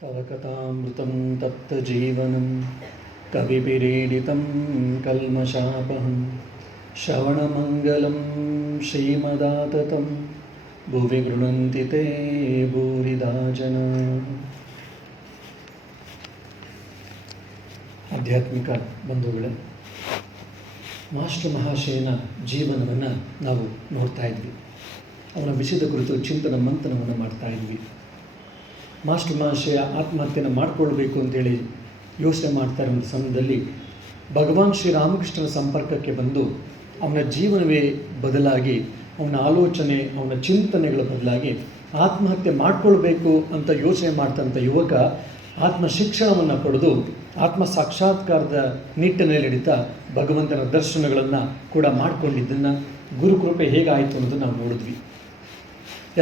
तव कथामृतं तप्तजीवनं कविभिरीडितं कल्मषापहं श्रवणमङ्गलं श्रीमदाततं भुवि गृह्णन्ति ते भूरिदा जना. ಆಧ್ಯಾತ್ಮಿಕ ಬಂಧುಗಳೇ, ಮಾಸ್ಟರ್ ಮಹಾಶಯನ ಜೀವನವನ್ನು ನಾವು ನೋಡ್ತಾ ಇದ್ವಿ. ಅವನ ವಿಷಯದ ಕುರಿತು ಚಿಂತನ ಮಂಥನವನ್ನು ಮಾಡ್ತಾ ಇದ್ವಿ. ಮಾಸ್ಟರ್ ಮಹಾಶಯ ಆತ್ಮಹತ್ಯೆಯನ್ನು ಮಾಡಿಕೊಳ್ಬೇಕು ಅಂತೇಳಿ ಯೋಚನೆ ಮಾಡ್ತಾ ಇರೋ ಸಮಯದಲ್ಲಿ ಭಗವಾನ್ ಶ್ರೀರಾಮಕೃಷ್ಣನ ಸಂಪರ್ಕಕ್ಕೆ ಬಂದು ಅವನ ಜೀವನವೇ ಬದಲಾಗಿ, ಅವನ ಆಲೋಚನೆ, ಅವನ ಚಿಂತನೆಗಳ ಬದಲಾಗಿ ಆತ್ಮಹತ್ಯೆ ಮಾಡಿಕೊಳ್ಬೇಕು ಅಂತ ಯೋಚನೆ ಮಾಡ್ತಂಥ ಯುವಕ ಆತ್ಮ ಶಿಕ್ಷಣವನ್ನು ಪಡೆದು ಆತ್ಮ ಸಾಕ್ಷಾತ್ಕಾರದ ನಿಟ್ಟಿನಲ್ಲಿ ನಡೀತಾ ಭಗವಂತನ ದರ್ಶನಗಳನ್ನು ಕೂಡ ಮಾಡಿಕೊಂಡಿದ್ದನ್ನು, ಗುರುಕೃಪೆ ಹೇಗಾಯಿತು ಅನ್ನೋದು ನಾವು ನೋಡಿದ್ವಿ.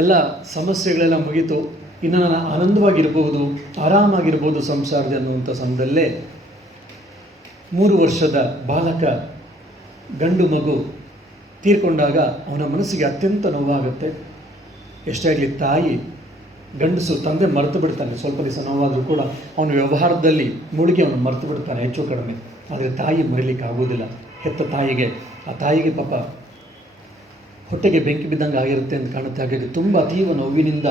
ಎಲ್ಲ ಸಮಸ್ಯೆಗಳೆಲ್ಲ ಮುಗೀತು, ಇನ್ನು ನಾನು ಆನಂದವಾಗಿರ್ಬೋದು, ಆರಾಮಾಗಿರ್ಬೋದು ಸಂಸಾರದಲ್ಲಿ ಅನ್ನುವಂಥ ಸಮಯದಲ್ಲೇ 3 ವರ್ಷದ ಬಾಲಕ ಗಂಡು ಮಗು ತೀರ್ಕೊಂಡಾಗ ಅವನ ಮನಸ್ಸಿಗೆ ಅತ್ಯಂತ ನೋವಾಗುತ್ತೆ. ಎಷ್ಟೇ ಆಗಲಿ ತಾಯಿ, ಗಂಡಸು ತಂದೆ ಮರೆತು ಬಿಡ್ತಾನೆ. ಸ್ವಲ್ಪ ದಿವಸ ನೋವಾದರೂ ಕೂಡ ಅವನ ವ್ಯವಹಾರದಲ್ಲಿ ಮುಳುಗಿ ಅವನು ಮರೆತು ಬಿಡ್ತಾನೆ ಹೆಚ್ಚು ಕಡಿಮೆ. ಆದರೆ ತಾಯಿ ಮರೀಲಿಕ್ಕೆ ಆಗೋದಿಲ್ಲ. ಹೆತ್ತ ತಾಯಿಗೆ, ಆ ತಾಯಿಗೆ ಪಾಪ ಹೊಟ್ಟೆಗೆ ಬೆಂಕಿ ಬಿದ್ದಂಗೆ ಆಗಿರುತ್ತೆ ಅಂತ ಕಾಣುತ್ತೆ. ಹಾಗಾಗಿ ತುಂಬ ಅತೀವ ನೋವಿನಿಂದ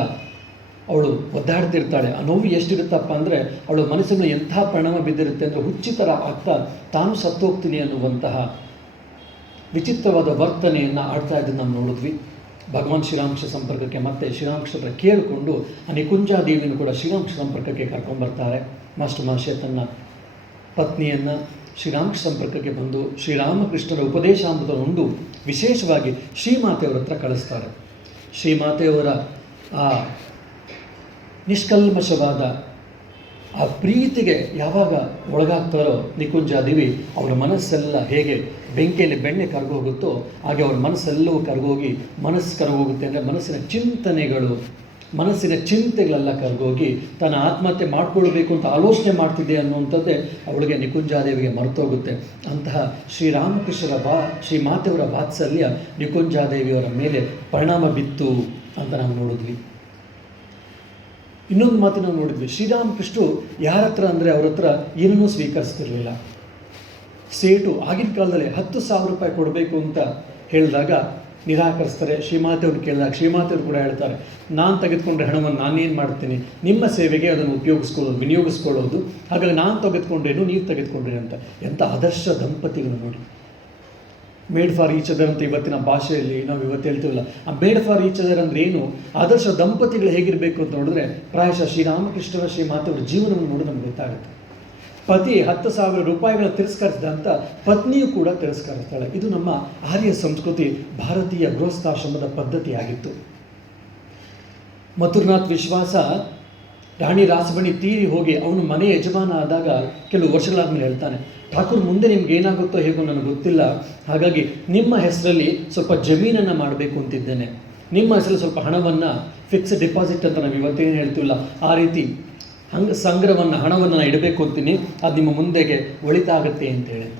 ಅವಳು ಒದ್ದಾಡ್ತಿರ್ತಾಳೆ. ಆ ನೋವು ಎಷ್ಟಿರುತ್ತಪ್ಪ ಅಂದರೆ ಅವಳ ಮನಸ್ಸಿನ ಎಂಥ ಪರಿಣಾಮ ಬಿದ್ದಿರುತ್ತೆ ಅಂದರೆ ಹುಚ್ಚಿತರ ಆಗ್ತಾ ತಾನು ಸತ್ತೋಗ್ತೀನಿ ಅನ್ನುವಂತಹ ವಿಚಿತ್ರವಾದ ವರ್ತನೆಯನ್ನು ಆಡ್ತಾ ಇದ್ದನ್ನು ನಾವು ನೋಡಿದ್ವಿ. ಭಗವಾನ್ ಶ್ರೀರಾಮಕೃಷ್ಣ ಸಂಪರ್ಕಕ್ಕೆ ಮತ್ತೆ ಶ್ರೀರಾಮಕೃಷ್ಣ ಕೇಳಿಕೊಂಡು ಆ ನಿಕುಂಜಾದೇವಿಯನ್ನು ಕೂಡ ಶ್ರೀರಾಮಕೃಷ್ಣ ಸಂಪರ್ಕಕ್ಕೆ ಕರ್ಕೊಂಡ್ಬರ್ತಾರೆ. ಮಾಸ್ಟರ್ ಮಹಾಶಯ ತನ್ನ ಪತ್ನಿಯನ್ನು ಶ್ರೀರಾಮಕೃಷ್ಣ ಸಂಪರ್ಕಕ್ಕೆ ಬಂದು ಶ್ರೀರಾಮಕೃಷ್ಣರ ಉಪದೇಶಾಮೃತವನ್ನು ಉಂಡು ವಿಶೇಷವಾಗಿ ಶ್ರೀಮಾತೆಯವರ ಹತ್ರ ಕಳಿಸ್ತಾರೆ. ಶ್ರೀಮಾತೆಯವರ ಆ ನಿಷ್ಕಲ್ಮಶವಾದ ಆ ಪ್ರೀತಿಗೆ ಯಾವಾಗ ಒಳಗಾಗ್ತಾರೋ ನಿಕುಂಜಾದೇವಿ, ಅವರ ಮನಸ್ಸೆಲ್ಲ ಹೇಗೆ ಬೆಂಕಿಯಲ್ಲಿ ಬೆಣ್ಣೆ ಕರಗೋಗುತ್ತೋ ಹಾಗೆ ಅವ್ರ ಮನಸ್ಸೆಲ್ಲವೂ ಕರಗೋಗಿ, ಮನಸ್ಸು ಕರಗೋಗುತ್ತೆ ಅಂದರೆ ಮನಸ್ಸಿನ ಚಿಂತನೆಗಳು, ಮನಸ್ಸಿನ ಚಿಂತೆಗಳೆಲ್ಲ ಕರಗೋಗಿ ತನ್ನ ಆತ್ಮಹತ್ಯೆ ಮಾಡಿಕೊಳ್ಬೇಕು ಅಂತ ಆಲೋಚನೆ ಮಾಡ್ತಿದ್ದೆ ಅನ್ನುವಂಥದ್ದೇ ಅವಳಿಗೆ ನಿಕುಂಜಾದೇವಿಗೆ ಮರೆತೋಗುತ್ತೆ. ಅಂತಹ ಶ್ರೀರಾಮಕೃಷ್ಣರ ಶ್ರೀಮಾತೆಯವರ ವಾತ್ಸಲ್ಯ ನಿಕುಂಜಾದೇವಿಯವರ ಮೇಲೆ ಪರಿಣಾಮ ಬಿತ್ತು ಅಂತ ನಾವು ನೋಡಿದ್ವಿ. ಇನ್ನೊಂದು ಮಾತು ನಾವು ನೋಡಿದ್ವಿ. ಶ್ರೀರಾಮಕೃಷ್ಣರು ಯಾರ ಹತ್ರ ಅಂದರೆ ಅವ್ರ ಹತ್ರ ಏನನ್ನೂ ಸ್ವೀಕರಿಸ್ತಿರ್ಲಿಲ್ಲ. ಸೇಟು ಆಗಿನ ಕಾಲದಲ್ಲಿ 10,000 ರೂಪಾಯಿ ಕೊಡಬೇಕು ಅಂತ ಹೇಳಿದಾಗ ನಿರಾಕರಿಸ್ತಾರೆ. ಶ್ರೀಮಾತೆಯವ್ರು ಕೇಳಿದಾಗ ಶ್ರೀಮಾತೆಯವರು ಕೂಡ ಹೇಳ್ತಾರೆ, ನಾನು ತೆಗೆದುಕೊಂಡ್ರೆ ಹಣವನ್ನು ನಾನೇನು ಮಾಡ್ತೀನಿ, ನಿಮ್ಮ ಸೇವೆಗೆ ಅದನ್ನು ವಿನಿಯೋಗಿಸ್ಕೊಳ್ಳೋದು, ಹಾಗಾಗಿ ನಾನು ತೆಗೆದುಕೊಂಡ್ರೇನು ನೀವು ತೆಗೆದುಕೊಂಡ್ರಿ ಅಂತ. ಎಂಥ ಆದರ್ಶ ದಂಪತಿಗಳು ನೋಡಿ. ಮೇಡ್ ಫಾರ್ ಈಚ್ ಅದರ್ ಅಂತ ಇವತ್ತಿನ ಭಾಷೆಯಲ್ಲಿ ನಾವು ಇವತ್ತು ಹೇಳ್ತೀವಲ್ಲ, ಆ ಮೇಡ್ ಫಾರ್ ಈಚ್ ಅದರ್ ಅಂದರೆ ಏನು, ಆದರ್ಶ ದಂಪತಿಗಳು ಹೇಗಿರಬೇಕು ಅಂತ ನೋಡಿದ್ರೆ ಪ್ರಾಯಶಃ ಶ್ರೀರಾಮಕೃಷ್ಣರ ಶ್ರೀಮಾತೆಯವರ ಜೀವನವನ್ನು ನೋಡಿ ನಮ್ಗೆ ಗೊತ್ತಾಗುತ್ತೆ. ಪತಿ 10,000 ರೂಪಾಯಿಗಳ ತಿರಸ್ಕರಿಸಿದಂಥ ಪತ್ನಿಯೂ ಕೂಡ ತಿರಸ್ಕರಿಸ್ತಾಳೆ. ಇದು ನಮ್ಮ ಆರ್ಯ ಸಂಸ್ಕೃತಿ, ಭಾರತೀಯ ಗೃಹಸ್ಥಾಶ್ರಮದ ಪದ್ಧತಿಯಾಗಿತ್ತು. ಮಥುರನಾಥ್ ವಿಶ್ವಾಸ ರಾಣಿ ರಾಸಬಣಿ ತೀರಿ ಹೋಗಿ ಅವನು ಮನೆ ಯಜಮಾನ ಆದಾಗ ಕೆಲವು ವರ್ಷಗಳಾದ್ಮೇಲೆ ಹೇಳ್ತಾನೆ, ಠಾಕೂರ್ ಮುಂದೆ ನಿಮ್ಗೆ ಏನಾಗುತ್ತೋ ಹೇಗೋ ನನಗೆ ಗೊತ್ತಿಲ್ಲ, ಹಾಗಾಗಿ ನಿಮ್ಮ ಹೆಸರಲ್ಲಿ ಸ್ವಲ್ಪ ಜಮೀನನ್ನು ಮಾಡಬೇಕು ಅಂತಿದ್ದೇನೆ, ನಿಮ್ಮ ಹೆಸರಲ್ಲಿ ಸ್ವಲ್ಪ ಹಣವನ್ನು ಫಿಕ್ಸ್ಡ್ ಡಿಪಾಸಿಟ್ ಅಂತ ನಾವು ಇವತ್ತೇನು ಹೇಳ್ತೀವಲ್ಲ ಆ ರೀತಿ ಸಂಗ್ರಹವನ್ನು ಹಣವನ್ನು ನಾನು ಇಡಬೇಕು ಅಂತೀನಿ, ಅದು ನಿಮ್ಮ ಮುಂದೆಗೆ ಒಳಿತಾಗತ್ತೆ ಅಂತ ಹೇಳಿ.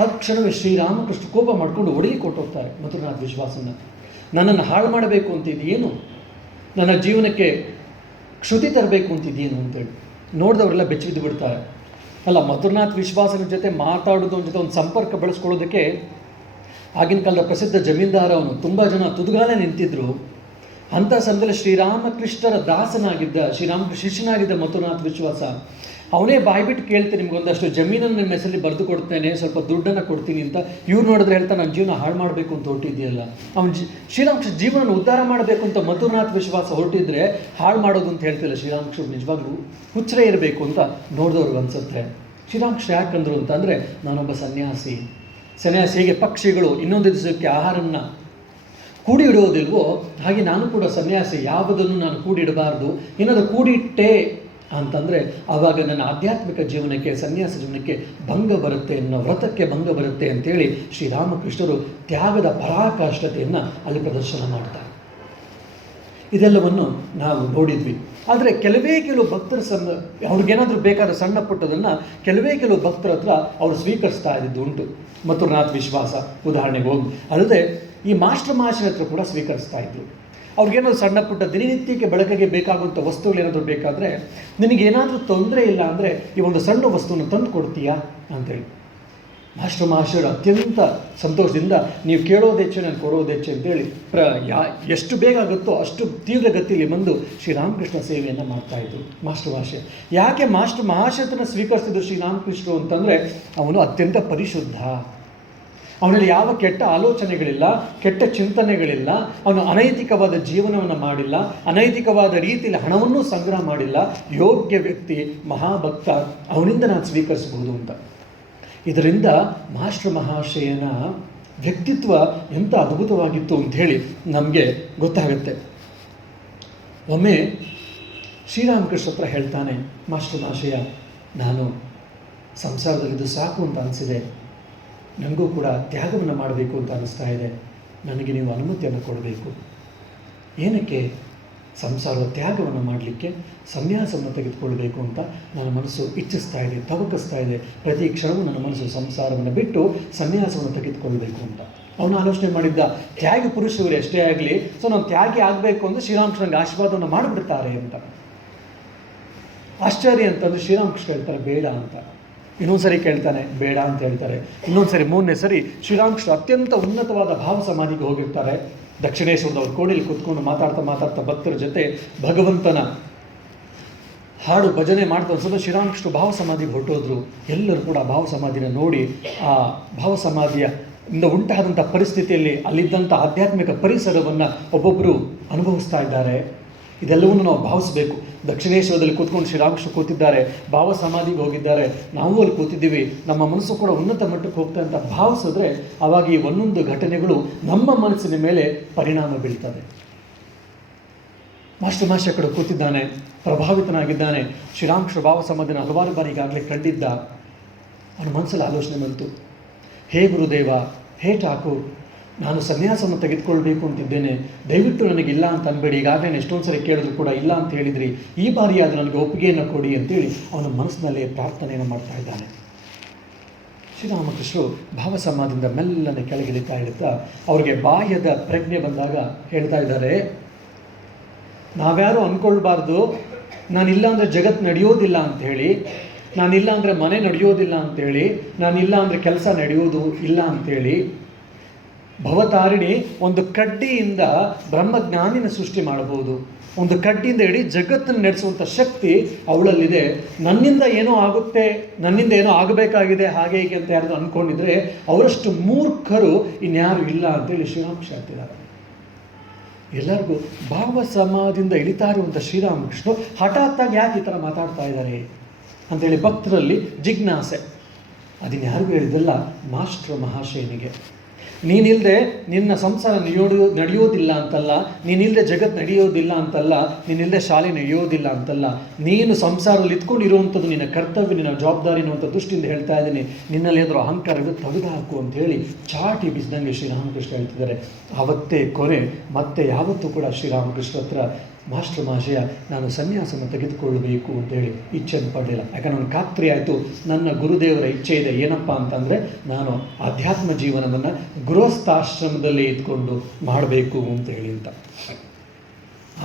ತಕ್ಷಣವೇ ಶ್ರೀರಾಮಕೃಷ್ಣ ಕೋಪ ಮಾಡಿಕೊಂಡು ಒಡಲಿ ಕೊಟ್ಟೋಗ್ತಾರೆ ಮಥುರನಾಥ್ ವಿಶ್ವಾಸನ. ನನ್ನನ್ನು ಹಾಳು ಮಾಡಬೇಕು ಅಂತಿದ್ದೇನು, ನನ್ನ ಜೀವನಕ್ಕೆ ಕ್ಷುತಿ ತರಬೇಕು ಅಂತಿದ್ದೇನು ಅಂತೇಳಿ. ನೋಡಿದವರೆಲ್ಲ ಬೆಚ್ಚಿದ್ದು ಬಿಡ್ತಾರೆ. ಅಲ್ಲ, ಮಥುರನಾಥ್ ವಿಶ್ವಾಸನ ಜೊತೆ ಮಾತಾಡೋದು, ಜೊತೆ ಒಂದು ಸಂಪರ್ಕ ಬೆಳೆಸ್ಕೊಳ್ಳೋದಕ್ಕೆ ಆಗಿನ ಕಾಲದ ಪ್ರಸಿದ್ಧ ಜಮೀನ್ದಾರ ಅವನು. ತುಂಬ ಜನ ತುದುಗಾಲ ನಿಂತಿದ್ರು. ಅಂಥ ಸಂದರ್ಭದಲ್ಲಿ ಶ್ರೀರಾಮಕೃಷ್ಣರ ದಾಸನಾಗಿದ್ದ, ಶ್ರೀರಾಮಕೃಷ್ಣ ಶಿಷ್ಯನಾಗಿದ್ದ ಮಥುರನಾಥ್ ವಿಶ್ವಾಸ ಅವನೇ ಬಾಯ್ಬಿಟ್ಟು ಕೇಳ್ತೀನಿ, ನಿಮ್ಗೊಂದಷ್ಟು ಜಮೀನನ್ನು ನಿಮ್ಮ ಹೆಸರಲ್ಲಿ ಬರೆದು ಕೊಡ್ತೇನೆ, ಸ್ವಲ್ಪ ದುಡ್ಡನ್ನು ಕೊಡ್ತೀನಿ ಅಂತ. ಇವ್ರು ನೋಡಿದ್ರೆ ಹೇಳ್ತಾ ನನ್ನ ಜೀವನ ಹಾಳು ಮಾಡಬೇಕು ಅಂತ ಹೊರಟಿದೆಯಲ್ಲ. ಅವನು ಶ್ರೀರಾಮಕೃಷ್ಣ ಜೀವನ ಉದ್ಧಾರ ಮಾಡಬೇಕು ಅಂತ ಮಥುರನಾಥ್ ವಿಶ್ವಾಸ ಹೊರಟಿದ್ರೆ ಹಾಳು ಮಾಡೋದು ಅಂತ ಹೇಳ್ತಿಲ್ಲ. ಶ್ರೀರಾಮಕೃಷ್ಣ ನಿಜವಾಗ್ಲೂ ಹುಚ್ಚರೇ ಇರಬೇಕು ಅಂತ ನೋಡಿದವ್ರಿಗೆ ಅನ್ಸುತ್ತೆ. ಶ್ರೀರಾಮಕೃಷ್ಣ ಯಾಕಂದ್ರು ಅಂತಂದರೆ, ನಾನೊಬ್ಬ ಸನ್ಯಾಸಿ ಹೇಗೆ ಪಕ್ಷಿಗಳು ಇನ್ನೊಂದು ದಿವಸಕ್ಕೆ ಆಹಾರವನ್ನು ಕೂಡಿಡೋದಿಲ್ವೋ ಹಾಗೆ ನಾನು ಕೂಡ ಸನ್ಯಾಸಿ, ಯಾವುದನ್ನು ನಾನು ಕೂಡಿಡಬಾರ್ದು, ಏನಾದರೂ ಕೂಡಿಟ್ಟೆ ಅಂತಂದರೆ ಆವಾಗ ನನ್ನ ಆಧ್ಯಾತ್ಮಿಕ ಜೀವನಕ್ಕೆ, ಸನ್ಯಾಸ ಜೀವನಕ್ಕೆ ಭಂಗ ಬರುತ್ತೆ, ಅನ್ನೋ ವ್ರತಕ್ಕೆ ಭಂಗ ಬರುತ್ತೆ ಅಂತೇಳಿ ಶ್ರೀರಾಮಕೃಷ್ಣರು ತ್ಯಾಗದ ಪರಾಕಾಷ್ಠತೆಯನ್ನು ಅಲ್ಲಿ ಪ್ರದರ್ಶನ ಮಾಡ್ತಾರೆ. ಇದೆಲ್ಲವನ್ನು ನಾವು ನೋಡಿದ್ವಿ. ಆದರೆ ಕೆಲವು ಭಕ್ತರ ಅವ್ರಿಗೇನಾದರೂ ಬೇಕಾದ ಸಣ್ಣ ಪುಟ್ಟದನ್ನು ಕೆಲವು ಭಕ್ತರ ಹತ್ರ ಅವರು ಸ್ವೀಕರಿಸ್ತಾ ಇದ್ದಿದ್ದು ಉಂಟು. ಮಥುರನಾಥ್ ವಿಶ್ವಾಸ ಉದಾಹರಣೆಗೆ ಹೋಗಿ, ಅಲ್ಲದೆ ಈ ಮಾಸ್ಟರ್ ಮಹಾಶಯ ಹತ್ರ ಕೂಡ ಸ್ವೀಕರಿಸ್ತಾ ಇದ್ರು. ಅವ್ರಿಗೇನಾದ್ರು ಸಣ್ಣ ಪುಟ್ಟ ದಿನನಿತ್ಯಕ್ಕೆ ಬೆಳಕಿಗೆ ಬೇಕಾಗುವಂಥ ವಸ್ತುಗಳೇನಾದರೂ ಬೇಕಾದರೆ ನಿನಗೇನಾದರೂ ತೊಂದರೆ ಇಲ್ಲ ಅಂದರೆ ಈ ಒಂದು ಸಣ್ಣ ವಸ್ತುವನ್ನು ತಂದು ಕೊಡ್ತೀಯಾ ಅಂತೇಳಿ ಮಾಸ್ಟರ್ ಮಹಾಶಯರು ಅತ್ಯಂತ ಸಂತೋಷದಿಂದ ನೀವು ಕೇಳೋದೆಚ್ಚೆ ನಾನು ಕೊಡೋದೆಚ್ಚೆ ಅಂತೇಳಿ ಎಷ್ಟು ಬೇಗ ಆಗುತ್ತೋ ಅಷ್ಟು ತೀವ್ರಗತಿಯಲ್ಲಿ ಬಂದು ಶ್ರೀರಾಮಕೃಷ್ಣ ಸೇವೆಯನ್ನು ಮಾಡ್ತಾಯಿದ್ರು ಮಾಸ್ಟರ್ ಮಹಾಶಯ. ಯಾಕೆ ಮಾಸ್ಟರ್ ಮಹಾಶಯತನ ಸ್ವೀಕರಿಸಿದ್ರು ಶ್ರೀರಾಮಕೃಷ್ಣರು ಅಂತಂದರೆ ಅವನು ಅತ್ಯಂತ ಪರಿಶುದ್ಧ, ಅವನಲ್ಲಿ ಯಾವ ಕೆಟ್ಟ ಆಲೋಚನೆಗಳಿಲ್ಲ, ಕೆಟ್ಟ ಚಿಂತನೆಗಳಿಲ್ಲ, ಅವನು ಅನೈತಿಕವಾದ ಜೀವನವನ್ನು ಮಾಡಿಲ್ಲ, ಅನೈತಿಕವಾದ ರೀತಿಯಲ್ಲಿ ಹಣವನ್ನೂ ಸಂಗ್ರಹ ಮಾಡಿಲ್ಲ, ಯೋಗ್ಯ ವ್ಯಕ್ತಿ, ಮಹಾಭಕ್ತ, ಅವನಿಂದ ನಾನು ಸ್ವೀಕರಿಸಬಹುದು ಅಂತ. ಇದರಿಂದ ಮಾಸ್ಟರ್ ಮಹಾಶಯನ ವ್ಯಕ್ತಿತ್ವ ಎಂಥ ಅದ್ಭುತವಾಗಿತ್ತು ಅಂಥೇಳಿ ನಮಗೆ ಗೊತ್ತಾಗುತ್ತೆ. ಒಮ್ಮೆ ಶ್ರೀರಾಮಕೃಷ್ಣ ಹತ್ರ ಹೇಳ್ತಾನೆ, ಮಾಸ್ಟರ್ ಮಹಾಶಯ, ನಾನು ಸಂಸಾರದಲ್ಲಿದ್ದು ಸಾಕು ಅಂತ ಅನಿಸಿದೆ, ನನಗೂ ಕೂಡ ತ್ಯಾಗವನ್ನು ಮಾಡಬೇಕು ಅಂತ ಅನ್ನಿಸ್ತಾ ಇದೆ, ನನಗೆ ನೀವು ಅನುಮತಿಯನ್ನು ಕೊಡಬೇಕು. ಏನಕ್ಕೆ? ಸಂಸಾರದ ತ್ಯಾಗವನ್ನು ಮಾಡಲಿಕ್ಕೆ, ಸನ್ಯಾಸವನ್ನು ತೆಗೆದುಕೊಳ್ಬೇಕು ಅಂತ ನನ್ನ ಮನಸ್ಸು ಇಚ್ಛಿಸ್ತಾ ಇದೆ, ತವಕಿಸ್ತಾ ಇದೆ. ಪ್ರತಿ ಕ್ಷಣವೂ ನನ್ನ ಮನಸ್ಸು ಸಂಸಾರವನ್ನು ಬಿಟ್ಟು ಸನ್ಯಾಸವನ್ನು ತೆಗೆದುಕೊಳ್ಬೇಕು ಅಂತ. ಅವನು ಆಲೋಚನೆ ಮಾಡಿದ್ದ, ತ್ಯಾಗಿ ಪುರುಷರು ಎಷ್ಟೇ ಆಗಲಿ, ಸೊ ನಾನು ತ್ಯಾಗಿ ಆಗಬೇಕು ಅಂದರೆ ಶ್ರೀರಾಮಕೃಷ್ಣನಿಗೆ ಆಶೀರ್ವಾದವನ್ನು ಮಾಡಿಬಿಡ್ತಾರೆ ಅಂತ. ಆಶ್ಚರ್ಯ ಅಂತಂದರೆ ಶ್ರೀರಾಮಕೃಷ್ಣ ಹೇಳ್ತಾರೆ ಬೇಡ ಅಂತ. ಇನ್ನೊಂದು ಸರಿ ಕೇಳ್ತಾನೆ, ಬೇಡ ಅಂತ ಹೇಳ್ತಾರೆ. ಇನ್ನೊಂದು ಸರಿ, ಮೂರನೇ ಸರಿ ಶ್ರೀರಾಮಕೃಷ್ಣ ಅತ್ಯಂತ ಉನ್ನತವಾದ ಭಾವ ಸಮಾಧಿಗೆ ಹೋಗಿರ್ತಾರೆ. ದಕ್ಷಿಣೇಶ್ವರದವ್ರು ಕೋಡಿಲಿ ಕೂತ್ಕೊಂಡು ಮಾತಾಡ್ತಾ ಭಕ್ತರ ಜೊತೆ ಭಗವಂತನ ಹಾಡು ಭಜನೆ ಮಾಡ್ತಾ ಅನ್ಸೋದು ಶ್ರೀರಾಮಕೃಷ್ಣ ಭಾವ ಸಮಾಧಿಗೆ ಹೊರಟೋದ್ರು. ಎಲ್ಲರೂ ಕೂಡ ಭಾವ ಸಮಾಧಿನ ನೋಡಿ ಆ ಭಾವ ಸಮಾಧಿಯ ಇಂದ ಉಂಟಾದಂಥ ಪರಿಸ್ಥಿತಿಯಲ್ಲಿ ಅಲ್ಲಿದ್ದಂಥ ಆಧ್ಯಾತ್ಮಿಕ ಪರಿಸರವನ್ನು ಒಬ್ಬೊಬ್ಬರು ಅನುಭವಿಸ್ತಾ ಇದ್ದಾರೆ. ಇದೆಲ್ಲವನ್ನೂ ನಾವು ಭಾವಿಸಬೇಕು. ದಕ್ಷಿಣೇಶ್ವರದಲ್ಲಿ ಕೂತ್ಕೊಂಡು ಶ್ರೀರಾಮಕೃಷ್ಣ ಕೂತಿದ್ದಾರೆ, ಭಾವ ಸಮಾಧಿಗೆ ಹೋಗಿದ್ದಾರೆ, ನಾವು ಅಲ್ಲಿ ಕೂತಿದ್ದೀವಿ, ನಮ್ಮ ಮನಸ್ಸು ಕೂಡ ಉನ್ನತ ಮಟ್ಟಕ್ಕೆ ಹೋಗ್ತಾ ಅಂತ ಭಾವಿಸಿದ್ರೆ ಆವಾಗ ಈ ಒಂದೊಂದು ಘಟನೆಗಳು ನಮ್ಮ ಮನಸ್ಸಿನ ಮೇಲೆ ಪರಿಣಾಮ ಬೀಳ್ತದೆ. ಮಾಸ್ಟರ್ ಮಹಾಶಯ ಕಡೆ ಕೂತಿದ್ದಾನೆ, ಪ್ರಭಾವಿತನಾಗಿದ್ದಾನೆ. ಶ್ರೀರಾಮಕೃಷ್ಣ ಭಾವ ಸಮಾಧಿನ ಹಲವಾರು ಬಾರಿ ಈಗಾಗಲೇ ಕಂಡಿದ್ದ. ಅವನ ಮನಸ್ಸಲ್ಲಿ ಆಲೋಚನೆ ಬಂತು, ಹೇ ಗುರುದೇವ, ಹೇ ಠಾಕೂರ್, ನಾನು ಸನ್ಯಾಸವನ್ನು ತೆಗೆದುಕೊಳ್ಬೇಕು ಅಂತಿದ್ದೇನೆ, ದಯವಿಟ್ಟು ನನಗಿಲ್ಲ ಅಂತ ಅನ್ಬೇಡಿ. ಈಗಾಗಲೇ ಎಷ್ಟೊಂದು ಸರಿ ಕೇಳಿದ್ರು ಕೂಡ ಇಲ್ಲ ಅಂತ ಹೇಳಿದ್ರಿ, ಈ ಬಾರಿ ಆದರೂ ನನಗೆ ಒಪ್ಪಿಗೆಯನ್ನು ಕೊಡಿ ಅಂತೇಳಿ ಅವನ ಮನಸ್ಸಿನಲ್ಲಿ ಪ್ರಾರ್ಥನೆಯನ್ನು ಮಾಡ್ತಾ ಇದ್ದಾನೆ. ಶ್ರೀರಾಮಕೃಷ್ಣರು ಭಾವ ಸಮಾಧಿಯಿಂದ ಮೆಲ್ಲನೆ ಕೆಳಗಿಳಿತಾ ಇಡ್ತಾ ಅವ್ರಿಗೆ ಬಾಹ್ಯದ ಪ್ರಜ್ಞೆ ಬಂದಾಗ ಹೇಳ್ತಾ ಇದ್ದಾರೆ, ನಾವ್ಯಾರು ಅಂದ್ಕೊಳ್ಬಾರ್ದು ನಾನಿಲ್ಲ ಅಂದರೆ ಜಗತ್ತು ನಡೆಯೋದಿಲ್ಲ ಅಂಥೇಳಿ, ನಾನಿಲ್ಲ ಅಂದರೆ ಮನೆ ನಡೆಯೋದಿಲ್ಲ ಅಂಥೇಳಿ, ನಾನಿಲ್ಲ ಅಂದರೆ ಕೆಲಸ ನಡೆಯೋದು ಇಲ್ಲ ಅಂಥೇಳಿ. ಭವತಾರಿಣಿ ಒಂದು ಕಡ್ಡಿಯಿಂದ ಬ್ರಹ್ಮಜ್ಞಾನಿನ ಸೃಷ್ಟಿ ಮಾಡಬಹುದು, ಒಂದು ಕಡ್ಡಿಯಿಂದ ಇಡೀ ಜಗತ್ತನ್ನು ನಡೆಸುವಂಥ ಶಕ್ತಿ ಅವಳಲ್ಲಿದೆ. ನನ್ನಿಂದ ಏನೋ ಆಗುತ್ತೆ, ನನ್ನಿಂದ ಏನೋ ಆಗಬೇಕಾಗಿದೆ, ಹಾಗೆ ಹೀಗೆ ಅಂತ ಯಾರು ಅಂದ್ಕೊಂಡಿದ್ರೆ ಅವರಷ್ಟು ಮೂರ್ಖರು ಇನ್ಯಾರು ಇಲ್ಲ ಅಂತೇಳಿ ಶ್ರೀರಾಮಕೃಷ್ಣ ಹೇಳ್ತಿದ್ದಾರೆ. ಎಲ್ಲರಿಗೂ ಭಾವ ಸಮಾಧಿಯಿಂದ ಇಳಿತಾ ಇರುವಂಥ ಶ್ರೀರಾಮಕೃಷ್ಣ ಹಠಾತ್ತಾಗಿ ಯಾಕೆ ಈ ಥರ ಮಾತಾಡ್ತಾ ಇದ್ದಾರೆ ಅಂಥೇಳಿ ಭಕ್ತರಲ್ಲಿ ಜಿಜ್ಞಾಸೆ. ಅದನ್ನು ಯಾರಿಗೂ ಹೇಳಿದ್ದಲ್ಲ, ಮಾಸ್ಟರ್ ಮಹಾಶಯನಿಗೆ. ನೀನಿಲ್ಲದೆ ನಿನ್ನ ಸಂಸಾರ ನಡೆಯೋದಿಲ್ಲ ಅಂತಲ್ಲ, ನೀನಿಲ್ಲದೆ ಜಗತ್ತು ನಡೆಯೋದಿಲ್ಲ ಅಂತಲ್ಲ, ನೀನಿಲ್ಲದೆ ಶಾಲೆ ನಡೆಯೋದಿಲ್ಲ ಅಂತಲ್ಲ, ನೀನು ಸಂಸಾರದಲ್ಲಿ ಇಟ್ಕೊಂಡಿರುವಂಥದ್ದು ನಿನ್ನ ಕರ್ತವ್ಯ, ನಿನ್ನ ಜವಾಬ್ದಾರಿ ಅನ್ನುವಂಥ ದೃಷ್ಟಿಯಿಂದ ಹೇಳ್ತಾ ಇದ್ದೀನಿ. ನಿನ್ನಲ್ಲಿ ಏನಾದರೂ ಅಹಂಕಾರಗಳು ತೆಗೆದುಹಾಕು ಅಂತೇಳಿ ಚಾಟಿ ಬಿಸಿದಂಗೆ ಶ್ರೀರಾಮಕೃಷ್ಣ ಹೇಳ್ತಿದ್ದಾರೆ. ಆವತ್ತೇ ಕೊನೆ. ಮತ್ತೆ ಯಾವತ್ತೂ ಕೂಡ ಶ್ರೀರಾಮಕೃಷ್ಣ ಹತ್ರ ಮಾಸ್ಟರ್ ಮಹಾಶಯ ನಾನು ಸನ್ಯಾಸವನ್ನು ತೆಗೆದುಕೊಳ್ಳಬೇಕು ಅಂತೇಳಿ ಇಚ್ಛೆಯನ್ನು ಪಡಲಿಲ್ಲ. ಯಾಕಂದ್ರೆ ನನಗೆ ಖಾತ್ರಿ ಆಯಿತು, ನನ್ನ ಗುರುದೇವರ ಇಚ್ಛೆ ಇದೆ. ಏನಪ್ಪ ಅಂತಂದರೆ ನಾನು ಆಧ್ಯಾತ್ಮ ಜೀವನವನ್ನು ಗೃಹಸ್ಥಾಶ್ರಮದಲ್ಲೇ ಇದ್ಕೊಂಡು ಮಾಡಬೇಕು ಅಂತೇಳಿ ಅಂತ.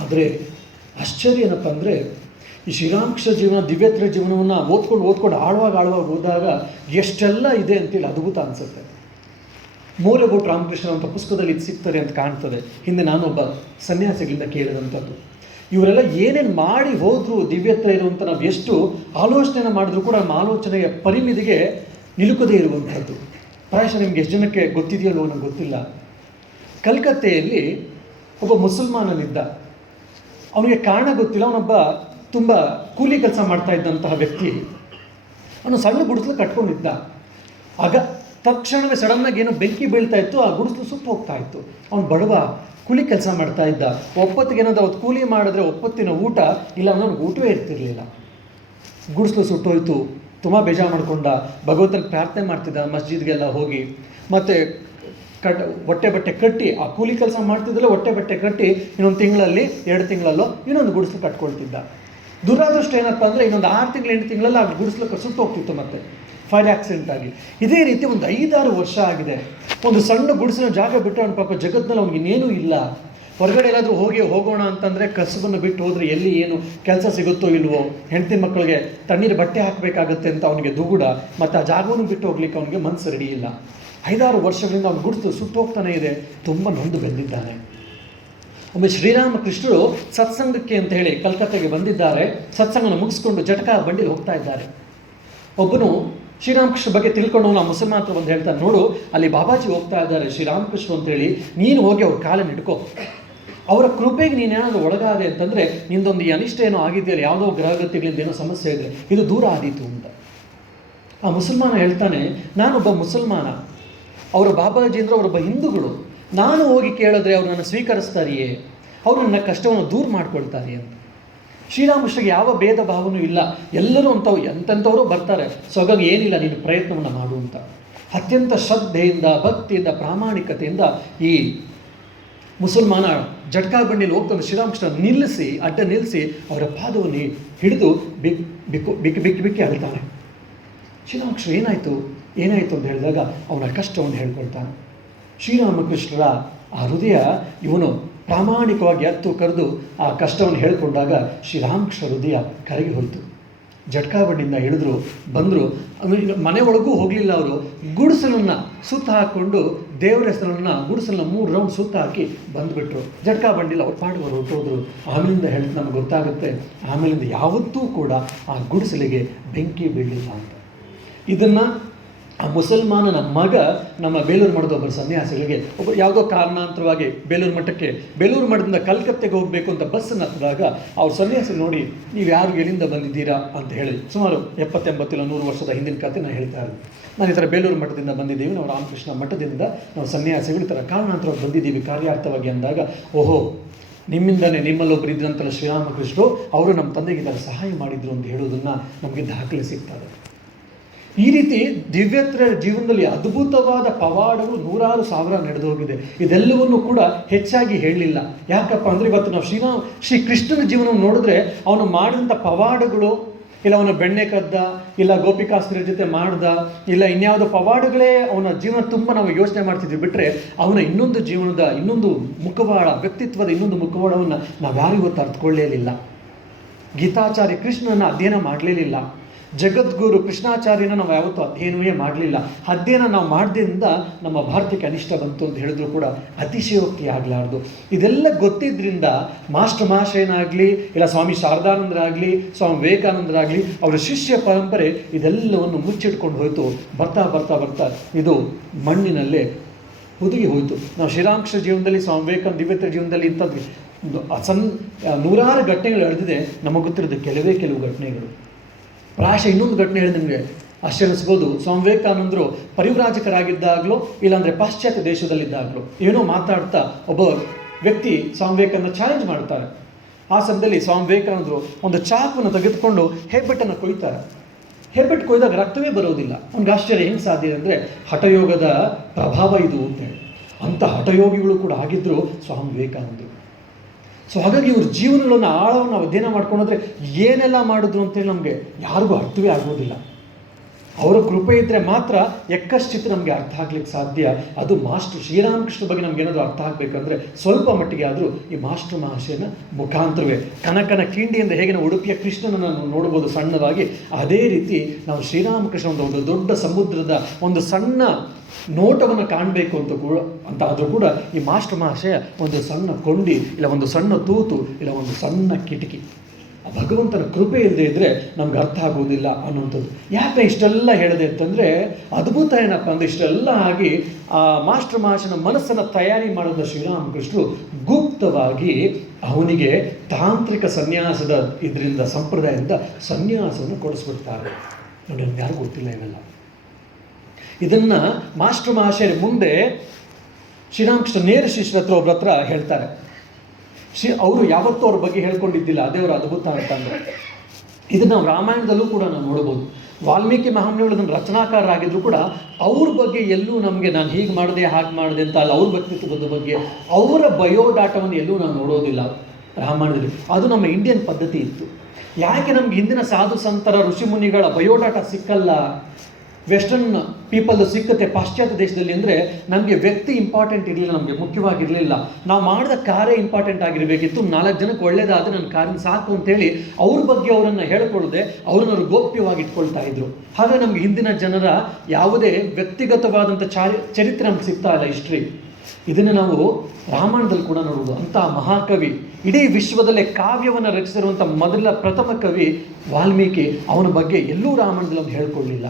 ಆದರೆ ಆಶ್ಚರ್ಯ ಏನಪ್ಪ ಅಂದರೆ, ಈ ಶ್ರೀರಾಮಕೃಷ್ಣ ಜೀವನ, ದಿವ್ಯತ್ರ ಜೀವನವನ್ನು ಓದ್ಕೊಂಡು ಆಳುವಾಗ ಹೋದಾಗ ಎಷ್ಟೆಲ್ಲ ಇದೆ ಅಂತೇಳಿ ಅದ್ಭುತ ಅನಿಸುತ್ತೆ. ಮೂಲಭೂತ ರಾಮಕೃಷ್ಣ ಅಂತ ಪುಸ್ತಕದಲ್ಲಿ ಇದು ಸಿಗ್ತದೆ ಅಂತ ಕಾಣ್ತದೆ. ಹಿಂದೆ ನಾನೊಬ್ಬ ಸನ್ಯಾಸಿಗಳಿಂದ ಕೇಳಿದಂಥದ್ದು. ಇವರೆಲ್ಲ ಏನೇನು ಮಾಡಿ ಹೋದರೂ ದಿವ್ಯತ್ರ ಇರುವಂಥ ನಾವು ಎಷ್ಟು ಆಲೋಚನೆ ಮಾಡಿದ್ರೂ ಕೂಡ ನಮ್ಮ ಆಲೋಚನೆಯ ಪರಿಮಿತಿಗೆ ನಿಲುಕದೇ ಇರುವಂಥದ್ದು. ಪ್ರಾಯಶಃ ನಿಮ್ಗೆ ಎಷ್ಟು ಜನಕ್ಕೆ ಗೊತ್ತಿದೆಯಲ್ಲೋ ನನಗೆ ಗೊತ್ತಿಲ್ಲ. ಕಲ್ಕತ್ತೆಯಲ್ಲಿ ಒಬ್ಬ ಮುಸಲ್ಮಾನನಿದ್ದ. ಅವನಿಗೆ ಕಾರಣ ಗೊತ್ತಿಲ್ಲ, ಅವನೊಬ್ಬ ತುಂಬ ಕೂಲಿ ಕೆಲಸ ಮಾಡ್ತಾ ಇದ್ದಂತಹ ವ್ಯಕ್ತಿ. ಅವನು ಸಣ್ಣ ಗುಡಿಸಲು ಕಟ್ಕೊಂಡಿದ್ದ. ಆಗ ತಕ್ಷಣವೇ ಸಡನ್ನಾಗಿ ಏನೋ ಬೆಂಕಿ ಬೀಳ್ತಾ ಇತ್ತು, ಆ ಗುಡಿಸಲು ಸುಟ್ಟು ಹೋಗ್ತಾ ಇತ್ತು. ಅವನು ಬಡವ, ಕೂಲಿ ಕೆಲಸ ಮಾಡ್ತಾ ಇದ್ದ. ಒಪ್ಪತ್ತಿಗೆ ಏನಾದರೂ ಅವತ್ತು ಕೂಲಿ ಮಾಡಿದ್ರೆ ಒಪ್ಪತ್ತಿನ ಊಟ ಇಲ್ಲ ಅಂದ್ರೆ ಅವ್ನಿಗೆ ಊಟವೇ ಇರ್ತಿರ್ಲಿಲ್ಲ. ಗುಡಿಸಲು ಸುಟ್ಟೋಯ್ತು, ತುಂಬ ಬೇಜಾರು ಮಾಡಿಕೊಂಡ. ಭಗವಂತನಿಗೆ ಪ್ರಾರ್ಥನೆ ಮಾಡ್ತಿದ್ದ, ಮಸ್ಜಿದ್ಗೆಲ್ಲ ಹೋಗಿ. ಮತ್ತು ಹೊಟ್ಟೆ ಬಟ್ಟೆ ಕಟ್ಟಿ, ಆ ಕೂಲಿ ಕೆಲಸ ಮಾಡ್ತಿದ್ದಲ್ಲ, ಹೊಟ್ಟೆ ಬಟ್ಟೆ ಕಟ್ಟಿ ಇನ್ನೊಂದು ತಿಂಗಳಲ್ಲಿ 2 ತಿಂಗಳಲ್ಲೋ ಇನ್ನೊಂದು ಗುಡಿಸಲು ಕಟ್ಕೊಳ್ತಿದ್ದ. ದುರಾದೃಷ್ಟ ಏನಪ್ಪ ಅಂದರೆ ಇನ್ನೊಂದು 6 ತಿಂಗಳು 8 ತಿಂಗಳಲ್ಲಿ ಆ ಗುಡಿಸಲು ಸುಟ್ಟು ಹೋಗ್ತಿತ್ತು. ಮತ್ತೆ ಫೈರ್ ಆಕ್ಸಿಡೆಂಟ್ ಆಗಿ ಇದೇ ರೀತಿ ಒಂದು 5-6 ವರ್ಷ ಆಗಿದೆ. ಒಂದು ಸಣ್ಣ ಗುಡಿಸಿನ ಜಾಗ ಬಿಟ್ಟು ಅವನ ಪಾಪ ಜಗತ್ತಿನಲ್ಲಿ ಅವ್ನಿಗೆ ಇನ್ನೇನೂ ಇಲ್ಲ. ಹೊರಗಡೆ ಎಲ್ಲಾದರೂ ಹೋಗೋಣ ಅಂತಂದರೆ ಕಸಬನ್ನು ಬಿಟ್ಟು ಹೋದರೆ ಎಲ್ಲಿ ಏನು ಕೆಲಸ ಸಿಗುತ್ತೋ ಇಲ್ವೋ, ಹೆಂಡತಿ ಮಕ್ಕಳಿಗೆ ತಣ್ಣೀರು ಬಟ್ಟೆ ಹಾಕಬೇಕಾಗತ್ತೆ ಅಂತ ಅವನಿಗೆ ದುಗುಡ, ಮತ್ತು ಆ ಜಾಗವನ್ನು ಬಿಟ್ಟು ಹೋಗ್ಲಿಕ್ಕೆ ಅವನಿಗೆ ಮನಸ್ಸು ರೆಡಿ ಇಲ್ಲ. 5-6 ವರ್ಷಗಳಿಂದ ಅವನು ಗುಡಿಸು ಸುಟ್ಟು ಹೋಗ್ತಾನೆ ಇದೆ, ತುಂಬ ನೊಂದು ಬೆಂದಿದ್ದಾನೆ. ಒಮ್ಮೆ ಶ್ರೀರಾಮಕೃಷ್ಣರು ಸತ್ಸಂಗಕ್ಕೆ ಅಂತ ಹೇಳಿ ಕಲ್ಕತ್ತೆಗೆ ಬಂದಿದ್ದಾರೆ. ಸತ್ಸಂಗನ ಮುಗಿಸ್ಕೊಂಡು ಜಟಕಾ ಬಂಡಿಲಿ ಹೋಗ್ತಾ ಇದ್ದಾರೆ. ಒಬ್ಬನು ಶ್ರೀರಾಮಕೃಷ್ಣ ಬಗ್ಗೆ ತಿಳ್ಕೊಂಡವನು ಆ ಮುಸಲ್ಮಾನ ಹತ್ರ ಬಂದು ಹೇಳ್ತಾನೆ, ನೋಡು ಅಲ್ಲಿ ಬಾಬಾಜಿ ಹೋಗ್ತಾ ಇದ್ದಾರೆ ಶ್ರೀರಾಮಕೃಷ್ಣ ಅಂತೇಳಿ, ನೀನು ಹೋಗಿ ಅವ್ರ ಕಾಲನ್ನು ಹಿಡ್ಕೋ, ಅವರ ಕೃಪೆಗೆ ನೀನೇನಾದರೂ ಒಳಗಾದೆ ಅಂತಂದರೆ ನಿಂದೊಂದು ಅನಿಷ್ಟ ಏನೋ ಆಗಿದೆಯಲ್ಲ, ಯಾವುದೋ ಗ್ರಹಗತಿಗಳಿಂದ ಏನೋ ಸಮಸ್ಯೆ ಇದೆ, ಇದು ದೂರ ಆದೀತು ಅಂತ. ಆ ಮುಸಲ್ಮಾನ ಹೇಳ್ತಾನೆ, ನಾನೊಬ್ಬ ಮುಸಲ್ಮಾನ, ಅವರ ಬಾಬಾಜಿ ಅಂದರೆ ಅವರೊಬ್ಬ ಹಿಂದೂಗಳು, ನಾನು ಹೋಗಿ ಕೇಳಿದ್ರೆ ಅವ್ರು ನನ್ನ ಸ್ವೀಕರಿಸ್ತಾರೆಯೇ, ಅವರು ನನ್ನ ಕಷ್ಟವನ್ನು ದೂರ ಮಾಡ್ಕೊಳ್ತಾರೆ ಅಂತ. ಶ್ರೀರಾಮಕೃಷ್ಣಗೆ ಯಾವ ಭೇದ ಭಾವನೂ ಇಲ್ಲ, ಎಲ್ಲರೂ ಎಂಥವ್ರು ಬರ್ತಾರೆ. ಸೊ ಹಾಗಾಗಿ ಏನಿಲ್ಲ, ನೀನು ಪ್ರಯತ್ನವನ್ನು ಮಾಡು ಅಂತ ಅತ್ಯಂತ ಶ್ರದ್ಧೆಯಿಂದ, ಭಕ್ತಿಯಿಂದ, ಪ್ರಾಮಾಣಿಕತೆಯಿಂದ ಈ ಮುಸಲ್ಮಾನ ಜಟ್ಕಾ ಬಂಡಿಯಲ್ಲಿ ಹೋಗ್ತಾನೆ. ಶ್ರೀರಾಮಕೃಷ್ಣ ಅಡ್ಡ ನಿಲ್ಲಿಸಿ ಅವರ ಪಾದವನ್ನು ಹಿಡಿದು ಬಿಕ್ಕಿ ಅಳ್ತಾನೆ. ಶ್ರೀರಾಮಕೃಷ್ಣ ಏನಾಯಿತು ಅಂತ ಹೇಳಿದಾಗ ಅವನ ಕಷ್ಟವನ್ನು ಹೇಳ್ಕೊಳ್ತಾನೆ. ಶ್ರೀರಾಮಕೃಷ್ಣರ ಆ ಹೃದಯ ಇವನು ಪ್ರಾಮಾಣಿಕವಾಗಿ ಹತ್ತು ಕರೆದು ಆ ಕಷ್ಟವನ್ನು ಹೇಳ್ಕೊಂಡಾಗ ಶ್ರೀರಾಮಕೃಷ್ಣ ಹೃದಯ ಕರಗಿ ಹೋಯಿತು. ಜಟ್ಕಾ ಬಂಡಿಯಿಂದ ಹಿಡಿದ್ರು, ಬಂದರು. ಮನೆ ಒಳಗೂ ಹೋಗಲಿಲ್ಲ ಅವರು. ಗುಡಿಸಲನ್ನು ಸುತ್ತ ಹಾಕ್ಕೊಂಡು ದೇವರ ಹೆಸರನ್ನು ಗುಡಿಸಲನ್ನ 3 ರೌಂಡ್ ಸುತ್ತ ಹಾಕಿ ಬಂದುಬಿಟ್ರು. ಜಟ್ಕಾ ಬಂಡಿಲ್ಲ, ಅವ್ರ ಪಾಡಿಗೆ ಹೊರಟೋದ್ರು. ಆಮೇಲಿಂದ ಹೇಳಿದ್ರೆ ನಮಗೆ ಗೊತ್ತಾಗುತ್ತೆ, ಆಮೇಲಿಂದ ಯಾವತ್ತೂ ಕೂಡ ಆ ಗುಡಿಸಲಿಗೆ ಬೆಂಕಿ ಬೀಳಲಿಲ್ಲ ಅಂತ. ಇದನ್ನು ಆ ಮುಸಲ್ಮಾನನ ಮಗ ನಮ್ಮ ಬೇಲೂರು ಮಠದ ಒಬ್ಬರು ಸನ್ಯಾಸಿಗಳಿಗೆ ಯಾವುದೋ ಕಾರಣಾಂತರವಾಗಿ ಬೇಲೂರು ಮಠದಿಂದ ಕಲ್ಕತ್ತೆಗೆ ಹೋಗಬೇಕು ಅಂತ ಬಸ್ಸನ್ನು ಹತ್ತಿದಾಗ ಅವ್ರ ಸನ್ಯಾಸಿ ನೋಡಿ, ನೀವು ಯಾರು ಎಲ್ಲಿಂದ ಬಂದಿದ್ದೀರಾ ಅಂತ ಹೇಳಿ, ಸುಮಾರು 70-80 ವರ್ಷದ ಹಿಂದಿನ ಕಥೆ ನಾನು ಹೇಳ್ತಾ ಇದ್ದೀನಿ. ನಾನು ಈ ಥರ ಬೇಲೂರು ಮಠದಿಂದ ಬಂದಿದ್ದೀವಿ, ನಾವು ರಾಮಕೃಷ್ಣ ಮಠದಿಂದ ನಾವು ಸನ್ಯಾಸಿಗಳು ಈ ಥರ ಕಾರಣಾಂತರವಾಗಿ ಬಂದಿದ್ದೀವಿ ಕಾರ್ಯಾರ್ಥವಾಗಿ ಅಂದಾಗ, ಓಹೋ ನಿಮ್ಮಿಂದನೇ ನಿಮ್ಮಲ್ಲೊಬ್ಬರು ಇದ್ದಂತಲ್ಲ ಶ್ರೀರಾಮಕೃಷ್ಣರು, ಅವರು ನಮ್ಮ ತಂದೆಗೆ ಇದರ ಸಹಾಯ ಮಾಡಿದರು ಅಂತ ಹೇಳೋದನ್ನು ನಮಗೆ ದಾಖಲೆ ಸಿಗ್ತದೆ. ಈ ರೀತಿ ದಿವ್ಯತ್ರ ಜೀವನದಲ್ಲಿ ಅದ್ಭುತವಾದ ಪವಾಡಗಳು 100,000 ನಡೆದು ಹೋಗಿದೆ. ಇದೆಲ್ಲವನ್ನೂ ಕೂಡ ಹೆಚ್ಚಾಗಿ ಹೇಳಲಿಲ್ಲ. ಯಾಕಪ್ಪ ಅಂದರೆ ಇವತ್ತು ನಾವು ಶ್ರೀ ಕೃಷ್ಣನ ಜೀವನವನ್ನು ನೋಡಿದ್ರೆ ಅವನು ಮಾಡಿದಂಥ ಪವಾಡಗಳು, ಇಲ್ಲ ಅವನ ಬೆಣ್ಣೆ ಕದ್ದ, ಇಲ್ಲ ಗೋಪಿಕಾಸ್ತ್ರೀಯರ ಜೊತೆ ಮಾಡ್ದ, ಇಲ್ಲ ಇನ್ಯಾವುದೋ ಪವಾಡಗಳೇ ಅವನ ಜೀವನ ತುಂಬ ನಾವು ಯೋಚನೆ ಮಾಡ್ತಿದ್ವಿ. ಬಿಟ್ಟರೆ ಅವನ ಇನ್ನೊಂದು ಮುಖವಾಡ, ವ್ಯಕ್ತಿತ್ವದ ಇನ್ನೊಂದು ಮುಖವಾಡವನ್ನು ನಾವು ಯಾರಿಗೂ ಅರ್ಥಕೊಳ್ಳೇಲಿಲ್ಲ. ಗೀತಾಚಾರ್ಯ ಕೃಷ್ಣನ ಅಧ್ಯಯನ ಮಾಡಲಿಲ್ಲ. ಜಗದ್ಗುರು ಕೃಷ್ಣಾಚಾರ್ಯನ ನಾವು ಯಾವತ್ತೂ ಅಧ್ಯಯನವೇ ಮಾಡಲಿಲ್ಲ. ಅಧ್ಯಯನ ನಾವು ಮಾಡದಿಂದ ನಮ್ಮ ಭಾರತಕ್ಕೆ ಅನಿಷ್ಟ ಬಂತು ಅಂತ ಹೇಳಿದ್ರು ಕೂಡ ಅತಿಶಯೋಕ್ತಿ ಆಗಲಾರ್ದು. ಇದೆಲ್ಲ ಗೊತ್ತಿದ್ದರಿಂದ ಮಾಸ್ಟರ್ ಮಹಾಶಯನಾಗಲಿ, ಇಲ್ಲ ಸ್ವಾಮಿ ಶಾರದಾನಂದರಾಗಲಿ, ಸ್ವಾಮಿ ವಿವೇಕಾನಂದರಾಗಲಿ, ಅವರ ಶಿಷ್ಯ ಪರಂಪರೆ ಇದೆಲ್ಲವನ್ನು ಮುಚ್ಚಿಟ್ಕೊಂಡು ಹೋಯಿತು. ಬರ್ತಾ ಬರ್ತಾ ಬರ್ತಾ ಇದು ಮಣ್ಣಿನಲ್ಲೇ ಹುದುಗಿ ಹೋಯಿತು. ನಾವು ಶ್ರೀರಾಮಕೃಷ್ಣ ಜೀವನದಲ್ಲಿ, ಸ್ವಾಮಿ ವಿವೇಕಾನಂದ ದಿವ್ಯತ್ರ ಜೀವನದಲ್ಲಿ ಇಂಥದ್ದು 100 ಘಟನೆಗಳು ನಡೆದಿದೆ. ನಮಗೆ ಗೊತ್ತಿರೋದು ಕೆಲವು ಘಟನೆಗಳು. ಪ್ರಾಯಶಃ ಇನ್ನೊಂದು ಘಟನೆ ಹೇಳಿ ನಿಮಗೆ ಆಶ್ಚರ್ಯಿಸ್ಬೋದು. ಸ್ವಾಮಿ ವಿವೇಕಾನಂದರು ಪರಿವ್ರಾಜಕರಾಗಿದ್ದಾಗಲೂ, ಇಲ್ಲಾಂದರೆ ಪಾಶ್ಚಾತ್ಯ ದೇಶದಲ್ಲಿದ್ದಾಗಲೂ ಏನೋ ಮಾತಾಡ್ತಾ ಒಬ್ಬ ವ್ಯಕ್ತಿ ಸ್ವಾಮಿ ವಿವೇಕಾನಂದ ಚಾಲೆಂಜ್ ಮಾಡ್ತಾರೆ. ಆ ಸಮಯದಲ್ಲಿ ಸ್ವಾಮಿ ವಿವೇಕಾನಂದರು ಒಂದು ಚಾಕುವನ್ನು ತೆಗೆದುಕೊಂಡು ಹೆಬ್ಬೆಟ್ಟನ್ನು ಕೊಯ್ತಾರೆ. ಹೆಬ್ಬೆಟ್ಟು ಕೊಯ್ದಾಗ ರಕ್ತವೇ ಬರೋದಿಲ್ಲ. ಅವ್ನಿಗೆ ಆಶ್ಚರ್ಯ, ಹೆಂಗೆ ಸಾಧ್ಯ ಅಂದರೆ ಹಠಯೋಗದ ಪ್ರಭಾವ ಇದು ಅಂತೇಳಿ. ಅಂಥ ಹಠಯೋಗಿಗಳು ಕೂಡ ಆಗಿದ್ದರು ಸ್ವಾಮಿ ವಿವೇಕಾನಂದರು. ಸೊ ಹಾಗಾಗಿ ಇವ್ರ ಜೀವನಗಳನ್ನು ಆಳವನ್ನು ಅಧ್ಯಯನ ಮಾಡ್ಕೊಂಡ್ರೆ ಏನೆಲ್ಲ ಮಾಡಿದ್ರು ಅಂತೇಳಿ ನಮಗೆ ಯಾರಿಗೂ ಅರ್ಥವೇ ಆಗೋದಿಲ್ಲ. ಅವರ ಕೃಪೆ ಇದ್ದರೆ ಮಾತ್ರ ಎಕ್ಕಶ್ಚಿತ್ತು ನಮಗೆ ಅರ್ಥ ಆಗ್ಲಿಕ್ಕೆ ಸಾಧ್ಯ. ಅದು ಮಾಸ್ಟರ್ ಶ್ರೀರಾಮಕೃಷ್ಣ ಬಗ್ಗೆ ನಮ್ಗೆ ಏನಾದರೂ ಅರ್ಥ ಆಗಬೇಕಂದ್ರೆ ಸ್ವಲ್ಪ ಮಟ್ಟಿಗೆ ಆದರೂ ಈ ಮಾಸ್ಟರ್ ಮಹಾಶಯನ ಮುಖಾಂತರವೇ. ಕನಕನ ಕಿಂಡಿಯಿಂದ ಹೇಗೆ ನಾವು ಉಡುಪಿಯ ಕೃಷ್ಣನನ್ನು ನೋಡ್ಬೋದು ಸಣ್ಣದಾಗಿ, ಅದೇ ರೀತಿ ನಾವು ಶ್ರೀರಾಮಕೃಷ್ಣ ಒಂದು ದೊಡ್ಡ ಸಮುದ್ರದ ಒಂದು ಸಣ್ಣ ನೋಟವನ್ನು ಕಾಣಬೇಕು ಅಂತ ಆದರೂ ಕೂಡ ಈ ಮಾಸ್ಟರ್ ಮಹಾಶಯ ಒಂದು ಸಣ್ಣ ಕೊಂಡಿ, ಇಲ್ಲ ಒಂದು ಸಣ್ಣ ತೂತು, ಇಲ್ಲ ಒಂದು ಸಣ್ಣ ಕಿಟಕಿ. ಆ ಭಗವಂತನ ಕೃಪೆ ಇಲ್ಲದೆ ಇದ್ದರೆ ನಮ್ಗೆ ಅರ್ಥ ಆಗೋದಿಲ್ಲ ಅನ್ನೋಂಥದ್ದು. ಯಾಕೆ ಇಷ್ಟೆಲ್ಲ ಹೇಳಿದೆ ಅಂತಂದರೆ, ಅದ್ಭುತ ಏನಪ್ಪ ಅಂದರೆ ಇಷ್ಟೆಲ್ಲ ಆಗಿ ಆ ಮಾಸ್ಟರ್ ಮಹಾಶಯನ ಮನಸ್ಸನ್ನು ತಯಾರಿ ಮಾಡಿದ ಶ್ರೀರಾಮಕೃಷ್ಣರು ಗುಪ್ತವಾಗಿ ಅವನಿಗೆ ತಾಂತ್ರಿಕ ಸನ್ಯಾಸದ ಇದರಿಂದ ಸಂಪ್ರದಾಯದಿಂದ ಸನ್ಯಾಸವನ್ನು ಕೊಡಿಸ್ಬಿಡ್ತಾರೆ. ನೋಡಿ, ನಮ್ಗೆ ಯಾರಿಗೂ ಗೊತ್ತಿಲ್ಲ ಇವೆಲ್ಲ. ಇದನ್ನು ಮಾಸ್ಟರ್ ಮಹಾಶಯರ ಮುಂದೆ ಶ್ರೀರಾಮಕೃಷ್ಣ ನೇರ ಶಿಷ್ಯರ ಒಬ್ಬರ ಹತ್ರ ಹೇಳ್ತಾರೆ. ಅವರು ಯಾವತ್ತೂ ಅವ್ರ ಬಗ್ಗೆ ಹೇಳ್ಕೊಂಡಿದ್ದಿಲ್ಲ, ಅದೇ ಅವರ ಅದ್ಭುತ ಅಂತಂದರೆ. ಇದನ್ನು ನಾವು ರಾಮಾಯಣದಲ್ಲೂ ಕೂಡ ನಾವು ನೋಡ್ಬೋದು. ವಾಲ್ಮೀಕಿ ಮಹಾಮುನಿಗಳು ಅದನ್ನು ರಚನಾಕಾರರಾಗಿದ್ದರೂ ಕೂಡ ಅವ್ರ ಬಗ್ಗೆ ಎಲ್ಲೂ ನಮಗೆ ನಾನು ಹೀಗೆ ಮಾಡಿದೆ ಹಾಗೆ ಮಾಡಿದೆ ಅಂತ ಅಲ್ಲ, ಅವ್ರ ವ್ಯಕ್ತಿತ್ವದ ಬಗ್ಗೆ ಅವರ ಬಯೋಡಾಟವನ್ನು ಎಲ್ಲೂ ನಾವು ನೋಡೋದಿಲ್ಲ ರಾಮಾಯಣದಲ್ಲಿ. ಅದು ನಮ್ಮ ಇಂಡಿಯನ್ ಪದ್ಧತಿ ಇತ್ತು. ಯಾಕೆ ನಮ್ಗೆ ಹಿಂದಿನ ಸಾಧು ಸಂತರ ಋಷಿಮುನಿಗಳ ಬಯೋಡಾಟ ಸಿಕ್ಕಲ್ಲ? ವೆಸ್ಟರ್ನ್ ಪೀಪಲ್ ಸಿಕ್ಕತ್ತೆ ಪಾಶ್ಚಾತ್ಯ ದೇಶದಲ್ಲಿ. ಅಂದರೆ ನಮಗೆ ವ್ಯಕ್ತಿ ಇಂಪಾರ್ಟೆಂಟ್ ಇರಲಿಲ್ಲ, ನಮಗೆ ಮುಖ್ಯವಾಗಿರಲಿಲ್ಲ. ನಾವು ಮಾಡಿದ ಕಾರ್ಯ ಇಂಪಾರ್ಟೆಂಟ್ ಆಗಿರಬೇಕಿತ್ತು. 4 ಜನಕ್ಕೆ ಒಳ್ಳೇದಾದರೆ ನನ್ನ ಕಾರ್ಯ ಸಾಕು ಅಂತೇಳಿ ಅವ್ರ ಬಗ್ಗೆ ಅವರನ್ನು ಹೇಳ್ಕೊಳ್ಳದೆ ಅವ್ರನ್ನ ಗೋಪ್ಯವಾಗಿ ಇಟ್ಕೊಳ್ತಾ ಇದ್ರು. ಹಾಗೆ ನಮಗೆ ಹಿಂದಿನ ಜನರ ಯಾವುದೇ ವ್ಯಕ್ತಿಗತವಾದಂಥ ಚರಿತ್ರೆ ನಮ್ಗೆ ಸಿಗ್ತಾ ಇಲ್ಲ, ಹಿಸ್ಟ್ರಿ. ಇದನ್ನು ನಾವು ರಾಮಾಯಣದಲ್ಲಿ ಕೂಡ ನೋಡುವುದು. ಅಂಥ ಮಹಾಕವಿ, ಇಡೀ ವಿಶ್ವದಲ್ಲೇ ಕಾವ್ಯವನ್ನು ರಚಿಸಿರುವಂಥ ಪ್ರಥಮ ಕವಿ ವಾಲ್ಮೀಕಿ. ಅವನ ಬಗ್ಗೆ ಎಲ್ಲೂ ರಾಮಾಯಣದಲ್ಲಿ ಅವನು ಹೇಳ್ಕೊಳ್ಳಿಲ್ಲ.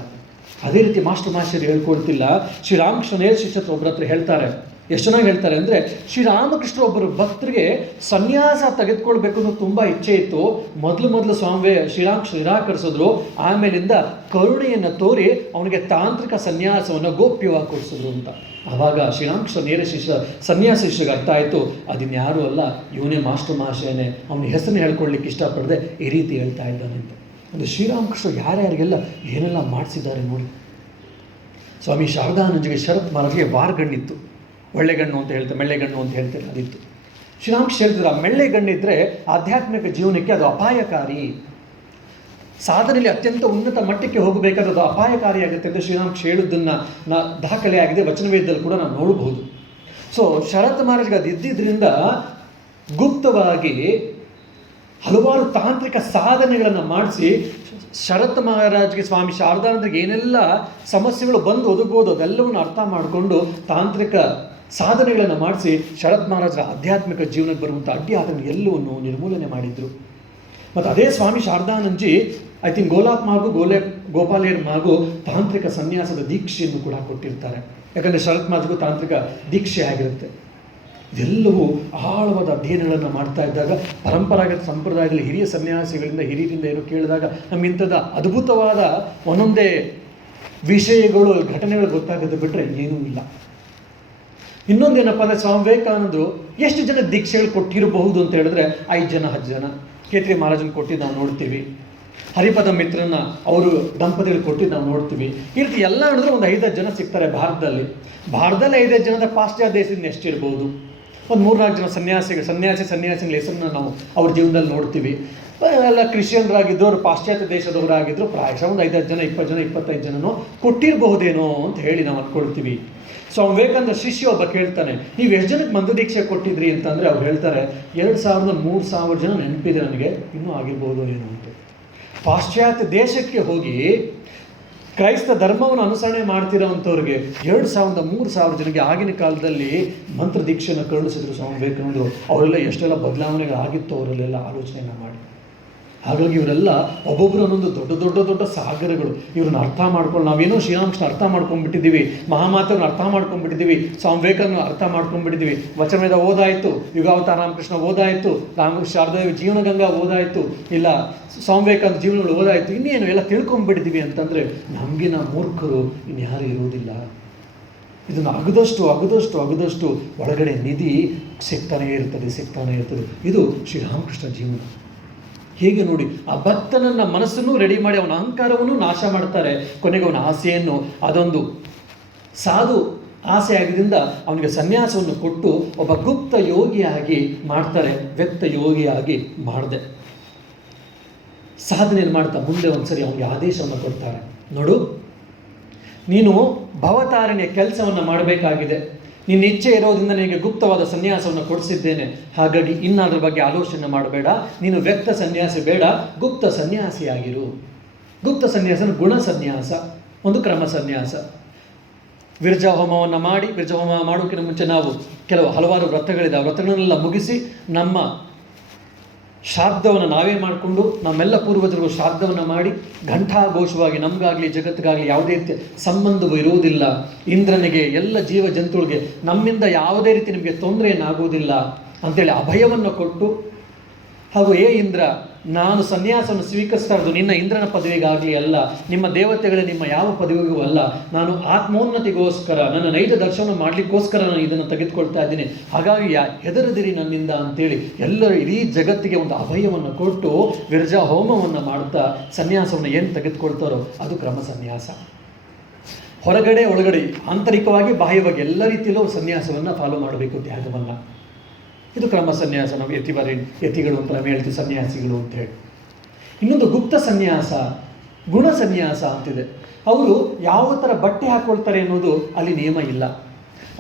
ಅದೇ ರೀತಿ ಮಾಸ್ಟರ್ ಹೇಳ್ಕೊಳ್ತಿಲ್ಲ. ಶ್ರೀರಾಮಕೃಷ್ಣ ನೇರ ಶಿಷ್ಯತ್ವ ಒಬ್ಬರ ಹತ್ರ ಹೇಳ್ತಾರೆ. ಎಷ್ಟು ಚೆನ್ನಾಗಿ ಹೇಳ್ತಾರೆ ಅಂದರೆ, ಶ್ರೀರಾಮಕೃಷ್ಣ ಒಬ್ಬರು ಭಕ್ತರಿಗೆ ಸನ್ಯಾಸ ತೆಗೆದುಕೊಳ್ಬೇಕು ಅನ್ನೋ ತುಂಬ ಇಚ್ಛೆ ಇತ್ತು. ಮೊದಲು ಶ್ರೀರಾಮಕೃಷ್ಣ ನಿರಾಕರಿಸಿದ್ರು. ಆಮೇಲಿಂದ ಕರುಣೆಯನ್ನು ತೋರಿ ಅವನಿಗೆ ತಾಂತ್ರಿಕ ಸನ್ಯಾಸವನ್ನು ಗೋಪ್ಯವಾಗಿ ಕೊಡಿಸಿದ್ರು ಅಂತ. ಆವಾಗ ಶ್ರೀರಾಮಕೃಷ್ಣ ನೇರ ಸನ್ಯಾಸ ಶಿಷ್ಯಗೆ ಅರ್ಥ ಆಯಿತು, ಅದನ್ಯಾರೂ ಅಲ್ಲ, ಇವನೇ ಮಾಸ್ಟರ್ ಮಹಾಶಯನೇ. ಅವನ ಹೆಸರನ್ನ ಹೇಳ್ಕೊಳ್ಲಿಕ್ಕೆ ಇಷ್ಟಪಡದೆ ಈ ರೀತಿ ಹೇಳ್ತಾ ಇದ್ದಾನೆ ಅಂತ. ಒಂದು ಶ್ರೀರಾಮಕೃಷ್ಣ ಯಾರ್ಯಾರಿಗೆಲ್ಲ ಏನೆಲ್ಲ ಮಾಡಿಸಿದ್ದಾರೆ ನೋಡಿ. ಸ್ವಾಮಿ ಶಾರದಾನಂದಜಿಗೆ ಶರತ್ ಮಹಾರಾಜ್ಗೆ ವಾರಗಣ್ಣಿತ್ತು. ಒಳ್ಳೆಗಣ್ಣು ಅಂತ ಹೇಳ್ತಾರೆ, ಮೆಳ್ಳೆಗಣ್ಣು ಅಂತ ಹೇಳ್ತಾರೆ, ಅದಿತ್ತು. ಶ್ರೀರಾಮಕೃಷ್ಣ ಹೇಳ್ತಿದ್ರು, ಆ ಮೆಳ್ಳೆಗಣ್ಣಿದ್ರೆ ಆಧ್ಯಾತ್ಮಿಕ ಜೀವನಕ್ಕೆ ಅದು ಅಪಾಯಕಾರಿ, ಸಾಧನೆಯಲ್ಲಿ ಅತ್ಯಂತ ಉನ್ನತ ಮಟ್ಟಕ್ಕೆ ಹೋಗಬೇಕಾದ್ರೆ ಅದು ಅಪಾಯಕಾರಿಯಾಗುತ್ತೆ ಅಂತ ಶ್ರೀರಾಮಕೃಷ್ಣ ಹೇಳುವುದನ್ನು ದಾಖಲೆ ಆಗಿದೆ. ವಚನವೇದದಲ್ಲಿ ಕೂಡ ನಾವು ನೋಡಬಹುದು. ಸೊ ಶರತ್ ಮಹಾರಾಜ್ಗೆ ಅದು ಇದ್ದಿದ್ದರಿಂದ ಗುಪ್ತವಾಗಿ ಹಲವಾರು ತಾಂತ್ರಿಕ ಸಾಧನೆಗಳನ್ನು ಮಾಡಿಸಿ ಶರತ್ ಮಹಾರಾಜ್ಗೆ ಸ್ವಾಮಿ ಶಾರದಾನಂದರಿಗೆ ಏನೆಲ್ಲ ಸಮಸ್ಯೆಗಳು ಬಂದು ಒದಗಬಹುದು ಅದೆಲ್ಲವನ್ನು ಅರ್ಥ ಮಾಡಿಕೊಂಡು ತಾಂತ್ರಿಕ ಸಾಧನೆಗಳನ್ನು ಮಾಡಿಸಿ ಶರತ್ ಮಹಾರಾಜರ ಆಧ್ಯಾತ್ಮಿಕ ಜೀವನಕ್ಕೆ ಬರುವಂಥ ಅಡ್ಡಿ ಆತನ ಎಲ್ಲವನ್ನು ನಿರ್ಮೂಲನೆ ಮಾಡಿದರು. ಮತ್ತು ಅದೇ ಸ್ವಾಮಿ ಶಾರದಾನಂದಜಿ ಐ ಥಿಂಕ್ ಗೋಲಾಪ್ ಮಾಗೂ ಗೋಪಾಲೇರ್ ಮಾಗೂ ತಾಂತ್ರಿಕ ಸನ್ಯಾಸದ ದೀಕ್ಷೆಯನ್ನು ಕೂಡ ಕೊಟ್ಟಿರ್ತಾರೆ. ಯಾಕಂದರೆ ಶರತ್ ಮಹಾರಾಜ್ಗೂ ತಾಂತ್ರಿಕ ದೀಕ್ಷೆ ಆಗಿರುತ್ತೆ. ಇದೆಲ್ಲವೂ ಆಳವಾದ ಅಧ್ಯಯನಗಳನ್ನು ಮಾಡ್ತಾ ಇದ್ದಾಗ ಪರಂಪರಾಗತ ಸಂಪ್ರದಾಯದಲ್ಲಿ ಹಿರಿಯ ಸನ್ಯಾಸಿಗಳಿಂದ ಹಿರಿಯರಿಂದ ಏನೋ ಕೇಳಿದಾಗ ನಮ್ಮಿಂಥದ್ದು ಅದ್ಭುತವಾದ ಒಂದೊಂದೇ ವಿಷಯಗಳು ಘಟನೆಗಳು ಗೊತ್ತಾಗುತ್ತೆ, ಬಿಟ್ಟರೆ ಏನೂ ಇಲ್ಲ. ಇನ್ನೊಂದೇನಪ್ಪ ಅಂದರೆ ಸ್ವಾಮಿ ವಿವೇಕಾನಂದರು ಎಷ್ಟು ಜನ ದೀಕ್ಷೆಗಳು ಕೊಟ್ಟಿರಬಹುದು ಅಂತ ಹೇಳಿದ್ರೆ 5 ಜನ 10 ಜನ. ಕೇತ್ರಿ ಮಹಾರಾಜನ ಕೊಟ್ಟಿದ್ದು ನಾವು ನೋಡ್ತೀವಿ. ಹರಿಪದ ಮಿತ್ರನ ಅವರು ದಂಪತಿಗಳು ಕೊಟ್ಟಿದ್ದು ನಾವು ನೋಡ್ತೀವಿ. ಈ ರೀತಿ ಎಲ್ಲ ಹೇಳಿದ್ರೆ ಒಂದು 5-10 ಜನ ಸಿಗ್ತಾರೆ ಭಾರತದಲ್ಲಿ. 5-10 ಜನದ ಪಾಶ್ಚಾತ್ಯ ದೇಶದಿಂದ ಎಷ್ಟಿರ್ಬೋದು? ಒಂದು 3-4 ಜನ ಸನ್ಯಾಸಿಗಳ ಹೆಸರನ್ನ ನಾವು ಅವ್ರ ಜೀವನದಲ್ಲಿ ನೋಡ್ತೀವಿ. ಎಲ್ಲ ಕ್ರಿಶ್ಚಿಯನ್ರಾಗಿದ್ದವರು ಪಾಶ್ಚಾತ್ಯ ದೇಶದವರಾಗಿದ್ದರು. ಪ್ರಾಯಶಃ ಒಂದು 5-10 ಜನ 20 ಜನ 25 ಜನನೋ ಕೊಟ್ಟಿರಬಹುದೇನೋ ಅಂತ ಹೇಳಿ ನಾವು ಅಂದ್ಕೊಳ್ತೀವಿ. ಸ್ವಾಮಿ ವಿವೇಕಾನಂದ ಶಿಷ್ಯ ಒಬ್ಬ ಕೇಳ್ತಾನೆ, ನೀವು ಎಷ್ಟು ಜನಕ್ಕೆ ಮಂತ್ರದೀಕ್ಷೆ ಕೊಟ್ಟಿದ್ರಿ ಅಂತಂದರೆ ಅವ್ರು ಹೇಳ್ತಾರೆ 2000-3000 ಜನ ನೆನಪಿದೆ ನನಗೆ, ಇನ್ನೂ ಆಗಿರ್ಬೋದು ಏನು ಅಂತ. ಪಾಶ್ಚಾತ್ಯ ದೇಶಕ್ಕೆ ಹೋಗಿ ಕ್ರೈಸ್ತ ಧರ್ಮವನ್ನು ಅನುಸರಣೆ ಮಾಡ್ತಿರೋವಂಥವ್ರಿಗೆ 2000-3000 ಜನಕ್ಕೆ ಆಗಿನ ಕಾಲದಲ್ಲಿ ಮಂತ್ರ ದೀಕ್ಷೆಯನ್ನು ಕರುಣಿಸಿದ್ರು ಸ್ವಾಮಿ ವಿವೇಕಾನಂದರು. ಅವರೆಲ್ಲ ಎಷ್ಟೆಲ್ಲ ಬದಲಾವಣೆಗಳಾಗಿತ್ತು ಅವರಲ್ಲೆಲ್ಲ ಆಲೋಚನೆಯನ್ನು ಮಾಡಿ. ಹಾಗಾಗಿ ಇವರೆಲ್ಲ ಒಬ್ಬೊಬ್ಬರು ಒಂದೊಂದು ದೊಡ್ಡ ಸಾಗರಗಳು. ಇವ್ರನ್ನ ಅರ್ಥ ಮಾಡ್ಕೊಂಡು ನಾವೇನೋ ಶ್ರೀರಾಮಕೃಷ್ಣ ಅರ್ಥ ಮಾಡ್ಕೊಂಡ್ಬಿಟ್ಟಿದ್ದೀವಿ, ಮಹಾಮಾತವ್ರನ್ನ ಅರ್ಥ ಮಾಡ್ಕೊಂಡ್ಬಿಟ್ಟಿದ್ದೀವಿ, ಸ್ವಾಮಿ ವಿವೇಕಾನಂದ ಅರ್ಥ ಮಾಡ್ಕೊಂಡ್ಬಿಟ್ಟಿದ್ದೀವಿ, ವಚನವೇದ ಓದಾಯಿತು, ಯುಗಾವತಾರ ರಾಮಕೃಷ್ಣ ಓದಾಯಿತು, ಶಾರದಾದೇವಿ ಜೀವನಗಂಗಾ ಓದಾಯಿತು, ಇಲ್ಲ ಸ್ವಾಮಿ ವಿವೇಕಾನಂದ ಜೀವನಗಳು ಓದಾಯಿತು, ಇನ್ನೇನು ಎಲ್ಲ ತಿಳ್ಕೊಂಡ್ಬಿಟ್ಟಿದ್ದೀವಿ ಅಂತಂದರೆ ನಮಗಿನ ಮೂರ್ಖರು ಇನ್ಯಾರು ಇರುವುದಿಲ್ಲ. ಇದನ್ನು ಅಗದಷ್ಟು ಒಳಗಡೆ ನಿಧಿ ಸಿಗ್ತಾನೇ ಇರ್ತದೆ. ಇದು ಶ್ರೀರಾಮಕೃಷ್ಣ ಜೀವನ. ಹೇಗೆ ನೋಡಿ, ಆ ಭಕ್ತನನ್ನ ಮನಸ್ಸನ್ನು ರೆಡಿ ಮಾಡಿ ಅವನ ಅಹಂಕಾರವನ್ನು ನಾಶ ಮಾಡ್ತಾರೆ. ಕೊನೆಗೆ ಅವನ ಆಸೆಯನ್ನು ಅದೊಂದು ಸಾಧು ಆಸೆ ಆಗಿದ್ದರಿಂದ ಅವನಿಗೆ ಸನ್ಯಾಸವನ್ನು ಕೊಟ್ಟು ಒಬ್ಬ ಗುಪ್ತ ಯೋಗಿಯಾಗಿ ಮಾಡ್ತಾರೆ, ವ್ಯಕ್ತ ಯೋಗಿಯಾಗಿ ಮಾಡದೆ ಸಾಧನೆಯನ್ನು ಮಾಡ್ತಾ ಮುಂದೆ ಒಂದ್ಸರಿ ಅವನಿಗೆ ಆದೇಶವನ್ನು ಕೊಡ್ತಾರೆ. ನೋಡು, ನೀನು ಭವತಾರಣಿಯ ಕೆಲಸವನ್ನು ಮಾಡಬೇಕಾಗಿದೆ. ನಿನ್ನ ಇಚ್ಛೆ ಇರೋದ್ರಿಂದ ನಿನಗೆ ಗುಪ್ತವಾದ ಸನ್ಯಾಸವನ್ನು ಕೊಡಿಸಿದ್ದೇನೆ. ಹಾಗಾಗಿ ಇನ್ನಾದ್ರ ಬಗ್ಗೆ ಆಲೋಚನೆ ಮಾಡಬೇಡ. ನೀನು ವ್ಯಕ್ತ ಸನ್ಯಾಸಿ ಬೇಡ, ಗುಪ್ತ ಸನ್ಯಾಸಿಯಾಗಿರು. ಗುಪ್ತ ಸನ್ಯಾಸನ ಗುಣ ಸನ್ಯಾಸ, ಒಂದು ಕ್ರಮ ಸನ್ಯಾಸ. ವಿರಜಾ ಹೋಮವನ್ನು ಮಾಡಿ, ವಿರಜಾ ಹೋಮ ಮಾಡೋಕ್ಕಿಂತ ಮುಂಚೆ ನಾವು ಹಲವಾರು ವ್ರತಗಳಿದ್ದಾವೆ. ವ್ರತಗಳನ್ನೆಲ್ಲ ಮುಗಿಸಿ ನಮ್ಮ ಶ್ರಾದ್ದವನ್ನು ನಾವೇ ಮಾಡಿಕೊಂಡು ನಮ್ಮೆಲ್ಲ ಪೂರ್ವಜರಿಗೂ ಶ್ರಾದ್ದವನ್ನು ಮಾಡಿ ಘಂಟಾಘೋಷವಾಗಿ ನಮಗಾಗಲಿ ಜಗತ್ತಿಗಾಗಲಿ ಯಾವುದೇ ರೀತಿಯ ಸಂಬಂಧವೂ ಇರುವುದಿಲ್ಲ. ಇಂದ್ರನಿಗೆ ಎಲ್ಲ ಜೀವ ಜಂತುಗಳಿಗೆ ನಮ್ಮಿಂದ ಯಾವುದೇ ರೀತಿ ನಿಮಗೆ ತೊಂದರೆ ಏನಾಗುವುದಿಲ್ಲ ಅಂತೇಳಿ ಅಭಯವನ್ನು ಕೊಟ್ಟು, ಹಾಗೂ ಇಂದ್ರ, ನಾನು ಸನ್ಯಾಸವನ್ನು ಸ್ವೀಕರಿಸ್ತಾ ಇರೋದು ನಿನ್ನ ಇಂದ್ರನ ಪದವಿಗಾಗಲಿ ಅಲ್ಲ, ನಿಮ್ಮ ದೇವತೆಗಳೇ ನಿಮ್ಮ ಯಾವ ಪದವಿಗೂ ಅಲ್ಲ, ನಾನು ಆತ್ಮೋನ್ನತಿಗೋಸ್ಕರ ನನ್ನ ನೈಜ ದರ್ಶನ ಮಾಡಲಿಕ್ಕೋಸ್ಕರ ನಾನು ಇದನ್ನು ತೆಗೆದುಕೊಳ್ತಾ ಇದ್ದೀನಿ. ಹಾಗಾಗಿ ಹೆದರದಿರಿ ನನ್ನಿಂದ ಅಂತೇಳಿ ಎಲ್ಲರೂ ಇಡೀ ಜಗತ್ತಿಗೆ ಒಂದು ಅಭಯವನ್ನು ಕೊಟ್ಟು ವಿರಜಾ ಹೋಮವನ್ನು ಮಾಡ್ತಾ ಸನ್ಯಾಸವನ್ನು ಏನು ತೆಗೆದುಕೊಳ್ತಾರೋ ಅದು ಕ್ರಮ ಸನ್ಯಾಸ. ಹೊರಗಡೆ ಒಳಗಡೆ ಆಂತರಿಕವಾಗಿ ಬಾಹ್ಯವಾಗಿ ಎಲ್ಲ ರೀತಿಯಲ್ಲೂ ಸನ್ಯಾಸವನ್ನು ಫಾಲೋ ಮಾಡಬೇಕು, ತ್ಯಾಗವನ್ನು. ಇದು ಕ್ರಮ ಸನ್ಯಾಸ. ನಾವು ಯತಿಗಳು ಅಂತ ನಾವು ಹೇಳ್ತೀವಿ, ಸನ್ಯಾಸಿಗಳು ಅಂತ ಹೇಳಿ. ಇನ್ನೊಂದು ಗುಪ್ತ ಸನ್ಯಾಸ, ಗುಣ ಸನ್ಯಾಸ ಅಂತಿದೆ. ಅವರು ಯಾವ ಥರ ಬಟ್ಟೆ ಹಾಕ್ಕೊಳ್ತಾರೆ ಅನ್ನೋದು ಅಲ್ಲಿ ನಿಯಮ ಇಲ್ಲ.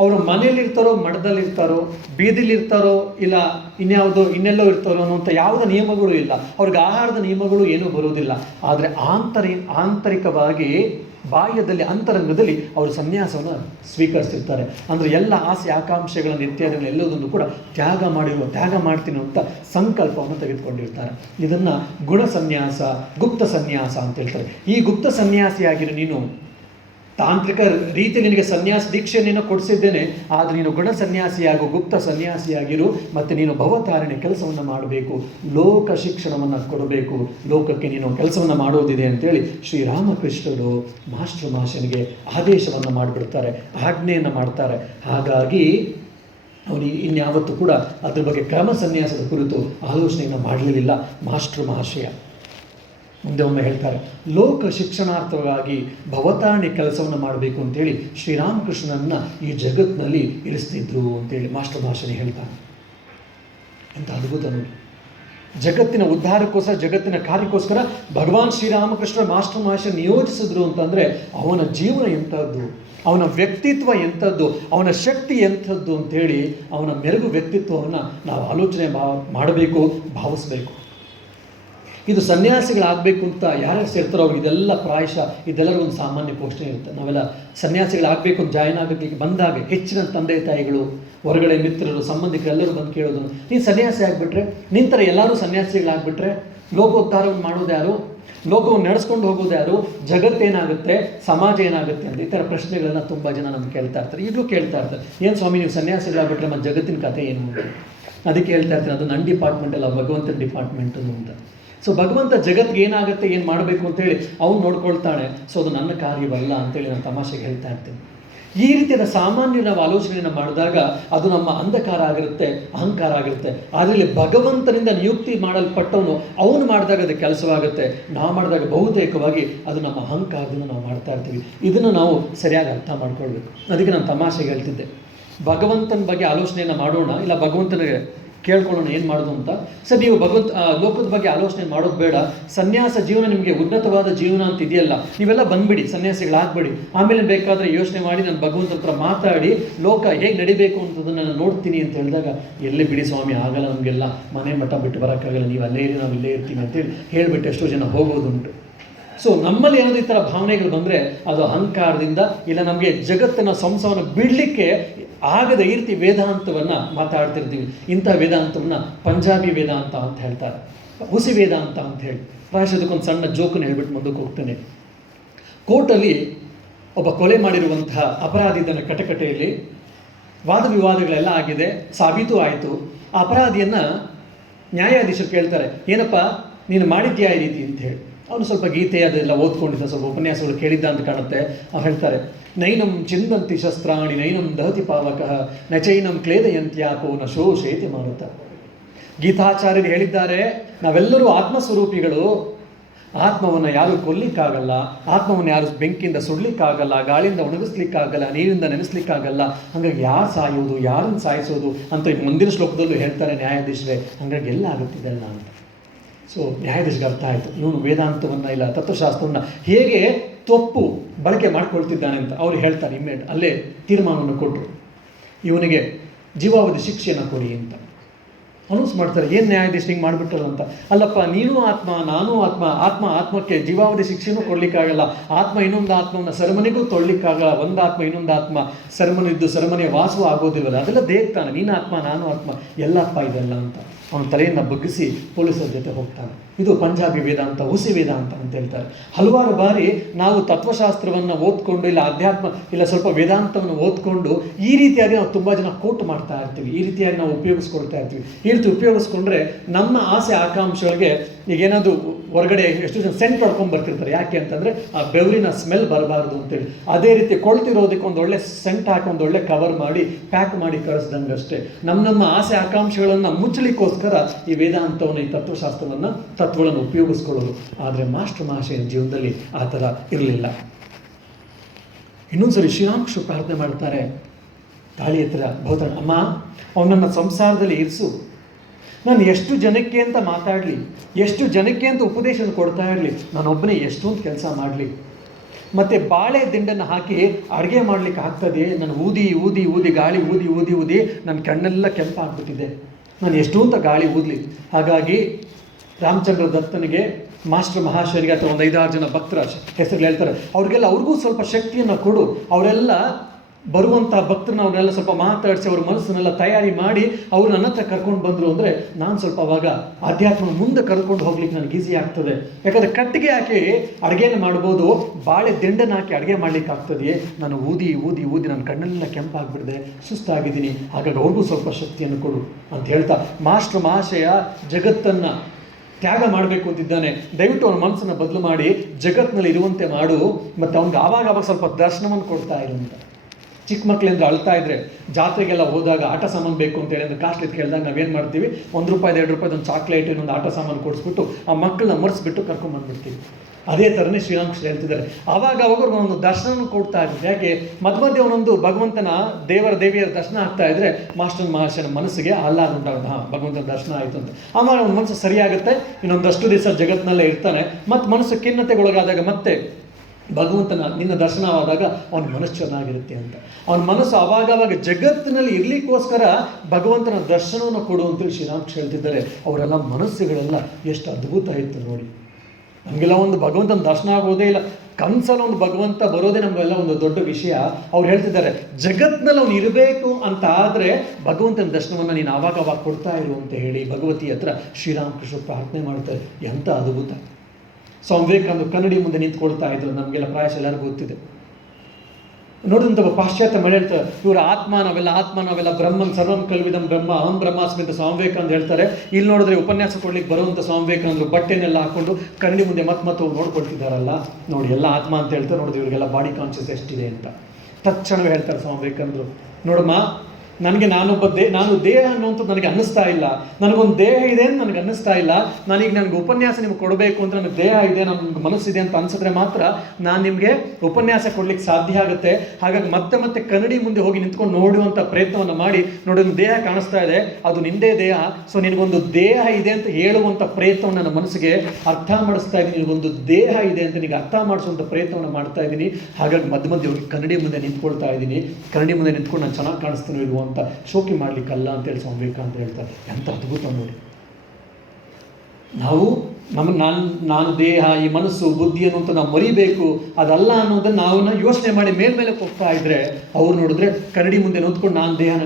ಅವರು ಮನೇಲಿರ್ತಾರೋ, ಮಠದಲ್ಲಿರ್ತಾರೋ, ಬೀದಿಲಿರ್ತಾರೋ, ಇಲ್ಲ ಇನ್ನೆಲ್ಲೋ ಇರ್ತಾರೋ ಅನ್ನುವಂಥ ಯಾವುದೇ ನಿಯಮಗಳು ಇಲ್ಲ. ಅವ್ರಿಗೆ ಆಹಾರದ ನಿಯಮಗಳು ಏನೂ ಬರೋದಿಲ್ಲ. ಆದರೆ ಆಂತರಿಕವಾಗಿ ಬಾಹ್ಯದಲ್ಲಿ, ಅಂತರಂಗದಲ್ಲಿ ಅವರು ಸನ್ಯಾಸವನ್ನು ಸ್ವೀಕರಿಸ್ತಿರ್ತಾರೆ. ಅಂದರೆ ಎಲ್ಲ ಆಸೆ ಆಕಾಂಕ್ಷೆಗಳನ್ನು ಇತ್ಯಾದಿಗಳು ಎಲ್ಲದನ್ನು ಕೂಡ ತ್ಯಾಗ ಮಾಡ್ತೀನಿ ಅಂತ ಸಂಕಲ್ಪವನ್ನು ತೆಗೆದುಕೊಂಡಿರ್ತಾರೆ. ಇದನ್ನು ಗುಣ ಸನ್ಯಾಸ, ಗುಪ್ತ ಸನ್ಯಾಸ ಅಂತ ಹೇಳ್ತಾರೆ. ಈ ಗುಪ್ತ ಸನ್ಯಾಸಿಯಾಗಿರೋ ನೀನು ತಾಂತ್ರಿಕ ರೀತಿ ನಿನಗೆ ಸನ್ಯಾಸ ದೀಕ್ಷೆಯನ್ನು ಕೊಡಿಸಿದ್ದೇನೆ, ಆದರೆ ನೀನು ಗುಣ ಸನ್ಯಾಸಿಯಾಗು, ಗುಪ್ತ ಸನ್ಯಾಸಿಯಾಗಿರು, ಮತ್ತು ನೀನು ಭವತಾರಣೆ ಕೆಲಸವನ್ನು ಮಾಡಬೇಕು, ಲೋಕ ಶಿಕ್ಷಣವನ್ನು ಕೊಡಬೇಕು, ಲೋಕಕ್ಕೆ ನೀನು ಕೆಲಸವನ್ನು ಮಾಡೋದಿದೆ ಅಂತೇಳಿ ಶ್ರೀರಾಮಕೃಷ್ಣರು ಮಾಸ್ಟರ್ ಮಾಷನಿಗೆ ಆದೇಶವನ್ನು ಮಾಡಿಬಿಡ್ತಾರೆ, ಆಜ್ಞೆಯನ್ನು ಮಾಡ್ತಾರೆ. ಹಾಗಾಗಿ ಅವನು ಇನ್ಯಾವತ್ತೂ ಕೂಡ ಅದ್ರ ಬಗ್ಗೆ ಕ್ರಮ ಸನ್ಯಾಸದ ಕುರಿತು ಆಲೋಚನೆಯನ್ನು ಮಾಡಲಿಲ್ಲ ಮಾಸ್ಟರ್ ಮಹಾಶಯ. ಮುಂದೆ ಒಮ್ಮೆ ಹೇಳ್ತಾರೆ, ಲೋಕ ಶಿಕ್ಷಣಾರ್ಥವಾಗಿ ಭವತಾರಣೆ ಕೆಲಸವನ್ನು ಮಾಡಬೇಕು ಅಂತೇಳಿ ಶ್ರೀರಾಮಕೃಷ್ಣನನ್ನು ಈ ಜಗತ್ತಿನಲ್ಲಿ ಇರಿಸ್ತಿದ್ರು ಅಂತೇಳಿ ಮಾಸ್ಟರ್ ಭಾಷಣೆ ಹೇಳ್ತಾನೆ. ಎಂಥ ಅದ್ಭುತ ನೋಡಿ. ಜಗತ್ತಿನ ಉದ್ಧಾರಕ್ಕೋಸ್ಕರ, ಜಗತ್ತಿನ ಕಾರ್ಯಕ್ಕೋಸ್ಕರ ಭಗವಾನ್ ಶ್ರೀರಾಮಕೃಷ್ಣ ಮಾಸ್ಟರ್ ಭಾಷೆ ನಿಯೋಜಿಸಿದ್ರು ಅಂತಂದರೆ ಅವನ ಜೀವನ ಎಂಥದ್ದು, ಅವನ ವ್ಯಕ್ತಿತ್ವ ಎಂಥದ್ದು, ಅವನ ಶಕ್ತಿ ಎಂಥದ್ದು ಅಂಥೇಳಿ ಅವನ ಮೆರುಗು ವ್ಯಕ್ತಿತ್ವವನ್ನು ನಾವು ಆಲೋಚನೆ ಮಾಡಬೇಕು, ಭಾವಿಸಬೇಕು. ಇದು ಸನ್ಯಾಸಿಗಳಾಗಬೇಕು ಅಂತ ಯಾರ್ಯಾರು ಸೇರ್ತಾರೋ ಅವ್ರಿಗೆ ಇದೆಲ್ಲ ಪ್ರಾಯಶಃ ಇದೆಲ್ಲರೂ ಒಂದು ಸಾಮಾನ್ಯ ಪ್ರಶ್ನೆ ಇರುತ್ತೆ. ನಾವೆಲ್ಲ ಸನ್ಯಾಸಿಗಳಾಗಬೇಕು ಅಂತ ಜಾಯ್ನ್ ಆಗೋಕ್ಕೆ ಬಂದಾಗ ಹೆಚ್ಚಿನ ತಂದೆ ತಾಯಿಗಳು, ಹೊರಗಡೆ ಮಿತ್ರರು, ಸಂಬಂಧಿಕರು ಎಲ್ಲರೂ ಬಂದು ಕೇಳೋದು, ನೀನು ಸನ್ಯಾಸಿ ಆಗಿಬಿಟ್ರೆ, ನಿನ್ನ ಥರ ಎಲ್ಲರೂ ಸನ್ಯಾಸಿಗಳಾಗ್ಬಿಟ್ರೆ ಲೋಕೋದ್ಧಾರವನ್ನು ಮಾಡೋದು ಯಾರು, ಲೋಕವನ್ನು ನಡೆಸ್ಕೊಂಡು ಹೋಗೋದು ಯಾರು, ಜಗತ್ತೇನಾಗುತ್ತೆ, ಸಮಾಜ ಏನಾಗುತ್ತೆ ಅಂತ ಈ ಥರ ಪ್ರಶ್ನೆಗಳನ್ನು ತುಂಬ ಜನ ನಮ್ಗೆ ಕೇಳ್ತಾ ಇರ್ತಾರೆ. ಈಗಲೂ ಕೇಳ್ತಾ ಇರ್ತಾರೆ, ಏನು ಸ್ವಾಮಿ ನೀವು ಸನ್ಯಾಸಿಗಳಾಗ್ಬಿಟ್ರೆ ಮತ್ತು ಜಗತ್ತಿನ ಕಥೆ ಏನು ಅಂತ. ಅದಕ್ಕೆ ಹೇಳ್ತಾ ಇರ್ತೀನಿ, ಅದು ನನ್ನ ಡಿಪಾರ್ಟ್ಮೆಂಟ್ ಅಲ್ಲ, ಭಗವಂತನ ಡಿಪಾರ್ಟ್ಮೆಂಟು ಅಂತ. ಸೊ ಭಗವಂತ ಜಗತ್ತಿಗೆ ಏನಾಗುತ್ತೆ, ಏನು ಮಾಡಬೇಕು ಅಂತೇಳಿ ಅವ್ನು ನೋಡ್ಕೊಳ್ತಾನೆ. ಸೊ ಅದು ನನ್ನ ಕಾರ್ಯವಲ್ಲ ಅಂತೇಳಿ ನಾನು ತಮಾಷೆಗೆ ಹೇಳ್ತಾ ಇರ್ತೀನಿ. ಈ ರೀತಿಯಾದ ಸಾಮಾನ್ಯ ನಾವು ಆಲೋಚನೆಯನ್ನು ಮಾಡಿದಾಗ ಅದು ನಮ್ಮ ಅಂಧಕಾರ ಆಗಿರುತ್ತೆ, ಅಹಂಕಾರ ಆಗಿರುತ್ತೆ. ಆದರೆ ಭಗವಂತನಿಂದ ನಿಯುಕ್ತಿ ಮಾಡಲ್ಪಟ್ಟವನು ಅವನು ಮಾಡಿದಾಗ ಅದು ಕೆಲಸವಾಗುತ್ತೆ. ನಾವು ಮಾಡಿದಾಗ ಬಹುತೇಕವಾಗಿ ಅದು ನಮ್ಮ ಅಹಂಕಾರದಿಂದ ನಾವು ಮಾಡ್ತಾ ಇರ್ತೀವಿ. ಇದನ್ನು ನಾವು ಸರಿಯಾಗಿ ಅರ್ಥ ಮಾಡ್ಕೊಳ್ಬೇಕು. ಅದಕ್ಕೆ ನಾನು ತಮಾಷೆಗೆ ಹೇಳ್ತಿದ್ದೆ, ಭಗವಂತನ ಬಗ್ಗೆ ಆಲೋಚನೆಯನ್ನು ಮಾಡೋಣ, ಇಲ್ಲ ಭಗವಂತನಿಗೆ ಕೇಳ್ಕೊಳ್ಳೋಣ ಏನು ಮಾಡೋದು ಅಂತ. ಸರ್ ನೀವು ಲೋಕದ ಬಗ್ಗೆ ಆಲೋಚನೆ ಮಾಡೋದು ಬೇಡ, ಸನ್ಯಾಸ ಜೀವನ ನಿಮಗೆ ಉನ್ನತವಾದ ಜೀವನ ಅಂತ ಇದೆಯಲ್ಲ, ನೀವೆಲ್ಲ ಬಂದುಬಿಡಿ, ಸನ್ಯಾಸಿಗಳಾಗಬೇಡಿ, ಆಮೇಲೆ ಬೇಕಾದರೆ ಯೋಚನೆ ಮಾಡಿ ನಾನು ಭಗವಂತನ ಹತ್ರ ಮಾತಾಡಿ ಲೋಕ ಹೇಗೆ ನಡಿಬೇಕು ಅಂತದನ್ನು ನಾನು ನೋಡ್ತೀನಿ ಅಂತ ಹೇಳಿದಾಗ, ಎಲ್ಲಿ ಬಿಡಿ ಸ್ವಾಮಿ ಆಗಲ್ಲ, ನಮಗೆಲ್ಲ ಮನೆ ಮಠ ಬಿಟ್ಟು ಬರೋಕ್ಕಾಗಲ್ಲ, ನೀವು ಅಲ್ಲೇ ಇರಿ, ನಾವು ಇಲ್ಲೇ ಇರ್ತೀವಿ ಅಂತೇಳಿ ಹೇಳಿಬಿಟ್ಟು ಎಷ್ಟೋ ಜನ ಹೋಗೋದುಂಟು. ಸೊ ನಮ್ಮಲ್ಲಿ ಏನಾದರೂ ಈ ಥರ ಭಾವನೆಗಳು ಬಂದರೆ ಅದು ಅಹಂಕಾರದಿಂದ, ಇಲ್ಲ ನಮಗೆ ಜಗತ್ತಿನ ಸಂಸವನ್ನು ಬಿಡಲಿಕ್ಕೆ ಆಗದ ಈ ರೀತಿ ವೇದಾಂತವನ್ನು ಮಾತಾಡ್ತಿರ್ತೀವಿ. ಇಂಥ ವೇದಾಂತವನ್ನು ಪಂಜಾಬಿ ವೇದಾಂತ ಅಂತ ಹೇಳ್ತಾರೆ, ಹುಸಿ ವೇದಾಂತ ಅಂತ ಹೇಳಿ. ಪ್ರಾಯಶಃ ಅದಕ್ಕೊಂದು ಸಣ್ಣ ಜೋಕನ್ನು ಹೇಳ್ಬಿಟ್ಟು ಮುಂದಕ್ಕೆ ಹೋಗ್ತೇನೆ. ಕೋರ್ಟಲ್ಲಿ ಒಬ್ಬ ಕೊಲೆ ಮಾಡಿರುವಂತಹ ಅಪರಾಧಿತನ ಕಟಕಟೆಯಲ್ಲಿ ವಾದ ವಿವಾದಗಳೆಲ್ಲ ಆಗಿದೆ, ಸಾಬೀತು ಆಯಿತು. ಆ ಅಪರಾಧಿಯನ್ನು ನ್ಯಾಯಾಧೀಶರು ಕೇಳ್ತಾರೆ, ಏನಪ್ಪ ನೀನು ಮಾಡಿದ್ಯಾ ಈ ರೀತಿ ಅಂತ ಹೇಳಿ. ಅವನು ಸ್ವಲ್ಪ ಗೀತೆ ಅದೆಲ್ಲ ಓದ್ಕೊಂಡಿದ್ದ, ಸ್ವಲ್ಪ ಉಪನ್ಯಾಸಗಳು ಕೇಳಿದ್ದ ಅಂತ ಕಾಣುತ್ತೆ. ಅವ್ರು ಹೇಳ್ತಾರೆ, ನೈನಂ ಚಿಂದಂತಿ ಶಸ್ತ್ರಾಣಿ ನೈನಂ ದಹತಿ ಪಾವಕಃ ನಚೈನಂ ಕ್ಲೇದಯಂತ್ಯಾಪೋ ನ ಶೋಷೇತಿ ಮಾರುತ. ಗೀತಾಚಾರ್ಯರು ಹೇಳಿದ್ದಾರೆ, ನಾವೆಲ್ಲರೂ ಆತ್ಮಸ್ವರೂಪಿಗಳು, ಆತ್ಮವನ್ನು ಯಾರು ಕೊಲ್ಲಿಕ್ಕಾಗಲ್ಲ, ಆತ್ಮವನ್ನು ಯಾರು ಬೆಂಕಿಯಿಂದ ಸುಡ್ಲಿಕ್ಕಾಗಲ್ಲ, ಗಾಳಿಯಿಂದ ಒಣಗಿಸ್ಲಿಕ್ಕಾಗಲ್ಲ, ನೀರಿಂದ ನೆನೆಸ್ಲಿಕ್ಕಾಗಲ್ಲ. ಹಾಗಾಗಿ ಯಾರು ಸಾಯೋದು, ಯಾರನ್ನು ಸಾಯಿಸೋದು ಅಂತ ಮುಂದಿನ ಶ್ಲೋಕದಲ್ಲೂ ಹೇಳ್ತಾರೆ ನ್ಯಾಯಾಧೀಶರೇ. ಹಾಗಾಗಿ ಎಲ್ಲ ಆಗುತ್ತಿದೆಲ್ಲ ಅಂತ. ಸೊ ನ್ಯಾಯಾಧೀಶಗೆ ಅರ್ಥ ಆಯಿತು, ಇವನು ವೇದಾಂತವನ್ನು ಇಲ್ಲ ತತ್ವಶಾಸ್ತ್ರವನ್ನು ಹೇಗೆ ತಪ್ಪು ಬಳಕೆ ಮಾಡ್ಕೊಳ್ತಿದ್ದಾನೆ ಅಂತ. ಅವ್ರು ಹೇಳ್ತಾರೆ, ಅಲ್ಲೇ ತೀರ್ಮಾನವನ್ನು ಕೊಟ್ಟರು, ಇವನಿಗೆ ಜೀವಾವಧಿ ಶಿಕ್ಷೆಯನ್ನು ಕೊಡಿ ಅಂತ ಅನೌನ್ಸ್ ಮಾಡ್ತಾರೆ. ಏನು ನ್ಯಾಯಾಧೀಶ ಹಿಂಗೆ ಮಾಡಿಬಿಟ್ಟರು ಅಂತ. ಅಲ್ಲಪ್ಪ, ನೀನು ಆತ್ಮ, ನಾನು ಆತ್ಮಕ್ಕೆ ಜೀವಾವಧಿ ಶಿಕ್ಷೆನೂ ಕೊಡಲಿಕ್ಕಾಗಲ್ಲ, ಆತ್ಮ ಇನ್ನೊಂದು ಆತ್ಮವನ್ನು ಸೆರೆಮನೆಗೂ ತೊಳ್ಲಿಕ್ಕಾಗಲ್ಲ, ಒಂದು ಆತ್ಮ ಇನ್ನೊಂದು ಆತ್ಮ ಸೆರೆಮನಿದ್ದು ಸೆರೆಮನೆಯ ವಾಸವೂ ಆಗೋದಿಲ್ವಲ್ಲ, ಅದೆಲ್ಲ ದೇಗ್ತಾನೆ, ನೀನು ಆತ್ಮ ನಾನು ಆತ್ಮ ಎಲ್ಲಪ್ಪ ಇದೆಲ್ಲ ಅಂತ ಅವನ ತಲೆಯನ್ನು ಬಗ್ಗಿಸಿ ಪೊಲೀಸರ ಜೊತೆ ಹೋಗ್ತಾನೆ. ಇದು ಪಂಜಾಬಿ ವೇದಾಂತ, ಹುಸಿ ವೇದಾಂತ ಅಂತ ಹೇಳ್ತಾರೆ. ಹಲವಾರು ಬಾರಿ ನಾವು ತತ್ವಶಾಸ್ತ್ರವನ್ನು ಓದ್ಕೊಂಡು, ಇಲ್ಲ ಅಧ್ಯಾತ್ಮ, ಇಲ್ಲ ಸ್ವಲ್ಪ ವೇದಾಂತವನ್ನು ಓದ್ಕೊಂಡು ಈ ರೀತಿಯಾಗಿ ನಾವು ತುಂಬ ಜನ ಕೋಟ್ ಮಾಡ್ತಾ ಇರ್ತೀವಿ, ಈ ರೀತಿಯಾಗಿ ನಾವು ಉಪಯೋಗಿಸ್ಕೊಳ್ತಾ ಇರ್ತೀವಿ. ಈ ರೀತಿ ಉಪಯೋಗಿಸ್ಕೊಂಡ್ರೆ ನಮ್ಮ ಆಸೆ ಆಕಾಂಕ್ಷೆಗಳಿಗೆ ಈಗೇನಾದರೂ ಹೊರಗಡೆ ಎಷ್ಟು ಜನ ಸೆಂಟ್ ಹೊಡ್ಕೊಂಡು ಬರ್ತಿರ್ತಾರೆ. ಯಾಕೆ ಅಂತಂದರೆ ಆ ಬೆವರಿನ ಸ್ಮೆಲ್ ಬರಬಾರ್ದು ಅಂತೇಳಿ. ಅದೇ ರೀತಿ ಕೊಳ್ತಿರೋದಕ್ಕೆ ಒಂದು ಒಳ್ಳೆ ಸೆಂಟ್ ಹಾಕಿ ಒಂದು ಒಳ್ಳೆ ಕವರ್ ಮಾಡಿ ಪ್ಯಾಕ್ ಮಾಡಿ ಕಳಿಸ್ದಂಗೆ ಅಷ್ಟೇ. ನಮ್ಮ ಆಸೆ ಆಕಾಂಕ್ಷೆಗಳನ್ನು ಮುಚ್ಚಲಿಕ್ಕೋಸ್ಕರ ಈ ವೇದಾಂತವನ್ನು, ಈ ತತ್ವಗಳನ್ನು ಉಪಯೋಗಿಸ್ಕೊಳ್ಳೋದು. ಆದರೆ ಮಾಸ್ಟರ್ ಮಹಾಶಯನ ಜೀವನದಲ್ಲಿ ಆ ಥರ ಇರಲಿಲ್ಲ. ಇನ್ನೊಂದು ಸರಿ ಶ್ರೀರಾಮಕೃಷ್ಣ ಪ್ರಾರ್ಥನೆ ಮಾಡ್ತಾರೆ, ತಾಳಿ ಹತ್ರ ಭೌತ, ಅಮ್ಮ ಅವನನ್ನು ಸಂಸಾರದಲ್ಲಿ ಇರಿಸು, ನಾನು ಎಷ್ಟು ಜನಕ್ಕೆ ಅಂತ ಮಾತಾಡಲಿ, ಎಷ್ಟು ಜನಕ್ಕೆ ಅಂತ ಉಪದೇಶ ಕೊಡ್ತಾ ಇರಲಿ, ನಾನೊಬ್ಬನೇ ಎಷ್ಟೊಂದು ಕೆಲಸ ಮಾಡಲಿ, ಮತ್ತು ಬಾಳೆ ದಿಂಡನ್ನು ಹಾಕಿ ಅಡುಗೆ ಮಾಡಲಿಕ್ಕೆ ಆಗ್ತದೆ. ನಾನು ಊದಿ ಊದಿ ಊದಿ ಗಾಳಿ ಊದಿ ಊದಿ ಊದಿ ನನ್ನ ಕಣ್ಣೆಲ್ಲ ಕೆಂಪಾಗ್ಬಿಟ್ಟಿದೆ, ನಾನು ಎಷ್ಟು ಅಂತ ಗಾಳಿ ಊದಲಿ. ಹಾಗಾಗಿ ರಾಮಚಂದ್ರ ದತ್ತನಿಗೆ, ಮಾಸ್ಟರ್ ಮಹಾಶಯರಿಗೆ ಅಥವಾ ಒಂದು 5-6 ಜನ ಭಕ್ತರ ಹೆಸರು ಹೇಳ್ತಾರೆ, ಅವ್ರಿಗೂ ಸ್ವಲ್ಪ ಶಕ್ತಿಯನ್ನು ಕೊಡು. ಅವರೆಲ್ಲ ಬರುವಂಥ ಭಕ್ತರನ್ನ ಅವ್ರನ್ನೆಲ್ಲ ಸ್ವಲ್ಪ ಮಾತಾಡಿಸಿ ಅವ್ರ ಮನಸ್ಸನ್ನೆಲ್ಲ ತಯಾರಿ ಮಾಡಿ ಅವ್ರು ನನ್ನ ಹತ್ರ ಕರ್ಕೊಂಡು ಬಂದರು ಅಂದರೆ ನಾನು ಸ್ವಲ್ಪ ಅವಾಗ ಆಧ್ಯಾತ್ಮ ಮುಂದೆ ಕರ್ಕೊಂಡು ಹೋಗ್ಲಿಕ್ಕೆ ನನಗೆ ಈಸಿ ಆಗ್ತದೆ. ಯಾಕಂದರೆ ಕಟ್ಟಿಗೆ ಹಾಕಿ ಅಡುಗೆನ ಮಾಡ್ಬೋದು, ಬಾಳೆ ದಿಂಡನ್ನು ಹಾಕಿ ಅಡುಗೆ ಮಾಡ್ಲಿಕ್ಕೆ ಆಗ್ತದೆ. ನಾನು ಊದಿ ಊದಿ ಊದಿ ನನ್ನ ಕಣ್ಣೆಲ್ಲ ಕೆಂಪಾಗ್ಬಿಟ್ಟಿದೆ, ಸುಸ್ತಾಗಿದ್ದೀನಿ, ಹಾಗಾಗಿ ಅವ್ರಿಗೂ ಸ್ವಲ್ಪ ಶಕ್ತಿಯನ್ನು ಕೊಡು ಅಂತ ಹೇಳ್ತಾ ಮಾಸ್ಟರ್ ಮಹಾಶಯ ಜಗತ್ತನ್ನು ತ್ಯಾಗ ಮಾಡಬೇಕು ಅಂತಿದ್ದಾನೆ. ದಯವಿಟ್ಟು ಅವನ ಮನಸ್ಸನ್ನು ಬದಲು ಮಾಡಿ ಜಗತ್ತಿನಲ್ಲಿ ಇರುವಂತೆ ಮಾಡು, ಮತ್ತು ಅವ್ನಿಗೆ ಆವಾಗ ಸ್ವಲ್ಪ ದರ್ಶನವನ್ನು ಕೊಡ್ತಾ ಇರುವಂತ. ಚಿಕ್ಕ ಮಕ್ಕಳಿಂದ ಅಳ್ತಾ ಇದ್ರೆ, ಜಾತ್ರೆಗೆಲ್ಲ ಹೋದಾಗ ಆಟ ಸಾಮಾನು ಬೇಕು ಅಂತ ಹೇಳಿ, ಅಂದರೆ ಕಾಸ್ಟ್ಲಿ ಕೇಳಿದಾಗ ನಾವೇನು ಮಾಡ್ತೀವಿ, ₹1 ₹2 ಒಂದು ಚಾಕ್ಲೇಟ್ ಇನ್ನೊಂದು ಆಟ ಸಾಮಾನು ಕೊಡಿಸ್ಬಿಟ್ಟು ಆ ಮಕ್ಕಳನ್ನ ಮರೆಸ್ಬಿಟ್ಟು ಕರ್ಕೊಂಡ್ಬಂದ್ಬಿಡ್ತೀವಿ. ಅದೇ ಥರನೇ ಶ್ರೀರಾಮಕೃಷ್ಣ ಹೇಳ್ತಿದ್ದಾರೆ, ಆವಾಗ ಒಂದು ದರ್ಶನ ಕೊಡ್ತಾ ಇದ್ರು. ಯಾಕೆ ಮಧ್ಯ ಒಂದೊಂದು ಭಗವಂತನ ದೇವಿಯರ ದರ್ಶನ ಆಗ್ತಾ ಇದ್ರೆ ಮಾಸ್ಟರ್ ಮಹಾಶಯನ ಮನಸ್ಸಿಗೆ ಆಹ್ಲಾದ ಉಂಟಾಗುತ್ತೆ. ಭಗವಂತನ ದರ್ಶನ ಆಯಿತು ಅಂತ. ಆಮೇಲೆ ಅವನ ಮನಸ್ಸು ಸರಿಯಾಗುತ್ತೆ, ಇನ್ನೊಂದಷ್ಟು ದಿವಸ ಜಗತ್ತಿನಲ್ಲೇ ಇರ್ತಾನೆ. ಮತ್ತು ಮನಸ್ಸು ಖಿನ್ನತೆಗೊಳಗಾದಾಗ ಮತ್ತೆ ಭಗವಂತನ ನಿನ್ನ ದರ್ಶನವಾದಾಗ ಅವನ ಮನಸ್ಸು ಚೆನ್ನಾಗಿರುತ್ತೆ ಅಂತ. ಅವನ ಮನಸ್ಸು ಆವಾಗ ಜಗತ್ತಿನಲ್ಲಿ ಇರಲಿಕ್ಕೋಸ್ಕರ ಭಗವಂತನ ದರ್ಶನವನ್ನು ಕೊಡು ಅಂತೇಳಿ ಶ್ರೀರಾಮಕೃಷ್ಣ ಹೇಳ್ತಿದ್ದಾರೆ. ಅವರೆಲ್ಲ ಮನಸ್ಸುಗಳೆಲ್ಲ ಎಷ್ಟು ಅದ್ಭುತ ಇತ್ತು ನೋಡಿ. ನಮಗೆಲ್ಲ ಒಂದು ಭಗವಂತನ ದರ್ಶನ ಆಗೋದೇ ಇಲ್ಲ, ಕನಸಲ್ಲಿ ಒಂದು ಭಗವಂತ ಬರೋದೇ ನಮಗೆಲ್ಲ ಒಂದು ದೊಡ್ಡ ವಿಷಯ. ಅವ್ರು ಹೇಳ್ತಿದ್ದಾರೆ, ಜಗತ್ತಿನಲ್ಲಿ ಅವನು ಇರಬೇಕು ಅಂತ ಆದರೆ ಭಗವಂತನ ದರ್ಶನವನ್ನು ನೀನು ಆವಾಗ ಕೊಡ್ತಾ ಇರು ಅಂತ ಹೇಳಿ ಭಗವತಿ ಹತ್ರ ಶ್ರೀರಾಮಕೃಷ್ಣ ಪ್ರಾರ್ಥನೆ ಮಾಡ್ತಾರೆ. ಎಂಥ ಅದ್ಭುತ. ಸ್ವಾಮಿ ವಿವೇಕಾನಂದ ಕನ್ನಡಿ ಮುಂದೆ ನಿಂತ್ಕೊಳ್ತಾ ಇದ್ರು, ನಮಗೆಲ್ಲ ಪ್ರಾಯಶಃ ಎಲ್ಲರಿಗೂ ಗೊತ್ತಿದೆ. ನೋಡಿದಂಥ ಪಾಶ್ಚಾತ್ಯ ಮಳೆ ಹೇಳ್ತಾರೆ, ಇವರು ಆತ್ಮ ನಾವೆಲ್ಲ ಬ್ರಹ್ಮನ್ ಸರ್ವಂ ಕಲ್ವಿದಂ ಬ್ರಹ್ಮ ಅಹಂ ಬ್ರಹ್ಮಾಸ್ಮಿ ಅಂತ ಸ್ವಾಮಿ ವಿವೇಕಾನಂದ ಹೇಳ್ತಾರೆ. ಇಲ್ಲಿ ನೋಡಿದ್ರೆ ಉಪನ್ಯಾಸ ಕೊಡ್ಲಿಕ್ಕೆ ಬರುವಂಥ ಸ್ವಾಮಿ ವಿವೇಕಾನಂದರು ಬಟ್ಟೆನೆಲ್ಲ ಹಾಕೊಂಡು ಕನ್ನಡಿ ಮುಂದೆ ಮತ್ತೆ ನೋಡ್ಕೊಳ್ತಿದ್ದಾರಲ್ಲ ನೋಡಿ, ಎಲ್ಲ ಆತ್ಮ ಅಂತ ಹೇಳ್ತಾರೆ. ನೋಡಿದ್ರೆ ಇವರಿಗೆಲ್ಲ ಬಾಡಿ ಕಾನ್ಷಿಯಸ್ ಎಷ್ಟಿದೆ ಅಂತ ತಕ್ಷಣವೇ ಹೇಳ್ತಾರೆ ಸ್ವಾಮಿ ವಿವೇಕಾನಂದರು, ನೋಡಮ್ಮ ನನಗೆ ನಾನು ದೇಹ ಅನ್ನುವಂಥದ್ದು ನನಗೆ ಅನ್ನಿಸ್ತಾ ಇಲ್ಲ, ನನಗೊಂದು ದೇಹ ಇದೆ ಅಂತ ನನಗೆ ಅನ್ನಿಸ್ತಾ ಇಲ್ಲ. ನನಗೆ ಉಪನ್ಯಾಸ ನಿಮ್ಗೆ ಕೊಡಬೇಕು ಅಂತ ನನಗೆ ದೇಹ ಇದೆ, ನನಗೆ ಮನಸ್ಸಿದೆ ಅಂತ ಅನ್ಸಿದ್ರೆ ಮಾತ್ರ ನಾನು ನಿಮಗೆ ಉಪನ್ಯಾಸ ಕೊಡ್ಲಿಕ್ಕೆ ಸಾಧ್ಯ ಆಗುತ್ತೆ. ಹಾಗಾಗಿ ಮತ್ತೆ ಕನ್ನಡಿ ಮುಂದೆ ಹೋಗಿ ನಿಂತ್ಕೊಂಡು ನೋಡುವಂಥ ಪ್ರಯತ್ನವನ್ನು ಮಾಡಿ, ನೋಡಿ ದೇಹ ಕಾಣಿಸ್ತಾ ಇದೆ, ಅದು ನಿಂದೇ ದೇಹ, ಸೊ ನಿನಗೊಂದು ದೇಹ ಇದೆ ಅಂತ ಹೇಳುವಂಥ ಪ್ರಯತ್ನವನ್ನು ನನ್ನ ಮನಸ್ಸಿಗೆ ಅರ್ಥ ಮಾಡಿಸ್ತಾ ಇದ್ದೀನಿ, ನಿನಗೊಂದು ದೇಹ ಇದೆ ಅಂತ ನಿನಗೆ ಅರ್ಥ ಮಾಡಿಸುವಂಥ ಪ್ರಯತ್ನವನ್ನು ಮಾಡ್ತಾ ಇದ್ದೀನಿ. ಹಾಗಾಗಿ ಮಧ್ಯೆ ಹೋಗಿ ಕನ್ನಡಿ ಮುಂದೆ ನಿಂತ್ಕೊಳ್ತಾ ಇದ್ದೀನಿ, ಕನ್ನಡಿ ಮುಂದೆ ನಿಂತ್ಕೊಂಡು ನಾನು ಚೆನ್ನಾಗಿ ಕಾಣಿಸ್ತೀನಿ ಇಲ್ವೋ ಅಂತ ಶೋಕಿ ಮಾಡ್ಲಿಕ್ಕಲ್ಲ ಅಂತೇಳಿ ಸ್ವಾಮಿ ವಿವೇಕಾನಂದ ಹೇಳ್ತಾರೆ. ಎಂಥ ಅದ್ಭುತ ನೋಡಿ. ನಾವು ನಾನು ದೇಹ, ಈ ಮನಸ್ಸು, ಬುದ್ಧಿ ಅನ್ನುವಂಥ ನಾವು ಮರಿಬೇಕು, ಅದಲ್ಲ ಅನ್ನೋದನ್ನು ನಾವು ಯೋಚನೆ ಮಾಡಿ ಮೇಲ್ಮೇಲೆ ಹೋಗ್ತಾ ಇದ್ರೆ, ಅವ್ರು ನೋಡಿದ್ರೆ ಕನ್ನಡಿ ಮುಂದೆ ನಿಂತ್ಕೊಂಡು ನಾನು ದೇಹ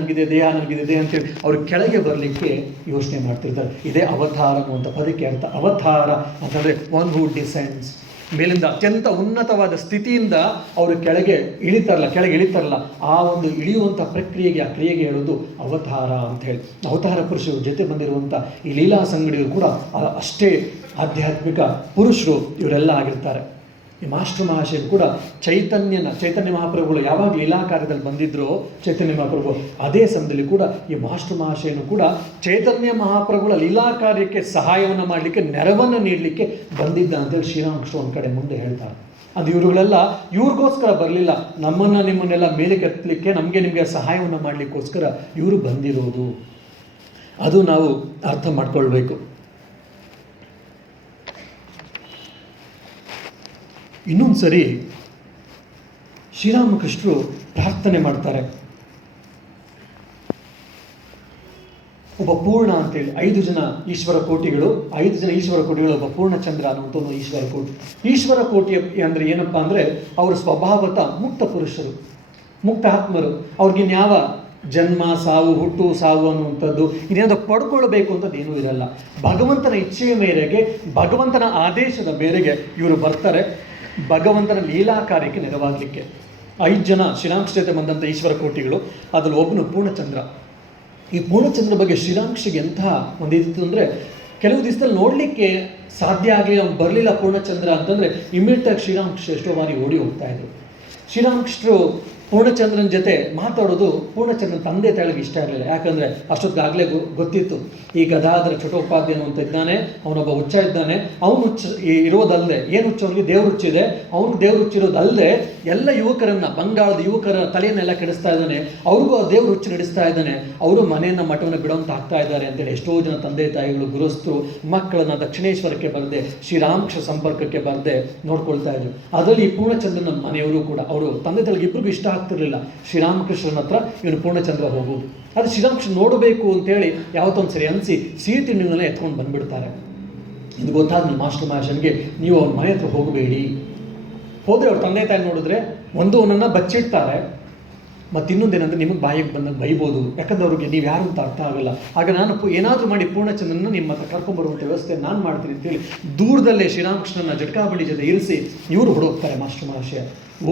ನನಗಿದೆ ಅಂತೇಳಿ ಅವ್ರು ಕೆಳಗೆ ಬರಲಿಕ್ಕೆ ಯೋಚನೆ ಮಾಡ್ತಿರ್ತಾರೆ. ಇದೇ ಅವತಾರ ಅನ್ನುವಂಥ ಪದಕ್ಕೆ ಅರ್ಥ. ಅವತಾರ ಅಂತಂದರೆ ಒನ್ ಹೂ ಡಿಸೆಂಡ್ಸ್, ಮೇಲಿಂದ ಅತ್ಯಂತ ಉನ್ನತವಾದ ಸ್ಥಿತಿಯಿಂದ ಅವರು ಕೆಳಗೆ ಇಳಿತಾರಲ್ಲ, ಆ ಒಂದು ಇಳಿಯುವಂಥ ಪ್ರಕ್ರಿಯೆಗೆ, ಆ ಕ್ರಿಯೆಗೆ ಹೇಳೋದು ಅವತಾರ ಅಂತ ಹೇಳಿ. ಅವತಾರ ಪುರುಷರು ಜೊತೆ ಬಂದಿರುವಂಥ ಈ ಲೀಲಾ ಸಂಗಡಿಯರು ಕೂಡ ಅಷ್ಟೇ ಆಧ್ಯಾತ್ಮಿಕ ಪುರುಷರು ಇವರೆಲ್ಲ ಆಗಿರ್ತಾರೆ. ಈ ಮಾಸ್ಟರ್ ಮಹಾಶಯರು ಕೂಡ ಚೈತನ್ಯ ಮಹಾಪ್ರಭುಗಳು ಯಾವಾಗ ಲೀಲಾ ಕಾರ್ಯದಲ್ಲಿ ಬಂದಿದ್ರೋ, ಚೈತನ್ಯ ಮಹಾಪ್ರಭು ಅದೇ ಸಮಯದಲ್ಲಿ ಕೂಡ ಈ ಮಾಸ್ಟರ್ ಮಹಾಶಯನು ಕೂಡ ಚೈತನ್ಯ ಮಹಾಪ್ರಭುಗಳ ಲೀಲಾ ಕಾರ್ಯಕ್ಕೆ ಸಹಾಯವನ್ನು ಮಾಡಲಿಕ್ಕೆ, ನೆರವನ್ನು ನೀಡಲಿಕ್ಕೆ ಬಂದಿದ್ದ ಅಂತೇಳಿ ಶ್ರೀರಾಮಕೃಷ್ಣ ಒಂದು ಕಡೆ ಮುಂದೆ ಹೇಳ್ತಾರೆ. ಅದು ಇವ್ರಿಗೋಸ್ಕರ ಬರಲಿಲ್ಲ, ನಿಮ್ಮನ್ನೆಲ್ಲ ಮೇಲೆ ಕೆತ್ತಲಿಕ್ಕೆ, ನಿಮಗೆ ಸಹಾಯವನ್ನು ಮಾಡಲಿಕ್ಕೋಸ್ಕರ ಇವರು ಬಂದಿರೋದು. ಅದು ನಾವು ಅರ್ಥ ಮಾಡ್ಕೊಳ್ಬೇಕು. ಇನ್ನೊಂದು ಸರಿ ಶ್ರೀರಾಮಕೃಷ್ಣರು ಪ್ರಾರ್ಥನೆ ಮಾಡ್ತಾರೆ. ಒಬ್ಬ ಪೂರ್ಣ ಅಂತೇಳಿ 5 ಜನ ಈಶ್ವರ ಕೋಟಿಗಳು ಒಬ್ಬ ಪೂರ್ಣಚಂದ್ರ ಅನ್ನುವಂಥ ಒಂದು ಈಶ್ವರ ಕೋಟಿ ಅಂದರೆ ಏನಪ್ಪ ಅಂದರೆ ಅವರ ಸ್ವಭಾವತ ಮುಕ್ತ ಪುರುಷರು, ಮುಕ್ತ ಆತ್ಮರು. ಅವ್ರಿಗಿನ್ಯಾವ ಜನ್ಮ ಸಾವು, ಹುಟ್ಟು ಸಾವು ಅನ್ನುವಂಥದ್ದು ಇನ್ನೇನೋ ಪಡ್ಕೊಳ್ಬೇಕು ಅಂತದ್ದು ಏನೂ ಇರಲ್ಲ. ಭಗವಂತನ ಇಚ್ಛೆಯ ಮೇರೆಗೆ, ಭಗವಂತನ ಆದೇಶದ ಮೇರೆಗೆ ಇವರು ಬರ್ತಾರೆ ಭಗವಂತನ ಲೀಲಾ ಕಾರ್ಯಕ್ಕೆ ನೆರವಾಗಲಿಕ್ಕೆ. 5 ಜನ ಶ್ರೀರಾಮಕೃಷ್ಣ ಜೊತೆ ಬಂದಂಥ ಈಶ್ವರ ಕೋಟಿಗಳು, ಅದರಲ್ಲಿ ಒಬ್ಬನು ಪೂರ್ಣಚಂದ್ರ. ಈ ಪೂರ್ಣಚಂದ್ರ ಬಗ್ಗೆ ಶ್ರೀರಾಮಕೃಷ್ಣಗೆ ಎಂಥ ಒಂದು ಇತ್ತು ಅಂದರೆ, ಕೆಲವು ದಿವಸದಲ್ಲಿ ನೋಡಲಿಕ್ಕೆ ಸಾಧ್ಯ ಆಗಲಿ, ಅವ್ನು ಬರಲಿಲ್ಲ ಪೂರ್ಣಚಂದ್ರ ಅಂತಂದರೆ ಇಮಿಡಿಯೇಟಾಗಿ ಶ್ರೀರಾಮಕೃಷ್ಣ ಎಷ್ಟೋ ಬಾರಿ ಓಡಿ ಹೋಗ್ತಾಯಿದ್ರು. ಶ್ರೀರಾಮಕೃಷ್ಣರು ಪೂರ್ಣಚಂದ್ರನ ಜೊತೆ ಮಾತಾಡೋದು ಪೂರ್ಣಚಂದ್ರನ ತಂದೆ ತಾಯಿಗೆ ಇಷ್ಟ ಆಗಲಿಲ್ಲ. ಯಾಕಂದರೆ ಅಷ್ಟೊತ್ತಿಗಾಗಲೇ ಗೊತ್ತಿತ್ತು ಈ ಗದಾಧರ ಚಟ್ಟೋಪಾಧ್ಯಾಯ ಅನ್ನುವಂಥ ಇದ್ದಾನೆ, ಅವನೊಬ್ಬ ಹುಚ್ಚ ಇದ್ದಾನೆ. ಅವನು ಹುಚ್ಚ ಇರೋದಲ್ಲದೆ, ಏನು ಹುಚ್ಚ ಅವನಿಗೆ ದೇವ್ರ ಹುಚ್ಚಿದೆ, ಅವನು ದೇವ್ರ ಹುಚ್ಚಿರೋದಲ್ಲದೆ ಎಲ್ಲ ಯುವಕರನ್ನು, ಬಂಗಾಳದ ಯುವಕರ ತಲೆಯನ್ನೆಲ್ಲ ಕೆಡಿಸ್ತಾ ಇದ್ದಾನೆ, ಅವ್ರಿಗೂ ಆ ದೇವ್ರ ಹುಚ್ಚು ನಡೆಸ್ತಾ ಇದ್ದಾನೆ. ಅವರು ಮನೆಯನ್ನು ಮಠವನ್ನು ಬಿಡೋಂತ ಆಗ್ತಾ ಇದ್ದಾರೆ ಅಂತೇಳಿ ಎಷ್ಟೋ ಜನ ತಂದೆ ತಾಯಿಗಳು, ಗೃಹಸ್ಥರು ಮಕ್ಕಳನ್ನು ದಕ್ಷಿಣೇಶ್ವರಕ್ಕೆ ಬರದೆ, ಶ್ರೀರಾಮಕೃಷ್ಣ ಸಂಪರ್ಕಕ್ಕೆ ಬರದೆ ನೋಡ್ಕೊಳ್ತಾ ಇದ್ರು. ಅದರಲ್ಲಿ ಈ ಪೂರ್ಣಚಂದ್ರನ ಮನೆಯವರು ಕೂಡ, ಅವರು ತಂದೆ ತಾಯಿಗೆ ಇಬ್ಬರಿಗೂ ಇಷ್ಟ ಆಗ್ತಿರ್ಲಿಲ್ಲ ಶ್ರೀರಾಮಕೃಷ್ಣನ ಹತ್ರ ಇವನು ಪೂರ್ಣಚಂದ್ರ ಹೋಗೋದು. ಅದು ಶ್ರೀರಾಮಕೃಷ್ಣ ನೋಡಬೇಕು ಅಂತೇಳಿ ಯಾವತ್ತೊಂದು ಸರಿ ಅನಿಸಿ ಸಿಹಿ ತಿಂಡಿಗಳನ್ನ ಎತ್ಕೊಂಡು ಬಂದುಬಿಡ್ತಾರೆ. ಇದು ಗೊತ್ತಾದ್ಮೇಲೆ ಮಾಸ್ಟರ್ ಮಹಾಶಯನಿಗೆ, ನೀವು ಅವ್ರ ಮನೆ ಹತ್ರ ಹೋಗಬೇಡಿ, ಹೋದರೆ ಅವ್ರ ತಂದೆ ತಾಯಿ ನೋಡಿದ್ರೆ ಒಂದು ಅವನನ್ನು ಬಚ್ಚಿಡ್ತಾರೆ, ಮತ್ತು ಇನ್ನೊಂದೇನಂದರೆ ನಿಮಗೆ ಬಾಯಿಗೆ ಬಂದಾಗ ಬೈಬೋದು, ಯಾಕಂದ್ರೆ ಅವ್ರಿಗೆ ನೀವು ಯಾರು ಅಂತ ಅರ್ಥ ಆಗಲ್ಲ. ಆಗ ನಾನು ಏನಾದರೂ ಮಾಡಿ ಪೂರ್ಣಚಂದ್ರನ ನಿಮ್ಮ ಹತ್ರ ಕರ್ಕೊಂಬರುವಂಥ ವ್ಯವಸ್ಥೆ ನಾನು ಮಾಡ್ತೀನಿ ಅಂತೇಳಿ ದೂರದಲ್ಲೇ ಶ್ರೀರಾಮಕೃಷ್ಣನ ಜಟಕಾಬಂಡಿ ಜೊತೆ ಇರಿಸಿ ಇವರು ಹೊಡೋಗ್ತಾರೆ ಮಾಸ್ಟರ್ ಮಹಾಶಯ.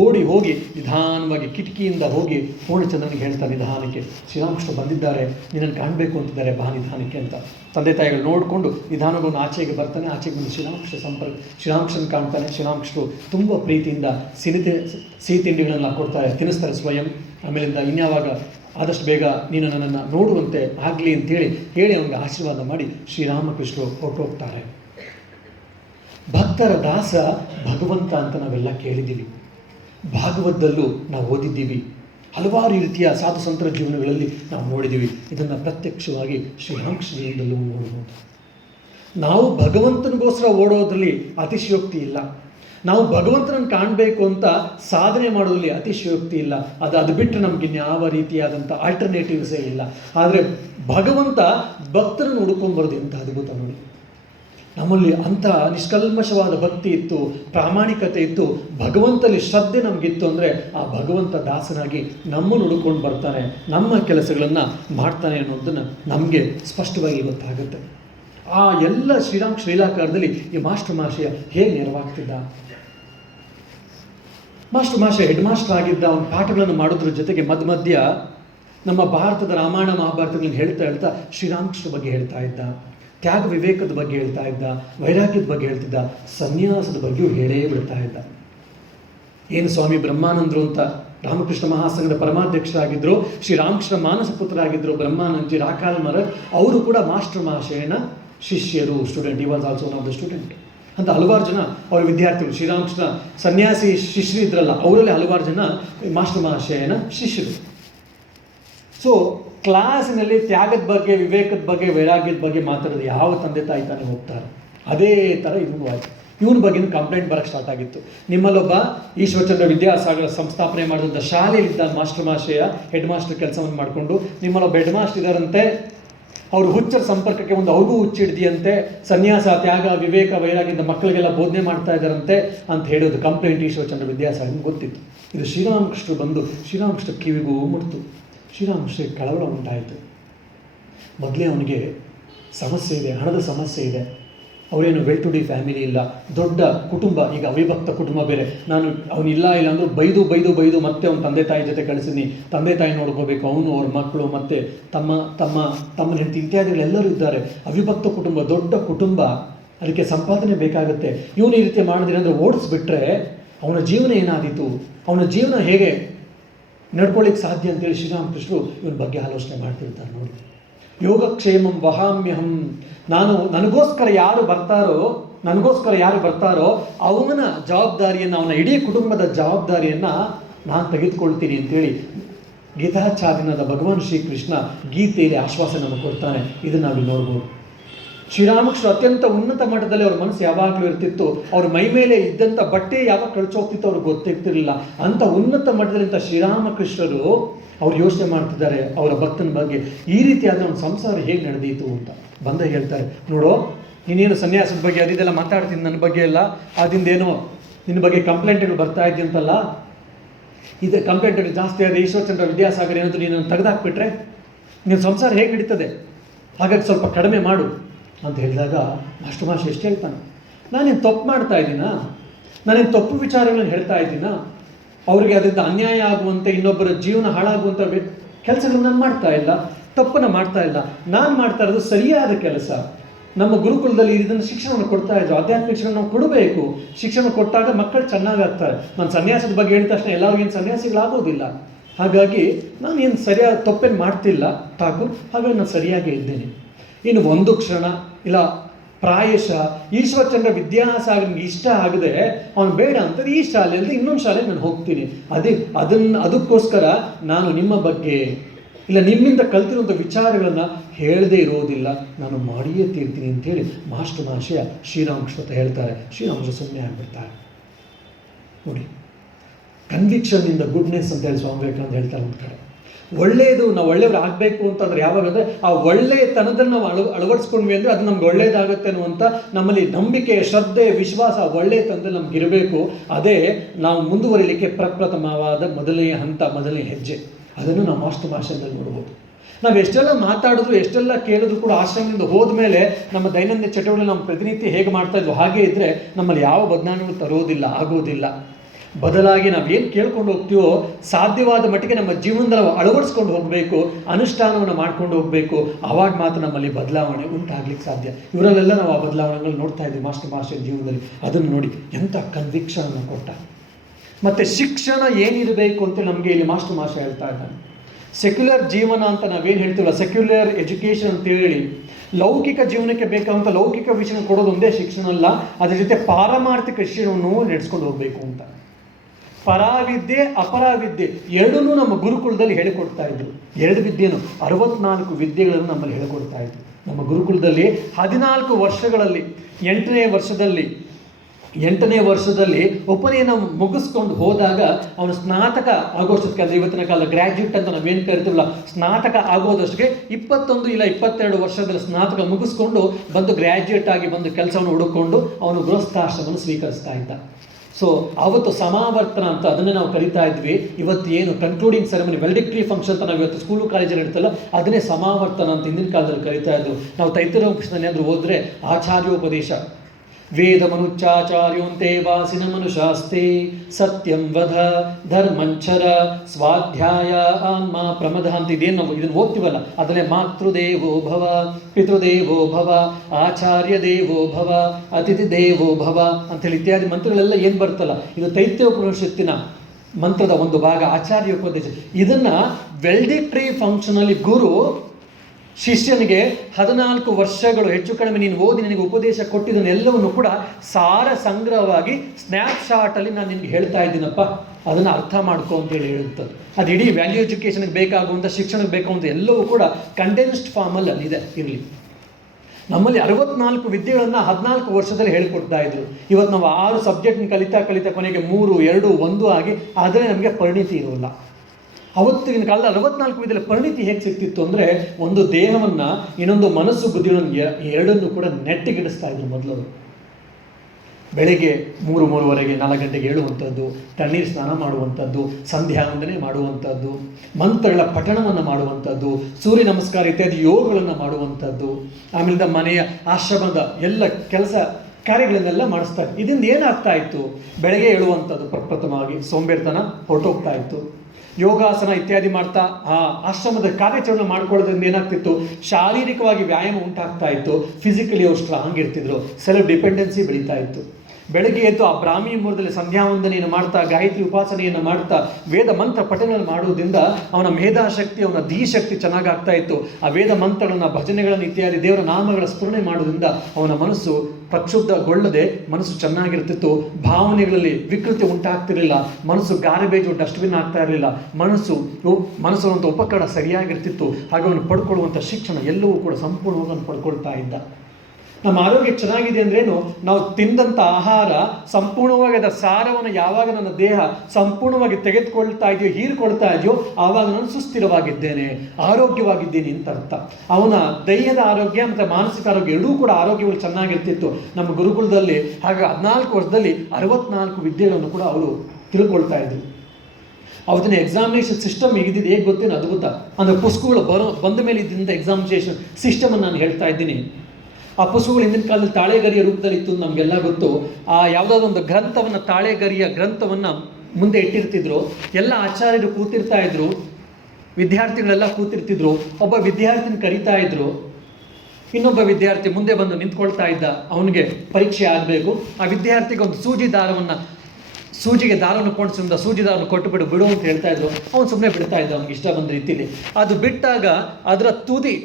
ಓಡಿ ಹೋಗಿ ನಿಧಾನವಾಗಿ ಕಿಟಕಿಯಿಂದ ಹೋಗಿ ಪೂರ್ಣಚಂದ್ರನಿಗೆ ಹೇಳ್ತಾರೆ ನಿಧಾನಕ್ಕೆ, ಶ್ರೀರಾಮಕೃಷ್ಣ ಬಂದಿದ್ದಾರೆ, ನಿನ್ನನ್ನು ಕಾಣಬೇಕು ಅಂತಿದ್ದಾರೆ, ಬಾ ನಿಧಾನಕ್ಕೆ ಅಂತ. ತಂದೆ ತಾಯಿಗಳು ನೋಡಿಕೊಂಡು ನಿಧಾನವನ್ನು ಆಚೆಗೆ ಬರ್ತಾನೆ. ಆಚೆಗೆ ಬಂದು ಶ್ರೀರಾಮಕೃಷ್ಣನ ಕಾಣ್ತಾನೆ. ಶ್ರೀರಾಮಕೃಷ್ಣರು ತುಂಬ ಪ್ರೀತಿಯಿಂದ ಸಿಹಿ ತಿಂಡಿಗಳನ್ನೆಲ್ಲ ಕೊಡ್ತಾರೆ, ತಿನ್ನಿಸ್ತಾರೆ ಸ್ವಯಂ. ಆಮೇಲಿಂದ ಇನ್ಯಾವಾಗ ಆದಷ್ಟು ಬೇಗ ನೀನು ನನ್ನನ್ನು ನೋಡುವಂತೆ ಆಗಲಿ ಅಂತೇಳಿ ಹೇಳಿ ಅವನಿಗೆ ಆಶೀರ್ವಾದ ಮಾಡಿ ಶ್ರೀರಾಮಕೃಷ್ಣರು ಹೊರಟೋಗ್ತಾರೆ. ಭಕ್ತರ ದಾಸ ಭಗವಂತ ಅಂತ ನಾವೆಲ್ಲ ಕೇಳಿದ್ದೀವಿ, ಭಾಗವತದಲ್ಲೂ ನಾವು ಓದಿದ್ದೀವಿ, ಹಲವಾರು ರೀತಿಯ ಸಾಧು ಸಂತರ ಜೀವನಗಳಲ್ಲಿ ನಾವು ನೋಡಿದ್ದೀವಿ. ಇದನ್ನು ಪ್ರತ್ಯಕ್ಷವಾಗಿ ಶ್ರೀರಾಮಕೃಷ್ಣರಿಂದಲೂ ನೋಡ್ಬೋದು. ನಾವು ಭಗವಂತನಿಗೋಸ್ಕರ ಓಡೋದ್ರಲ್ಲಿ ಅತಿಶಯೋಕ್ತಿ ಇಲ್ಲ, ನಾವು ಭಗವಂತನನ್ನು ಕಾಣಬೇಕು ಅಂತ ಸಾಧನೆ ಮಾಡೋದ್ರಲ್ಲಿ ಅತಿಶಯೋಕ್ತಿ ಇಲ್ಲ. ಅದು ಬಿಟ್ಟರೆ ನಮ್ಗೆ ಇನ್ಯಾವ ರೀತಿಯಾದಂಥ ಆಲ್ಟರ್ನೇಟಿವ್ಸೇ ಇಲ್ಲ. ಆದರೆ ಭಗವಂತ ಭಕ್ತರನ್ನು ಹುಡ್ಕೊಂಬರೋದು ಎಂಥ ಅದ್ಭುತ ನೋಡಿ. ನಮ್ಮಲ್ಲಿ ಅಂಥ ನಿಷ್ಕಲ್ಮಶವಾದ ಭಕ್ತಿ ಇತ್ತು, ಪ್ರಾಮಾಣಿಕತೆ ಇತ್ತು, ಭಗವಂತನಲ್ಲಿ ಶ್ರದ್ಧೆ ನಮಗಿತ್ತು ಅಂದರೆ ಆ ಭಗವಂತ ದಾಸನಾಗಿ ನಮ್ಮನ್ನು ಹುಡುಕೊಂಡು ಬರ್ತಾನೆ, ನಮ್ಮ ಕೆಲಸಗಳನ್ನು ಮಾಡ್ತಾನೆ ಅನ್ನೋದನ್ನು ನಮಗೆ ಸ್ಪಷ್ಟವಾಗಿ ಗೊತ್ತಾಗುತ್ತೆ. ಆ ಎಲ್ಲ ಶ್ರೀರಾಮಕೃಷ್ಣ ಲೀಲಾಕಾರದಲ್ಲಿ ಈ ಮಾಸ್ಟರ್ ಮಹಾಶಯ ಹೇಗೆ ನೆರವಾಗ್ತಿದ್ದ. ಮಾಸ್ಟರ್ ಮಹಾಶಯ ಹೆಡ್ ಮಾಸ್ಟರ್ ಆಗಿದ್ದ. ಅವನ ಪಾಠಗಳನ್ನು ಮಾಡೋದ್ರ ಜೊತೆಗೆ ಮಧ್ಯ ನಮ್ಮ ಭಾರತದ ರಾಮಾಯಣ ಮಹಾಭಾರತಗಳನ್ನು ಹೇಳ್ತಾ ಶ್ರೀರಾಮಕೃಷ್ಣ ಬಗ್ಗೆ ಹೇಳ್ತಾ ಇದ್ದ, ತ್ಯಾಗ ವಿವೇಕದ ಬಗ್ಗೆ ಹೇಳ್ತಾ ಇದ್ದ, ವೈರಾಗ್ಯದ ಬಗ್ಗೆ ಹೇಳ್ತಿದ್ದ, ಸನ್ಯಾಸದ ಬಗ್ಗೆಯೂ ಹೇಳೇ ಬಿಡ್ತಾ ಇದ್ದ. ಏನು ಸ್ವಾಮಿ ಬ್ರಹ್ಮಾನಂದರು ಅಂತ ರಾಮಕೃಷ್ಣ ಮಹಾಸಂಘದ ಪರಮಾಧ್ಯಕ್ಷರಾಗಿದ್ದರು, ಶ್ರೀರಾಮಕೃಷ್ಣ ಮಾನಸ ಪುತ್ರರಾಗಿದ್ದರು ಬ್ರಹ್ಮಾನಂದಜಿ ರಾಕಾಲ್ ಮಹಾರಾಜ್, ಅವರು ಕೂಡ ಮಾಸ್ಟರ್ ಮಹಾಶಯನ ಶಿಷ್ಯರು, ಸ್ಟೂಡೆಂಟ್. ಈ was also one of the student ಅಂತ ಹಲವಾರು ಜನ ಅವರ ವಿದ್ಯಾರ್ಥಿಗಳು. ಶ್ರೀರಾಮಕೃಷ್ಣ ಸನ್ಯಾಸಿ ಶಿಷ್ಯರು ಇದ್ರಲ್ಲ, ಅವರಲ್ಲಿ ಹಲವಾರು ಜನ ಮಾಸ್ಟರ್ ಮಹಾಶಯನ ಶಿಷ್ಯರು. ಸೊ ಕ್ಲಾಸಿನಲ್ಲಿ ತ್ಯಾಗದ ಬಗ್ಗೆ, ವಿವೇಕದ ಬಗ್ಗೆ, ವೈರಾಗ್ಯದ ಬಗ್ಗೆ ಮಾತಾಡೋದು ಯಾವ ತಂದೆ ತಾಯಿ ತಾನೇ ಹೋಗ್ತಾರೆ. ಅದೇ ಥರ ಇವನು ಆಯಿತು. ಇವನ ಬಗ್ಗೆ ಕಂಪ್ಲೇಂಟ್ ಬರೋಕ್ಕೆ ಸ್ಟಾರ್ಟ್ ಆಗಿತ್ತು. ನಿಮ್ಮಲ್ಲೊಬ್ಬ ಈಶ್ವರಚಂದ್ರ ವಿದ್ಯಾಸಾಗರ ಸಂಸ್ಥಾಪನೆ ಮಾಡಿದಂಥ ಶಾಲೆಯಲ್ಲಿದ್ದ ಮಾಸ್ಟರ್ ಮಹಾಶಯ ಹೆಡ್ ಮಾಸ್ಟರ್ ಕೆಲಸವನ್ನು ಮಾಡಿಕೊಂಡು, ನಿಮ್ಮಲ್ಲೊಬ್ಬ ಹೆಡ್ ಮಾಸ್ಟರ್ ಇದ್ದಾರಂತೆ, ಅವರು ಹುಚ್ಚರ ಸಂಪರ್ಕಕ್ಕೆ ಒಂದು ಅವ್ರಿಗೂ ಹುಚ್ಚಿಡ್ದಿಯಂತೆ, ಸನ್ಯಾಸ ತ್ಯಾಗ ವಿವೇಕ ವೈರಾಗ್ಯದ ಮಕ್ಕಳಿಗೆಲ್ಲ ಬೋಧನೆ ಮಾಡ್ತಾ ಇದ್ದಾರಂತೆ ಅಂತ ಹೇಳೋದು ಕಂಪ್ಲೇಂಟ್ ಈಶ್ವರಚಂದ್ರ ವಿದ್ಯಾಸಾಗರ್ ಗೊತ್ತಿತ್ತು. ಇದು ಶ್ರೀರಾಮಕೃಷ್ಣರು ಬಂದು ಶ್ರೀರಾಮಕೃಷ್ಣ ಕಿವಿಗೂ ಮುಟ್ತು. ಶ್ರೀರಾಮಕೃಷ್ಣರಿಗೆ ಕಳವಳ ಉಂಟಾಯಿತು. ಮೊದಲೇ ಅವನಿಗೆ ಸಮಸ್ಯೆ ಇದೆ, ಹಣದ ಸಮಸ್ಯೆ ಇದೆ. ಅವರೇನು ವೆಲ್ ಟು ಡಿ ಫ್ಯಾಮಿಲಿ ಇಲ್ಲ, ದೊಡ್ಡ ಕುಟುಂಬ, ಈಗ ಅವಿಭಕ್ತ ಕುಟುಂಬ ಬೇರೆ. ನಾನು ಅವನಿಲ್ಲ ಅಂದರೂ ಬೈದು ಮತ್ತೆ ಅವನ ತಂದೆ ತಾಯಿ ಜೊತೆ ಕಳಿಸಿದ್ನಿ, ತಂದೆ ತಾಯಿ ನೋಡ್ಕೋಬೇಕು, ಅವನು ಅವ್ರ ಮಕ್ಕಳು ಮತ್ತು ತಮ್ಮ ಹೆಂಡತಿ ಇತ್ಯಾದಿಗಳೆಲ್ಲರೂ ಇದ್ದಾರೆ. ಅವಿಭಕ್ತ ಕುಟುಂಬ, ದೊಡ್ಡ ಕುಟುಂಬ, ಅದಕ್ಕೆ ಸಂಪಾದನೆ ಬೇಕಾಗುತ್ತೆ. ಇವನು ಈ ರೀತಿ ಮಾಡಿದ್ರೆ ಅಂದರೆ ಓಡಿಸ್ಬಿಟ್ರೆ ಅವನ ಜೀವನ ಏನಾದೀತು, ಅವನ ಜೀವನ ಹೇಗೆ ನಡ್ಕೊಳ್ಳಿಕ್ಕೆ ಸಾಧ್ಯ ಅಂತೇಳಿ ಶ್ರೀರಾಮಕೃಷ್ಣರು ಇವನ ಬಗ್ಗೆ ಆಲೋಚನೆ ಮಾಡ್ತಿರ್ತಾರೆ. ನೋಡಿ, ಯೋಗಕ್ಷೇಮಂ ವಹಾಮ್ಯಹಂ, ನನಗೋಸ್ಕರ ಯಾರು ಬರ್ತಾರೋ ಅವನ ಜವಾಬ್ದಾರಿಯನ್ನು, ಅವನ ಇಡೀ ಕುಟುಂಬದ ಜವಾಬ್ದಾರಿಯನ್ನು ನಾನು ತೆಗೆದುಕೊಳ್ತೀನಿ ಅಂತೇಳಿ ಗೀತಾಚಾರ್ಯನಾದ ಭಗವಾನ್ ಶ್ರೀಕೃಷ್ಣ ಗೀತೆಯಲ್ಲಿ ಆಶ್ವಾಸನೆ ನಮಗೆ ಕೊಡ್ತಾನೆ. ಇದನ್ನು ನಾವು ನೋಡ್ಬೋದು. ಶ್ರೀರಾಮಕೃಷ್ಣ ಅತ್ಯಂತ ಉನ್ನತ ಮಟ್ಟದಲ್ಲಿ ಅವ್ರ ಮನಸ್ಸು ಯಾವಾಗಲೂ ಇರ್ತಿತ್ತು. ಅವ್ರ ಮೈ ಮೇಲೆ ಇದ್ದಂಥ ಬಟ್ಟೆ ಯಾವಾಗ ಕಳ್ಚೋಗ್ತಿತ್ತು ಅವ್ರಿಗೆ ಗೊತ್ತಿರ್ತಿರ್ಲಿಲ್ಲ. ಅಂಥ ಉನ್ನತ ಮಟ್ಟದಲ್ಲಿಂಥ ಶ್ರೀರಾಮಕೃಷ್ಣರು ಅವ್ರು ಯೋಚನೆ ಮಾಡ್ತಿದ್ದಾರೆ ಅವರ ಭಕ್ತನ ಬಗ್ಗೆ, ಈ ರೀತಿಯಾದ ಒಂದು ಸಂಸಾರ ಹೇಗೆ ನಡೆದೀತು ಅಂತ ಬಂದ ಹೇಳ್ತಾರೆ. ನೋಡೋ, ನೀನೇನು ಸನ್ಯಾಸದ ಬಗ್ಗೆ ಅದೆಲ್ಲ ಮಾತಾಡ್ತೀನಿ, ನನ್ನ ಬಗ್ಗೆ ಎಲ್ಲ ಅದಿಂದೇನೋ ನಿನ್ನ ಬಗ್ಗೆ ಕಂಪ್ಲೇಂಟ್ಗಳು ಬರ್ತಾ ಇದ್ದೀಂತಲ್ಲ, ಇದು ಕಂಪ್ಲೇಂಟ್ಗಳು ಜಾಸ್ತಿ ಆದ ಈಶ್ವರಚಂದ್ರ ವಿದ್ಯಾಸಾಗರ್ ಏನಾದರೂ ನೀನು ತೆಗೆದಾಕ್ಬಿಟ್ರೆ ನಿನ್ನ ಸಂಸಾರ ಹೇಗೆ ನಡೀತದೆ, ಹಾಗಾಗಿ ಸ್ವಲ್ಪ ಕಡಿಮೆ ಮಾಡು ಅಂತ ಹೇಳಿದಾಗ ಮಾಸ್ಟರ್ ಮಹಾಶಯ ಎಷ್ಟು ಹೇಳ್ತಾನೆ, ನಾನೇನು ತಪ್ಪು ಮಾಡ್ತಾ ಇದ್ದೀನಾ, ನಾನೇನು ತಪ್ಪು ವಿಚಾರಗಳನ್ನು ಹೇಳ್ತಾ ಇದ್ದೀನಾ, ಅವರಿಗೆ ಅದರಿಂದ ಅನ್ಯಾಯ ಆಗುವಂತೆ, ಇನ್ನೊಬ್ಬರ ಜೀವನ ಹಾಳಾಗುವಂಥ ಕೆಲಸಗಳನ್ನು ನಾನು ಮಾಡ್ತಾ ಇಲ್ಲ, ತಪ್ಪನ್ನು ಮಾಡ್ತಾ ಇಲ್ಲ. ನಾನು ಮಾಡ್ತಾ ಇರೋದು ಸರಿಯಾದ ಕೆಲಸ. ನಮ್ಮ ಗುರುಕುಲದಲ್ಲಿ ಇದನ್ನು ಶಿಕ್ಷಣವನ್ನು ಕೊಡ್ತಾ ಇದ್ರು, ಆಧ್ಯಾತ್ಮಿಕ ಶಿಕ್ಷಣ ನಾವು ಕೊಡಬೇಕು. ಶಿಕ್ಷಣ ಕೊಟ್ಟಾಗ ಮಕ್ಕಳು ಚೆನ್ನಾಗಾಗ್ತಾರೆ. ನಾನು ಸನ್ಯಾಸದ ಬಗ್ಗೆ ಹೇಳಿದ ತಕ್ಷಣ ಎಲ್ಲರಿಗೇನು ಸನ್ಯಾಸಿಗಳಾಗೋದಿಲ್ಲ. ಹಾಗಾಗಿ ನಾನು ಏನು ಸರಿಯಾದ ತಪ್ಪೇನು ಮಾಡ್ತಿಲ್ಲ ಠಾಕೂರ್, ಹಾಗಾಗಿ ನಾನು ಸರಿಯಾಗೇ ಇದ್ದೇನೆ. ಇನ್ನು ಒಂದು ಕ್ಷಣ ಇಲ್ಲ ಪ್ರಾಯಶಃ ಈಶ್ವರಚಂದ್ರ ವಿದ್ಯಾಸಾಗರ್ಗೆ ಇಷ್ಟ ಆಗದೆ ಅವನು ಬೇಡ ಅಂತಂದ್ರೆ ಈ ಶಾಲೆಯಲ್ಲಿ ಇನ್ನೊಂದು ಶಾಲೆಗೆ ನಾನು ಹೋಗ್ತೀನಿ. ಅದಕ್ಕೋಸ್ಕರ ನಾನು ನಿಮ್ಮ ಬಗ್ಗೆ ಇಲ್ಲ ನಿಮ್ಮಿಂದ ಕಲ್ತಿರುವಂಥ ವಿಚಾರಗಳನ್ನು ಹೇಳದೇ ಇರೋದಿಲ್ಲ, ನಾನು ಮಾಡಿಯೇ ತೀರ್ತೀನಿ ಅಂತೇಳಿ ಮಾಸ್ಟರ್ ಮಹಾಶಯ ಶ್ರೀರಾಮಕೃಷ್ಣ ಹೇಳ್ತಾರೆ. ಶ್ರೀರಾಮಕೃಷ್ಣ ಸುಮ್ಮನೆ ಆಗಿಬಿಡ್ತಾರೆ. ನೋಡಿ, ಕನ್ವಿಕ್ಷನ್ನಿಂದ ಗುಡ್ನೆಸ್ ಅಂತ ಹೇಳಿ ಸ್ವಾಮಿ ವಿವೇಕಾನಂದ ಹೇಳ್ತಾರೆ ಒಂದು ಕಡೆ. ಒಳ್ಳೆಯದು ನಾವು ಒಳ್ಳೆಯವರು ಆಗಬೇಕು ಅಂತಂದ್ರೆ ಯಾವಾಗ ಅಂದರೆ ಆ ಒಳ್ಳೆಯತನದಲ್ಲಿ ನಾವು ಅಳವಡಿಸ್ಕೊಂಡ್ವಿ ಅಂದರೆ ಅದು ನಮ್ಗೆ ಒಳ್ಳೆಯದಾಗುತ್ತೆ ಅನ್ನುವಂಥ ನಮ್ಮಲ್ಲಿ ನಂಬಿಕೆ, ಶ್ರದ್ಧೆ, ವಿಶ್ವಾಸ ಒಳ್ಳೆಯತನದಲ್ಲಿ ನಮ್ಗೆ ಇರಬೇಕು. ಅದೇ ನಾವು ಮುಂದುವರಿಲಿಕ್ಕೆ ಪ್ರಪ್ರಥಮವಾದ ಮೊದಲನೆಯ ಹಂತ, ಮೊದಲನೇ ಹೆಜ್ಜೆ. ಅದನ್ನು ನಾವು ಮಾಸ್ಟರ್ ಭಾಷೆಯಲ್ಲಿ ನೋಡ್ಬೋದು. ನಾವು ಎಷ್ಟೆಲ್ಲ ಮಾತಾಡಿದ್ರು ಎಷ್ಟೆಲ್ಲ ಕೇಳಿದ್ರು ಕೂಡ ಆಶ್ರಮದಿಂದ ಹೋದ ಮೇಲೆ ನಮ್ಮ ದೈನಂದಿನ ಚಟುವಟಿಕೆ ನಮ್ಮ ಪ್ರತಿನಿತ್ಯ ಹೇಗೆ ಮಾಡ್ತಾ ಇದ್ವು ಹಾಗೆ ಇದ್ದರೆ ನಮ್ಮಲ್ಲಿ ಯಾವ ಬದಲಾವಣೆಗಳು ತರೋದಿಲ್ಲ, ಆಗೋದಿಲ್ಲ. ಬದಲಾಗಿ ನಾವೇನು ಕೇಳ್ಕೊಂಡು ಹೋಗ್ತೀವೋ ಸಾಧ್ಯವಾದ ಮಟ್ಟಿಗೆ ನಮ್ಮ ಜೀವನದಲ್ಲಿ ನಾವು ಅಳವಡಿಸ್ಕೊಂಡು ಹೋಗಬೇಕು, ಅನುಷ್ಠಾನವನ್ನು ಮಾಡ್ಕೊಂಡು ಹೋಗಬೇಕು. ಆವಾಗ ಮಾತ್ರ ನಮ್ಮಲ್ಲಿ ಬದಲಾವಣೆ ಉಂಟಾಗ್ಲಿಕ್ಕೆ ಸಾಧ್ಯ. ಇವರಲ್ಲೆಲ್ಲ ನಾವು ಆ ಬದಲಾವಣೆಗಳು ನೋಡ್ತಾ ಇದ್ದೀವಿ ಮಾಸ್ಟರ್ ಭಾಷೆ ಜೀವನದಲ್ಲಿ. ಅದನ್ನು ನೋಡಿ ಎಂಥ ಕನ್ವಿಕ್ಷನ್ ಕೊಟ್ಟ. ಮತ್ತು ಶಿಕ್ಷಣ ಏನಿರಬೇಕು ಅಂತ ನಮಗೆ ಇಲ್ಲಿ ಮಾಸ್ಟರ್ ಭಾಷೆ ಹೇಳ್ತಾ ಇದ್ದಾನೆ. ಸೆಕ್ಯುಲರ್ ಜೀವನ ಅಂತ ನಾವೇನು ಹೇಳ್ತೀವಲ್ಲ, ಸೆಕ್ಯುಲರ್ ಎಜುಕೇಷನ್ ಅಂತೇಳಿ ಲೌಕಿಕ ಜೀವನಕ್ಕೆ ಬೇಕಾದಂಥ ಲೌಕಿಕ ವಿಷಯ ಕೊಡೋದು ಒಂದೇ ಶಿಕ್ಷಣ ಅಲ್ಲ, ಅದ್ರ ಜೊತೆ ಪಾರಮಾರ್ಥಿಕ ಶಿಕ್ಷಣವನ್ನು ನಡೆಸ್ಕೊಂಡು ಹೋಗಬೇಕು ಅಂತ. ಪರಾವಿದ್ಯೆ ಅಪರಾವಿದ್ಯೆ ಎರಡನ್ನೂ ನಮ್ಮ ಗುರುಕುಲದಲ್ಲಿ ಹೇಳಿಕೊಡ್ತಾ ಇದ್ರು. 2 ವಿದ್ಯೆನು 64 ವಿದ್ಯೆಗಳನ್ನು ನಮ್ಮಲ್ಲಿ ಹೇಳಿಕೊಡ್ತಾ ಇದ್ರು. ನಮ್ಮ ಗುರುಕುಲದಲ್ಲಿ 14 ವರ್ಷಗಳಲ್ಲಿ 8ನೇ ವರ್ಷದಲ್ಲಿ ಉಪನಯನ ಮುಗಿಸ್ಕೊಂಡು ಹೋದಾಗ ಅವನು ಸ್ನಾತಕ ಆಗೋಷ್ಟಕ್ಕೆ, ಅಂದರೆ ಇವತ್ತಿನ ಕಾಲ ಗ್ರ್ಯಾಜುಯೇಟ್ ಅಂತ ನಾವೇನು ಕರಿತೀವಲ್ಲ, ಸ್ನಾತಕ ಆಗೋದಷ್ಟಕ್ಕೆ 21 ಇಲ್ಲ 22 ವರ್ಷದಲ್ಲಿ ಸ್ನಾತಕ ಮುಗಿಸ್ಕೊಂಡು ಬಂದು ಗ್ರ್ಯಾಜುಯೇಟ್ ಆಗಿ ಬಂದು ಕೆಲಸವನ್ನು ಹುಡುಕೊಂಡು ಅವನು ಗೃಹಸ್ಥಾಶ್ರಮವನ್ನು ಸ್ವೀಕರಿಸ್ತಾ ಇದ್ದ. ಸೊ ಆವತ್ತು ಸಮಾವರ್ತನ ಅಂತ ಅದನ್ನೇ ನಾವು ಕರಿತಾ ಇದ್ವಿ. ಇವತ್ತು ಏನು ಕನ್ಕ್ಲೂಡಿಂಗ್ ಸೆರೆಮನಿ, ವೆಲ್ಡಿಕ್ಟ್ರಿ ಫಂಕ್ಷನ್ ಅಂತ ನಾವು ಇವತ್ತು ಸ್ಕೂಲು ಕಾಲೇಜಲ್ಲಿ ಇರ್ತಲ್ಲ, ಅದನ್ನೇ ಸಮಾವರ್ತನ ಅಂತ ಹಿಂದಿನ ಕಾಲದಲ್ಲಿ ಕರಿತಾ ಇದ್ವು. ನಾವು ತೈತರಕೃಷ್ಣನೇ ಆದರೂ ಹೋದರೆ ಆಚಾರ್ಯೋಪದೇಶ, ವೇದಮನುಚ್ಚಾಚಾರ್ಯೋಂತೆ ವಾಸಿನ ಮನುಷಾಸ್ತೆ ಸತ್ಯಂ ವಧ ಧರ್ಮಂಚರ ಸ್ವಾಧ್ಯಾಯ ಆನ್ಮ ಪ್ರಮದ ಅಂತ ಇದೇನು ನಾವು ಇದನ್ನು ಓದ್ತೀವಲ್ಲ, ಅದನ್ನೇ ಮಾತೃದೇವೋ ಭವ, ಪಿತೃದೇವೋ ಭವ, ಆಚಾರ್ಯ ದೇವೋ ಭವ, ಅತಿಥಿ ದೇವೋ ಭವ ಅಂತೇಳಿ ಇತ್ಯಾದಿ ಮಂತ್ರಗಳೆಲ್ಲ ಏನು ಬರ್ತಲ್ಲ, ಇದು ತೈತ್ರೋಪನಿಷತ್ತಿನ ಮಂತ್ರದ ಒಂದು ಭಾಗ, ಆಚಾರ್ಯೋಪದೇಶ. ಇದನ್ನು ವೆಲ್ಡಿಕ್ಟ್ರಿ ಫಂಕ್ಷನಲ್ಲಿ ಗುರು ಶಿಷ್ಯನಿಗೆ 14 ವರ್ಷಗಳು ಹೆಚ್ಚು ಕಡಿಮೆ ನೀನು ಓದಿ ನಿನಗೆ ಉಪದೇಶ ಕೊಟ್ಟಿದ್ದನ್ನೆಲ್ಲವನ್ನು ಕೂಡ ಸಾರ ಸಂಗ್ರಹವಾಗಿ ಸ್ನ್ಯಾಪ್ಶಾಟಲ್ಲಿ ನಾನು ನಿನಗೆ ಹೇಳ್ತಾ ಇದ್ದೀನಪ್ಪ, ಅದನ್ನು ಅರ್ಥ ಮಾಡ್ಕೊ ಅಂತೇಳಿ ಹೇಳುತ್ತದೆ. ಅದು ಇಡೀ ವ್ಯಾಲ್ಯೂ ಎಜುಕೇಷನ್ಗೆ ಬೇಕಾಗುವಂಥ, ಶಿಕ್ಷಣಕ್ಕೆ ಬೇಕಾಗುವಂಥ ಎಲ್ಲವೂ ಕೂಡ ಕಂಡೆನ್ಸ್ಡ್ ಫಾರ್ಮಲ್ಲಿ ಅಲ್ಲಿದೆ. ಇರಲಿ, ನಮ್ಮಲ್ಲಿ 64 ವಿದ್ಯೆಗಳನ್ನು 14 ವರ್ಷದಲ್ಲಿ ಹೇಳಿಕೊಡ್ತಾ ಇದ್ರು. ಇವತ್ತು ನಾವು 6 ಸಬ್ಜೆಕ್ಟ್ನ ಕಲಿತಾ ಕೊನೆಗೆ 3, 2, 1 ಆಗಿ ಆದರೆ ನಮಗೆ ಪರಿಣಿತಿ ಇರೋಲ್ಲ. ಅವತ್ತಿನ ಕಾಲದ 64 ವಿದ್ಯೆಯಲ್ಲಿ ಪರಿಣಿತಿ ಹೇಗೆ ಸಿಗ್ತಿತ್ತು ಅಂದರೆ, ಒಂದು ದೇಹವನ್ನು ಇನ್ನೊಂದು ಮನಸ್ಸು ಬುದ್ಧಿಗಳನ್ನು ಎರಡನ್ನೂ ಕೂಡ ನೆಟ್ಟಿಗಿಡಿಸ್ತಾ ಇದ್ರು. ಮೊದಲು ಬೆಳಗ್ಗೆ 3-3:30 4 ಗಂಟೆಗೆ ಏಳುವಂಥದ್ದು, ತಣ್ಣೀರು ಸ್ನಾನ ಮಾಡುವಂಥದ್ದು, ಸಂಧ್ಯಾ ವಂದನೆ ಮಾಡುವಂಥದ್ದು, ಮಂತ್ರಗಳ ಪಠಣವನ್ನು ಮಾಡುವಂಥದ್ದು, ಸೂರ್ಯ ನಮಸ್ಕಾರ ಇತ್ಯಾದಿ ಯೋಗಗಳನ್ನು ಮಾಡುವಂಥದ್ದು, ಆಮೇಲೆ ಮನೆಯ ಆಶ್ರಮದ ಎಲ್ಲ ಕೆಲಸ ಕಾರ್ಯಗಳನ್ನೆಲ್ಲ ಮಾಡಿಸ್ತಾರೆ. ಇದರಿಂದ ಏನಾಗ್ತಾ ಇತ್ತು, ಬೆಳಗ್ಗೆ ಏಳುವಂಥದ್ದು ಪ್ರಪ್ರಥಮವಾಗಿ ಸೋಂಬೇರ್ತನ ಹೊರಟೋಗ್ತಾ ಇತ್ತು. ಯೋಗಾಸನ ಇತ್ಯಾದಿ ಮಾಡ್ತಾ ಆ ಆಶ್ರಮದ ಕಾರ್ಯಾಚರಣೆ ಮಾಡ್ಕೊಳ್ಳೋದ್ರಿಂದ ಏನಾಗ್ತಿತ್ತು, ಶಾರೀರಿಕವಾಗಿ ವ್ಯಾಯಾಮ ಉಂಟಾಗ್ತಾ ಇತ್ತು, ಫಿಸಿಕಲಿ ಅವ್ರು ಸ್ಟ್ರಾಂಗ್ ಇರ್ತಿದ್ರು, ಸೆಲ್ಫ್ ಡಿಪೆಂಡೆನ್ಸಿ ಬೆಳೀತಾ ಇತ್ತು. ಬೆಳಗ್ಗೆ ಎದ್ದು ಆ ಬ್ರಾಹ್ಮಿ ಮುಹೂರ್ತದಲ್ಲಿ ಸಂಧ್ಯಾ ವಂದನೆಯನ್ನು ಮಾಡ್ತಾ, ಗಾಯತ್ರಿ ಉಪಾಸನೆಯನ್ನು ಮಾಡ್ತಾ, ವೇದ ಮಂತ್ರ ಪಠಣವನ್ನು ಮಾಡುವುದರಿಂದ ಅವನ ಮೇಧಾಶಕ್ತಿ, ಅವನ ಧೀಶಕ್ತಿ ಚೆನ್ನಾಗಾಗ್ತಾ ಇತ್ತು. ಆ ವೇದ ಮಂತ್ರಗಳನ್ನು, ಭಜನೆಗಳನ್ನು ಇತ್ಯಾದಿ ದೇವರ ನಾಮಗಳ ಸ್ಮರಣೆ ಮಾಡೋದ್ರಿಂದ ಅವನ ಮನಸ್ಸು ಪ್ರಕ್ಷುಬ್ಧಗೊಳ್ಳದೆ ಮನಸ್ಸು ಚೆನ್ನಾಗಿರ್ತಿತ್ತು. ಭಾವನೆಗಳಲ್ಲಿ ವಿಕೃತಿ ಉಂಟಾಗ್ತಿರಲಿಲ್ಲ, ಮನಸ್ಸು ಗಾರ್ಬೇಜು ಡಸ್ಟ್ಬಿನ್ ಆಗ್ತಾ ಇರಲಿಲ್ಲ, ಮನಸ್ಸು ಉಪಕರಣ ಸರಿಯಾಗಿರ್ತಿತ್ತು. ಹಾಗೆ ಅವನು ಪಡ್ಕೊಳ್ಳುವಂಥ ಶಿಕ್ಷಣ ಎಲ್ಲವೂ ಕೂಡ ಸಂಪೂರ್ಣವಾಗಿ ಅವನು ಪಡ್ಕೊಳ್ತಾ ಇದ್ದ. ನಮ್ಮ ಆರೋಗ್ಯ ಚೆನ್ನಾಗಿದೆ ಅಂದ್ರೇನು, ನಾವು ತಿಂದಂಥ ಆಹಾರ ಸಂಪೂರ್ಣವಾಗಿ ಅದರ ಸಾರವನ್ನು ಯಾವಾಗ ನನ್ನ ದೇಹ ಸಂಪೂರ್ಣವಾಗಿ ತೆಗೆದುಕೊಳ್ತಾ ಇದೆಯೋ, ಹೀರಿಕೊಳ್ತಾ ಇದೆಯೋ, ಆವಾಗ ನಾನು ಸುಸ್ಥಿರವಾಗಿದ್ದೇನೆ, ಆರೋಗ್ಯವಾಗಿದ್ದೀನಿ ಅಂತ ಅರ್ಥ. ಅವನ ದೈಹದ ಆರೋಗ್ಯ ಮತ್ತು ಮಾನಸಿಕ ಆರೋಗ್ಯ ಎರಡೂ ಕೂಡ ಆರೋಗ್ಯಗಳು ಚೆನ್ನಾಗಿರ್ತಿತ್ತು. ನಮ್ಮ ಗುರುಕುಲದಲ್ಲಿ ಹಾಗೆ 14 ವರ್ಷದಲ್ಲಿ 64 ವಿದ್ಯೆಗಳನ್ನು ಕೂಡ ಅವರು ತಿಳ್ಕೊಳ್ತಾ ಇದ್ರು. ಅವತ್ತಿನ ಎಕ್ಸಾಮಿನೇಷನ್ ಸಿಸ್ಟಮ್ ಹೇಗಿದ್ದು ಹೇಗೆ ಗೊತ್ತೇನು, ಅದ್ಭುತ. ಅಂದರೆ ಪುಸ್ತಕಗಳು ಬಂದ ಮೇಲೆ ಇದ್ದಂಥ ಎಕ್ಸಾಮಿನೇಷನ್ ಸಿಸ್ಟಮನ್ನು ನಾನು ಹೇಳ್ತಾ ಇದ್ದೀನಿ. ಆ ಪುಸ್ತಕಗಳು ಹಿಂದಿನ ಕಾಲದಲ್ಲಿ ತಾಳೆಗರಿಯ ರೂಪದಲ್ಲಿ ಇತ್ತು, ನಮಗೆಲ್ಲ ಗೊತ್ತು. ಆ ಯಾವುದಾದ್ರು ಒಂದು ಗ್ರಂಥವನ್ನು, ತಾಳೆಗರಿಯ ಗ್ರಂಥವನ್ನು ಮುಂದೆ ಇಟ್ಟಿರ್ತಿದ್ರು. ಎಲ್ಲ ಆಚಾರ್ಯರು ಕೂತಿರ್ತಾ ಇದ್ರು, ವಿದ್ಯಾರ್ಥಿಗಳೆಲ್ಲ ಕೂತಿರ್ತಿದ್ರು. ಒಬ್ಬ ವಿದ್ಯಾರ್ಥಿನ ಕರಿತಾ ಇದ್ರು, ಇನ್ನೊಬ್ಬ ವಿದ್ಯಾರ್ಥಿ ಮುಂದೆ ಬಂದು ನಿಂತ್ಕೊಳ್ತಾ ಇದ್ದ. ಅವನಿಗೆ ಪರೀಕ್ಷೆ ಆಗಬೇಕು. ಆ ವಿದ್ಯಾರ್ಥಿಗೆ ಒಂದು ಸೂಜಿ ದಾರವನ್ನು ಸೂಜಿಗೆ ದಾರವನ್ನು ಪೋಣಿಸಿದ ಸೂಜಿ ದಾರವನ್ನು ಕೊಟ್ಟು ಬಿಡು ಅಂತ ಹೇಳ್ತಾ ಇದ್ರು. ಅವನು ಸುಮ್ಮನೆ ಬಿಡ್ತಾ ಇದ್ದ ಅವ್ನಿಗೆ ಇಷ್ಟ ಬಂದ ರೀತಿಯಲ್ಲಿ. ಅದು ಬಿಟ್ಟಾಗ ಅದರ ತುದಿ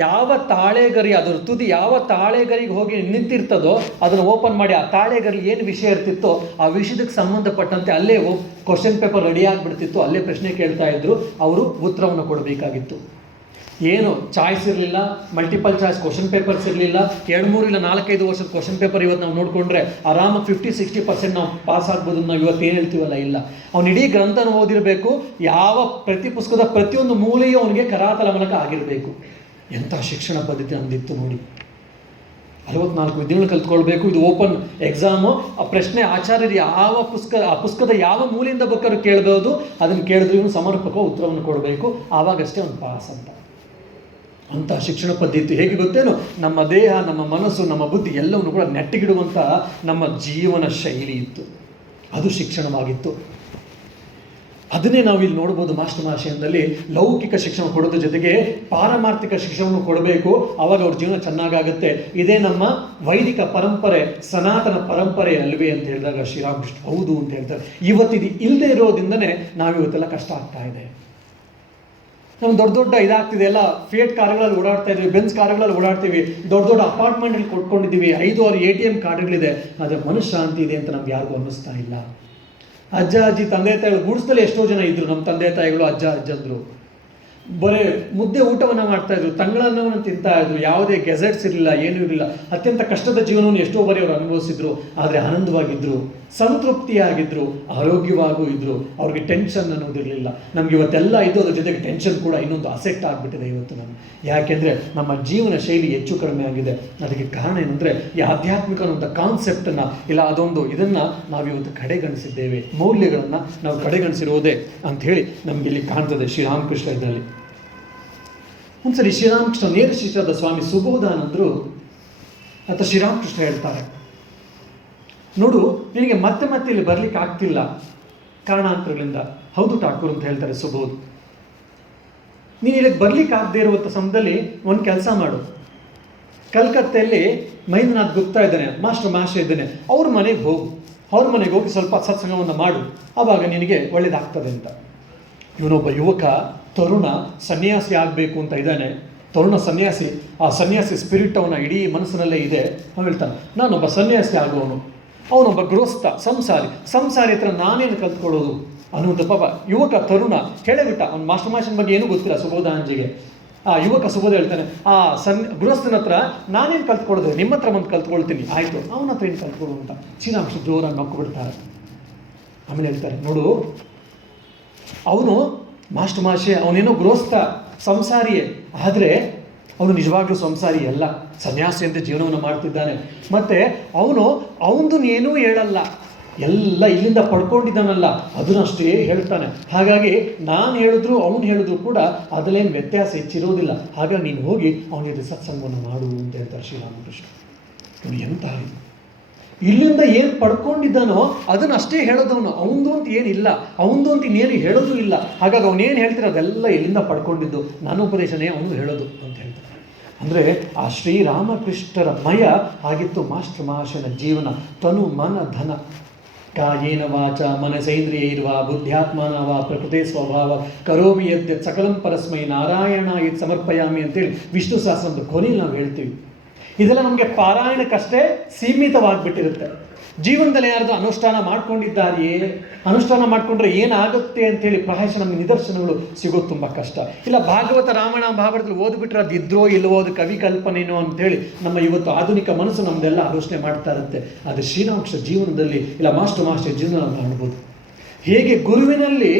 ಯಾವ ತಾಳೆಗರಿ, ಅದರ ತುದಿ ಯಾವ ತಾಳೆಗರಿಗೆ ಹೋಗಿ ನಿಂತಿರ್ತದೋ ಅದನ್ನು ಓಪನ್ ಮಾಡಿ ಆ ತಾಳೆಗರಿ ಏನು ವಿಷಯ ಇರ್ತಿತ್ತೋ ಆ ವಿಷಯಕ್ಕೆ ಸಂಬಂಧಪಟ್ಟಂತೆ ಅಲ್ಲೇ ಕ್ವಶನ್ ಪೇಪರ್ ರೆಡಿ ಆಗಿಬಿಡ್ತಿತ್ತು. ಅಲ್ಲೇ ಪ್ರಶ್ನೆ ಕೇಳ್ತಾ ಇದ್ರು, ಅವರು ಉತ್ತರವನ್ನು ಕೊಡಬೇಕಾಗಿತ್ತು. ಏನು ಚಾಯ್ಸ್ ಇರಲಿಲ್ಲ, ಮಲ್ಟಿಪಲ್ ಚಾಯ್ಸ್ ಕ್ವಶನ್ ಪೇಪರ್ಸ್ ಇರಲಿಲ್ಲ. 2-3 ಇಲ್ಲ 4-5 ವರ್ಷದ ಕ್ವಶನ್ ಪೇಪರ್ ಇವತ್ತು ನಾವು ನೋಡಿಕೊಂಡ್ರೆ ಆರಾಮಾಗಿ 50-60% ನಾವು ಪಾಸ್ ಆಗ್ಬೋದು. ನಾವು ಇವತ್ತು ಏನು ಹೇಳ್ತೀವಲ್ಲ, ಇಲ್ಲ. ಅವ್ನು ಇಡೀ ಗ್ರಂಥನ ಓದಿರಬೇಕು, ಯಾವ ಪ್ರತಿ ಪುಸ್ತಕದ ಪ್ರತಿಯೊಂದು ಮೂಲೆಯೂ ಅವನಿಗೆ ಕರಾತಲ ಮೂಲಕ ಆಗಿರಬೇಕು. ಎಂಥ ಶಿಕ್ಷಣ ಪದ್ಧತಿ ಅಂದಿತ್ತು ನೋಡಿ. 64 ವಿದ್ಯೆಗಳು ಕಲ್ತ್ಕೊಳ್ಬೇಕು. ಇದು ಓಪನ್ ಎಕ್ಸಾಮು. ಆ ಪ್ರಶ್ನೆ ಆಚಾರ್ಯರು ಯಾವ ಆ ಪುಸ್ತಕದ ಯಾವ ಮೂಲೆಯಿಂದ ಬೇಕಾದ್ರೂ ಕೇಳಬಹುದು. ಅದನ್ನು ಕೇಳಿದ್ರು ಇವನು ಸಮರ್ಪಕ ಉತ್ತರವನ್ನು ಕೊಡಬೇಕು, ಆವಾಗಷ್ಟೇ ಅವನು ಪಾಸ್ ಅಂತ. ಅಂಥ ಶಿಕ್ಷಣ ಪದ್ಧತಿ ಹೇಗೆ ಗೊತ್ತೇನು? ನಮ್ಮ ದೇಹ, ನಮ್ಮ ಮನಸ್ಸು, ನಮ್ಮ ಬುದ್ಧಿ ಎಲ್ಲವನ್ನು ಕೂಡ ನೆಟ್ಟಿಗಿಡುವಂಥ ನಮ್ಮ ಜೀವನ ಶೈಲಿ ಇತ್ತು. ಅದು ಶಿಕ್ಷಣವಾಗಿತ್ತು. ಅದನ್ನೇ ನಾವು ಇಲ್ಲಿ ನೋಡ್ಬೋದು. ಮಾಸ್ಟರ್ ಮಹಾಶಯದಲ್ಲಿ ಲೌಕಿಕ ಶಿಕ್ಷಣ ಕೊಡೋದ್ರ ಜೊತೆಗೆ ಪಾರಮಾರ್ಥಿಕ ಶಿಕ್ಷಣವನ್ನು ಕೊಡಬೇಕು, ಆವಾಗ ಅವ್ರ ಜೀವನ ಚೆನ್ನಾಗಾಗುತ್ತೆ. ಇದೇ ನಮ್ಮ ವೈದಿಕ ಪರಂಪರೆ, ಸನಾತನ ಪರಂಪರೆ ಅಲ್ವೇ ಅಂತ ಹೇಳಿದಾಗ ಶ್ರೀರಾಮಕೃಷ್ಣ ಹೌದು ಅಂತ ಹೇಳ್ತಾರೆ. ಇವತ್ತಿದು ಇಲ್ಲದೆ ಇರೋದ್ರಿಂದನೇ ನಾವಿವತ್ತೆಲ್ಲ ಕಷ್ಟ ಆಗ್ತಾ ಇದೆ. ನಮ್ಮ ದೊಡ್ಡ ಇದಾಗ್ತಿದೆ, ಎಲ್ಲ ಫಿಯೇಟ್ ಕಾರುಗಳಲ್ಲಿ ಓಡಾಡ್ತಾ ಇದ್ದೀವಿ, ಬೆನ್ಸ್ ಕಾರುಗಳಲ್ಲಿ ಓಡಾಡ್ತೀವಿ, ದೊಡ್ಡ ಅಪಾರ್ಟ್ಮೆಂಟಲ್ಲಿ ಕೊಟ್ಕೊಂಡಿದ್ದೀವಿ, 5-6 ATM ಕಾರ್ಡ್ಗಳಿದೆ. ಆದರೆ ಮನಃಶಾಂತಿ ಇದೆ ಅಂತ ನಮ್ಗೆ ಯಾರಿಗೂ ಅನ್ನಿಸ್ತಾ ಇಲ್ಲ. ಅಜ್ಜ ಅಜ್ಜಿ ತಂದೆ ತಾಯಿಗಳು ಗೂಡಿಸ್ದಲ್ಲಿ ಎಷ್ಟೋ ಜನ ಇದ್ರು. ನಮ್ಮ ತಂದೆ ತಾಯಿಗಳು ಅಜ್ಜ ಅಜ್ಜಂದ್ರು ಬರೀ ಮುದ್ದೆ ಊಟವನ್ನು ಮಾಡ್ತಾಯಿದ್ರು, ತಂಗಳನ್ನವನ್ನು ತಿಂತಾಯಿದ್ರು. ಯಾವುದೇ ಗೆಜೆಟ್ಸ್ ಇರಲಿಲ್ಲ, ಏನೂ ಇರಲಿಲ್ಲ. ಅತ್ಯಂತ ಕಷ್ಟದ ಜೀವನವನ್ನು ಎಷ್ಟೋ ಬಾರಿ ಅವರು ಅನುಭವಿಸಿದ್ರು. ಆದರೆ ಆನಂದವಾಗಿದ್ದರು, ಸಂತೃಪ್ತಿಯಾಗಿದ್ದರು, ಆರೋಗ್ಯವಾಗೂ ಇದ್ದರು. ಅವ್ರಿಗೆ ಟೆನ್ಷನ್ ಅನ್ನೋದಿರಲಿಲ್ಲ. ನಮ್ಗೆ ಇವತ್ತೆಲ್ಲ ಇದು, ಅದ್ರ ಜೊತೆಗೆ ಟೆನ್ಷನ್ ಕೂಡ ಇನ್ನೊಂದು ಅಸೆಕ್ಟ್ ಆಗಿಬಿಟ್ಟಿದೆ ಇವತ್ತು ನಮ್ಗೆ. ಯಾಕೆಂದರೆ ನಮ್ಮ ಜೀವನ ಶೈಲಿ ಹೆಚ್ಚು ಕಡಿಮೆ ಆಗಿದೆ. ಅದಕ್ಕೆ ಕಾರಣ ಏನಂದರೆ ಈ ಆಧ್ಯಾತ್ಮಿಕ ಅನ್ನೋಂಥ ಕಾನ್ಸೆಪ್ಟನ್ನು, ಇಲ್ಲ ಅದೊಂದು ಇದನ್ನು ನಾವಿವತ್ತು ಕಡೆಗಣಿಸಿದ್ದೇವೆ. ಮೌಲ್ಯಗಳನ್ನು ನಾವು ಕಡೆಗಣಿಸಿರೋದೇ ಅಂಥೇಳಿ ನಮಗೆ ಇಲ್ಲಿ ಕಾಣ್ತದೆ ಶ್ರೀರಾಮಕೃಷ್ಣ ಇದರಲ್ಲಿ. ಒಂದ್ಸರಿ ಶ್ರೀರಾಮಕೃಷ್ಣ ನೇರ ಶಿಷ್ಯರಾದ ಸ್ವಾಮಿ ಸುಬೋಧಾನಂದರು ಅಥವಾ ಶ್ರೀರಾಮಕೃಷ್ಣ ಹೇಳ್ತಾರೆ, ನೋಡು ನಿನಗೆ ಮತ್ತೆ ಇಲ್ಲಿ ಬರ್ಲಿಕ್ಕೆ ಆಗ್ತಿಲ್ಲ ಕಾರಣಾಂತರಗಳಿಂದ. ಹೌದು ಠಾಕೂರ್ ಅಂತ ಹೇಳ್ತಾರೆ ಸುಬೋಧ್. ನೀನು ಇಲ್ಲಿಗೆ ಬರ್ಲಿಕ್ಕೆ ಆಗದೆ ಇರುವಂಥ ಸಮಯದಲ್ಲಿ ಒಂದು ಕೆಲಸ ಮಾಡು. ಕಲ್ಕತ್ತೆಯಲ್ಲಿ ಮಹೇಂದ್ರನಾಥ್ ಗುಪ್ತಾ ಇದ್ದಾನೆ, ಮಾಸ್ಟರ್ ಮಹಾಶಯ ಇದ್ದಾನೆ, ಅವ್ರ ಮನೆಗೆ ಹೋಗು. ಅವ್ರ ಮನೆಗೆ ಹೋಗಿ ಸ್ವಲ್ಪ ಸತ್ಸಂಗವನ್ನು ಮಾಡು, ಆವಾಗ ನಿನಗೆ ಒಳ್ಳೇದಾಗ್ತದೆ ಅಂತ. ಇವನೊಬ್ಬ ಯುವಕ, ತರುಣ ಸನ್ಯಾಸಿ ಆಗಬೇಕು ಅಂತ ಇದ್ದಾನೆ. ತರುಣ ಸನ್ಯಾಸಿ, ಆ ಸನ್ಯಾಸಿ ಸ್ಪಿರಿಟ್ ಅವನ ಇಡೀ ಮನಸ್ಸಿನಲ್ಲೇ ಇದೆ. ಅವನು ಹೇಳ್ತಾನೆ, ನಾನೊಬ್ಬ ಸನ್ಯಾಸಿ ಆಗುವವನು. ಅವನೊಬ್ಬ ಗೃಹಸ್ಥ, ಸಂಸಾರಿ ಹತ್ರ ನಾನೇನು ಕಲ್ತ್ಕೊಳ್ಳೋದು ಅನ್ನುವಂಥ ಪಾಪ ಯುವಕ ತರುಣ ಹೇಳಬಿಟ್ಟ. ಅವ್ನು ಮಾಸ್ಟರ್ ಮಾಸ್ಟರ್ ಬಗ್ಗೆ ಏನೂ ಗೊತ್ತಿಲ್ಲ ಸುಬೋಧಾನಂಜಿಗೆ. ಆ ಯುವಕ ಸುಬೋಧ ಹೇಳ್ತಾನೆ, ಆ ಗೃಹಸ್ಥನ ಹತ್ರ ನಾನೇನು ಕಲ್ತ್ಕೊಳ್ಳೋದು, ನಿಮ್ಮ ಹತ್ರ ಬಂದು ಕಲ್ತ್ಕೊಳ್ತೀನಿ. ಆಯಿತು, ಅವನ ಹತ್ರ ಏನು ಕಲ್ತ್ಕೊಳ್ಳು ಅಂತ ಶ್ರೀರಾಮಕೃಷ್ಣ ಜೋರಾಗಿ ನಕ್ಕು. ಆಮೇಲೆ ಹೇಳ್ತಾರೆ, ನೋಡು ಅವನು ಮಾಸ್ಟರ್ ಮಾಷೆ, ಅವನೇನೋ ಗೃಹಸ್ಥ ಸಂಸಾರಿಯೇ, ಆದರೆ ಅವನು ನಿಜವಾಗ್ಲೂ ಸಂಸಾರಿ ಅಲ್ಲ, ಸನ್ಯಾಸಿ ಅಂತ ಜೀವನವನ್ನು ಮಾಡ್ತಿದ್ದಾನೆ. ಮತ್ತು ಅವನದು ಏನೂ ಹೇಳಲ್ಲ, ಎಲ್ಲ ಇಲ್ಲಿಂದ ಪಡ್ಕೊಂಡಿದ್ದಾನಲ್ಲ ಅದನ್ನಷ್ಟೇ ಹೇಳ್ತಾನೆ. ಹಾಗಾಗಿ ನಾನು ಹೇಳಿದ್ರು ಅವನು ಹೇಳಿದ್ರು ಕೂಡ ಅದರಲ್ಲೇನು ವ್ಯತ್ಯಾಸ ಹೆಚ್ಚಿರೋದಿಲ್ಲ. ಹಾಗಾಗಿ ನೀನು ಹೋಗಿ ಅವನಿಗೆ ಸತ್ಸಂಗವನ್ನು ಮಾಡು ಅಂತ ಹೇಳ್ತಾರೆ ಶ್ರೀರಾಮಕೃಷ್ಣ. ನೋಡಿ ಎಂತ ಇಲ್ಲಿಂದ ಏನು ಪಡ್ಕೊಂಡಿದ್ದಾನೋ ಅದನ್ನು ಅಷ್ಟೇ ಹೇಳೋದವನು. ಅವನದು ಅಂತ ಏನಿಲ್ಲ, ಅವನದು ಅಂತ ಇನ್ನೇನು ಹೇಳೋದು ಇಲ್ಲ. ಹಾಗಾಗಿ ಅವನೇನು ಹೇಳ್ತಿರೋ ಅದೆಲ್ಲ ಎಲ್ಲಿಂದ ಪಡ್ಕೊಂಡಿದ್ದು, ನಾನು ಉಪದೇಶನೇ ಅವನು ಹೇಳೋದು ಅಂತ ಹೇಳ್ತಾರೆ. ಅಂದರೆ ಆ ಶ್ರೀರಾಮಕೃಷ್ಣರ ಮಯ ಆಗಿತ್ತು ಮಾಸ್ಟರ್ ಮಹಾಶಯನ ಜೀವನ. ತನು ಮನ ಧನ ಕಾಯೇನ ವಾಚ ಮನಸೇಂದ್ರಿಯೈರ್ವಾ ಬುದ್ಧ್ಯಾತ್ಮನವ ಪ್ರಕೃತಿ ಸ್ವಭಾವ ಕರೋಮಿ ಯದ್ಯ ಸಕಲಂ ಪರಸ್ಮೈ ನಾರಾಯಣ ಇದು ಸಮರ್ಪಯಾಮಿ ಅಂತೇಳಿ ವಿಷ್ಣು ಸಹಸ್ರದ ಕೊನೆಯಲ್ಲಿ ನಾವು ಹೇಳ್ತೀವಿ. ಇದೆಲ್ಲ ನಮಗೆ ಪಾರಾಯಣಕ್ಕಷ್ಟೇ ಸೀಮಿತವಾಗಿಬಿಟ್ಟಿರುತ್ತೆ. ಜೀವನದಲ್ಲಿ ಯಾರ್ದು ಅನುಷ್ಠಾನ ಮಾಡ್ಕೊಂಡಿದ್ದಾರೆಯೇ, ಅನುಷ್ಠಾನ ಮಾಡಿಕೊಂಡ್ರೆ ಏನಾಗುತ್ತೆ ಅಂತೇಳಿ ಪ್ರಾಯಶಃ ನಮಗೆ ನಿದರ್ಶನಗಳು ಸಿಗೋದು ತುಂಬ ಕಷ್ಟ. ಇಲ್ಲ ಭಾಗವತ ರಾಮಾಯಣ ಮಹಾಭಾರತದಲ್ಲಿ ಓದ್ಬಿಟ್ರೆ ಅದು ಇದ್ರೋ ಇಲ್ಲವೋ, ಅದು ಕವಿ ಕಲ್ಪನೆನೋ ಅಂತೇಳಿ ನಮ್ಮ ಇವತ್ತು ಆಧುನಿಕ ಮನಸ್ಸು ನಮ್ಮದೆಲ್ಲ ಆಲೋಚನೆ ಮಾಡ್ತಾ ಇರುತ್ತೆ. ಆದರೆ ಶ್ರೀರಾಮಕೃಷ್ಣ ಜೀವನದಲ್ಲಿ ಇಲ್ಲ ಮಾಸ್ಟರ್ ಜೀವನ ನಾವು ಕಾಣ್ಬೋದು. ಹೇಗೆ ಗುರುವಿನಲ್ಲಿ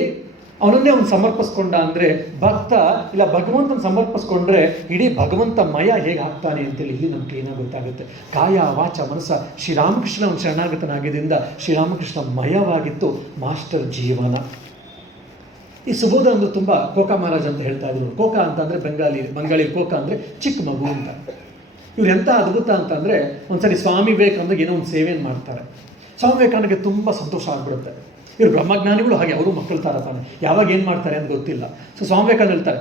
ಅವನನ್ನೇ ಅವನು ಸಮರ್ಪಿಸ್ಕೊಂಡ ಅಂದರೆ ಭಕ್ತ ಇಲ್ಲ ಭಗವಂತನ ಸಮರ್ಪಿಸ್ಕೊಂಡ್ರೆ ಇಡೀ ಭಗವಂತ ಮಯ ಹೇಗೆ ಆಗ್ತಾನೆ ಅಂತೇಳಿ ಇಲ್ಲಿ ನಮ್ಗೆ ಏನಾಗಿ ಗೊತ್ತಾಗುತ್ತೆ. ಕಾಯ ವಾಚ ಮನಸ್ಸ ಶ್ರೀರಾಮಕೃಷ್ಣ ಅವನು ಶರಣಾಗತನಾಗಿದ್ದರಿಂದ ಶ್ರೀರಾಮಕೃಷ್ಣ ಮಯವಾಗಿತ್ತು ಮಾಸ್ಟರ್ ಜೀವನ. ಈ ಸುಬೋಧ ಅಂದ್ರೆ ತುಂಬ ಕೋಕಾ ಮಹಾರಾಜ್ ಅಂತ ಹೇಳ್ತಾ ಇದ್ರು. ಕೋಕಾ ಅಂತಂದರೆ ಬಂಗಾಳಿ ಕೋಕಾ ಅಂದರೆ ಚಿಕ್ಕ ಮಗು ಅಂತ. ಇವ್ರು ಎಂಥ ಅದ್ಭುತ ಅಂತಂದರೆ ಒಂದ್ಸರಿ ಸ್ವಾಮಿ ವಿವೇಕಾನಂದಗೆ ಏನೋ ಒಂದು ಸೇವೆಯನ್ನು ಮಾಡ್ತಾರೆ. ಸ್ವಾಮಿ ವಿವೇಕಾನಂದಗೆ ತುಂಬ ಸಂತೋಷ ಆಗ್ಬಿಡುತ್ತೆ. ಇವರು ಬ್ರಹ್ಮಜ್ಞಾನಿಗಳು ಹಾಗೆ, ಅವರು ಮಕ್ಕಳು ಥರ ತಾನೆ, ಯಾವಾಗ ಏನು ಮಾಡ್ತಾರೆ ಅಂತ ಗೊತ್ತಿಲ್ಲ. ಸೊ ಸ್ವಾಮಿ ವಿವೇಕಾನಂದ ಹೇಳ್ತಾರೆ,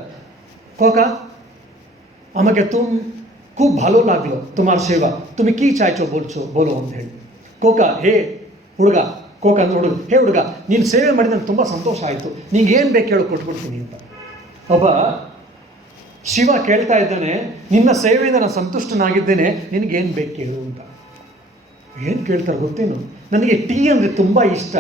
ಕೋಕಾ ಆಮೇಲೆ खूब भालो लागलो तुम्हार सेवा, तुम्हें की चाहचो बोलो ಅಂತ ಹೇಳಿ. ಕೋಕಾ, ಹೇ ಹುಡುಗ ಕೋಕ ಅಂದ್ರೆ ಹುಡುಗ, ಹೇ ಹುಡುಗ, ನೀನು ಸೇವೆ ಮಾಡಿ ನನಗೆ ತುಂಬ ಸಂತೋಷ ಆಯಿತು, ನಿಂಗೆ ಏನು ಬೇಕು ಹೇಳು ಕೊಟ್ಬಿಡ್ತೀನಿ ಅಂತ. ಒಬ್ಬ ಶಿವ ಕೇಳ್ತಾ ಇದ್ದಾನೆ, ನಿನ್ನ ಸೇವೆಯಿಂದ ನಾನು ಸಂತುಷ್ಟನಾಗಿದ್ದೇನೆ, ನಿನಗೇನು ಬೇಕು ಕೇಳು ಅಂತ. ಏನು ಕೇಳ್ತಾರೆ ಗೊತ್ತೇನು? ನನಗೆ ಟೀ ಅಂದರೆ ತುಂಬ ಇಷ್ಟ,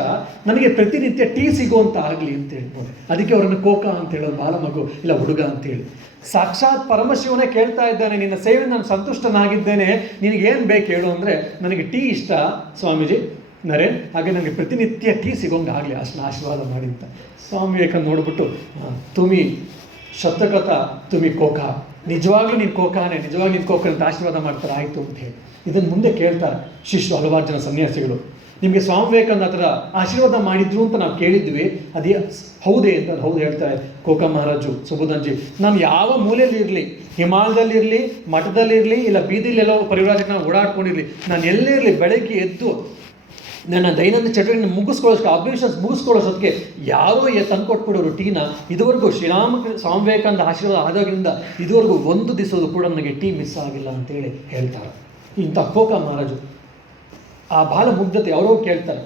ನನಗೆ ಪ್ರತಿನಿತ್ಯ ಟೀ ಸಿಗುವಂತ ಆಗಲಿ ಅಂತ ಹೇಳ್ಬೋದು. ಅದಕ್ಕೆ ಅವರನ್ನು ಕೋಕ ಅಂತ ಹೇಳೋದು, ಬಾಲ ಮಗು ಇಲ್ಲ ಹುಡುಗ ಅಂತೇಳಿ. ಸಾಕ್ಷಾತ್ ಪರಮಶಿವನೇ ಕೇಳ್ತಾ ಇದ್ದಾನೆ, ನಿನ್ನ ಸೇವೆಯಿಂದ ನಾನು ಸಂತುಷ್ಟನಾಗಿದ್ದೇನೆ, ನಿನಗೇನು ಬೇಕು ಹೇಳು ಅಂದರೆ, ನನಗೆ ಟೀ ಇಷ್ಟ ಸ್ವಾಮೀಜಿ ನರೇನ್, ಹಾಗೆ ನನಗೆ ಪ್ರತಿನಿತ್ಯ ಟೀ ಸಿಗೋಂಗೆ ಆಗಲಿ, ಅಷ್ಟನ್ನ ಆಶೀರ್ವಾದ ಮಾಡಿ ಅಂತ. ಸ್ವಾಮಿ ವಿವೇಕಾನಂದ ನೋಡ್ಬಿಟ್ಟು, ತುಮಿ ಶಬ್ದಕಥ ತುಮಿ ಕೋಕ, ನಿಜವಾಗ್ಲೂ ನೀನು ಕೋಕಾನೆ, ನಿಜವಾಗ್ಲೂ ನೀನು ಕೋಕ ಅಂತ ಆಶೀರ್ವಾದ ಮಾಡ್ತಾರೆ, ಆಯಿತು ಅಂತ ಹೇಳಿ. ಇದನ್ನು ಮುಂದೆ ಕೇಳ್ತಾರೆ ಶಿಷ್ಯರು, ಹಲವಾರು ಜನ ಸನ್ಯಾಸಿಗಳು, ನಿಮಗೆ ಸ್ವಾಮಿ ವಿವೇಕಾನಂದ ಆ ಥರ ಆಶೀರ್ವಾದ ಮಾಡಿದ್ರು ಅಂತ ನಾವು ಕೇಳಿದ್ವಿ, ಅದೇ ಹೌದೇ ಅಂತ. ಹೌದು ಹೇಳ್ತಾರೆ ಕೋಕ ಮಹಾರಾಜು ಸುಬುಧನ್ಜಿ, ನಾನು ಯಾವ ಮೂಲೆಯಲ್ಲಿ ಇರಲಿ, ಹಿಮಾಲಯದಲ್ಲಿರಲಿ, ಮಠದಲ್ಲಿರಲಿ, ಇಲ್ಲ ಬೀದಿಲೆಲ್ಲೋ ಪರಿವಾರಕ್ಕೆ ನಾನು ಓಡಾಡ್ಕೊಂಡಿರಲಿ, ನಾನು ಎಲ್ಲೇ ಇರಲಿ, ಬೆಳಗ್ಗೆ ಎದ್ದು ನನ್ನ ದೈನಂದಿನ ಚಟುವಟಿಕೆ ಮುಗಿಸ್ಕೊಳ್ಳೋಷ್ಟು ಅಬ್ಲೇಷನ್ಸ್ ಮುಗಿಸ್ಕೊಳ್ಳೋಷ್ಟೊತ್ತಿಗೆ ಯಾರೋ ತಂದುಕೊಟ್ಬಿಡೋರು ಟೀನ. ಇದುವರೆಗೂ ಸ್ವಾಮಿ ವಿವೇಕಾನಂದ ಆಶೀರ್ವಾದ ಆದಾಗಿನಿಂದ ಇದುವರೆಗೂ ಒಂದು ದಿವಸದ ಕೂಡ ನನಗೆ ಟೀ ಮಿಸ್ ಆಗಿಲ್ಲ ಅಂತೇಳಿ ಹೇಳ್ತಾರೆ. ಇಂಥ ಕೋಕ ಮಹಾರಾಜು ಆ ಬಾಲ ಮುಗ್ಧತೆ ಅವರೋ ಕೇಳ್ತಾರೆ,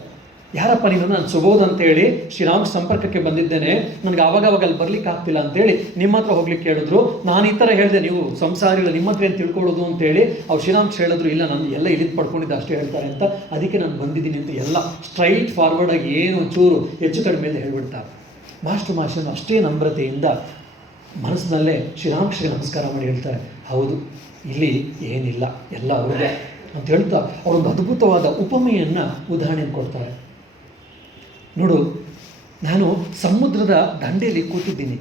ಯಾರಪ್ಪ ನೀನು? ನಾನು ಸುಬೋಧ ಅಂತೇಳಿ ಶ್ರೀರಾಮ ಸಂಪರ್ಕಕ್ಕೆ ಬಂದಿದ್ದೇನೆ, ನನಗೆ ಆವಾಗ ಅಲ್ಲಿ ಬರ್ಲಿಕ್ಕೆ ಆಗ್ತಿಲ್ಲ ಅಂತೇಳಿ ನಿಮ್ಮ ಹತ್ರ ಹೋಗ್ಲಿಕ್ಕೆ ಹೇಳಿದ್ರು. ನಾನು ಈ ಥರ ಹೇಳಿದೆ, ನೀವು ಸಂಸಾರಿಗಳು ನಿಮ್ಮ ಹತ್ರ ಏನು ತಿಳ್ಕೊಳ್ಳೋದು ಅಂತೇಳಿ ಅವ್ರು ಶ್ರೀರಾಮ್ಸ್ ಹೇಳಿದ್ರು, ಇಲ್ಲ ನಾನು ಎಲ್ಲ ಇಲ್ಲಿಂದ ಪಡ್ಕೊಂಡಿದ್ದೆ ಅಷ್ಟೇ ಹೇಳ್ತಾರೆ ಅಂತ, ಅದಕ್ಕೆ ನಾನು ಬಂದಿದ್ದೀನಿ ಅಂತ ಎಲ್ಲ ಸ್ಟ್ರೈಟ್ ಫಾರ್ವರ್ಡಾಗಿ ಏನು ಚೂರು ಹೆಚ್ಚು ಕಡಿಮೆ ಅಂತ ಹೇಳ್ಬಿಡ್ತಾರೆ. ಮಾಸ್ಟರ್ ಅಷ್ಟೇ ನಮ್ರತೆಯಿಂದ ಮನಸ್ಸಿನಲ್ಲೇ ಶ್ರೀರಾಮ್ಶ್ರೀ ನಮಸ್ಕಾರ ಮಾಡಿ ಹೇಳ್ತಾರೆ, ಹೌದು ಇಲ್ಲಿ ಏನಿಲ್ಲ, ಎಲ್ಲ ಅವ್ರಿಗೆ ಅಂತ ಹೇಳ್ತಾ ಅವರೊಂದು ಅದ್ಭುತವಾದ ಉಪಮೆಯನ್ನು ಉದಾಹರಣೆ ಕೊಡ್ತಾರೆ. ನೋಡು, ನಾನು ಸಮುದ್ರದ ದಂಡೆಯಲ್ಲಿ ಕೂತಿದ್ದೀನಿ,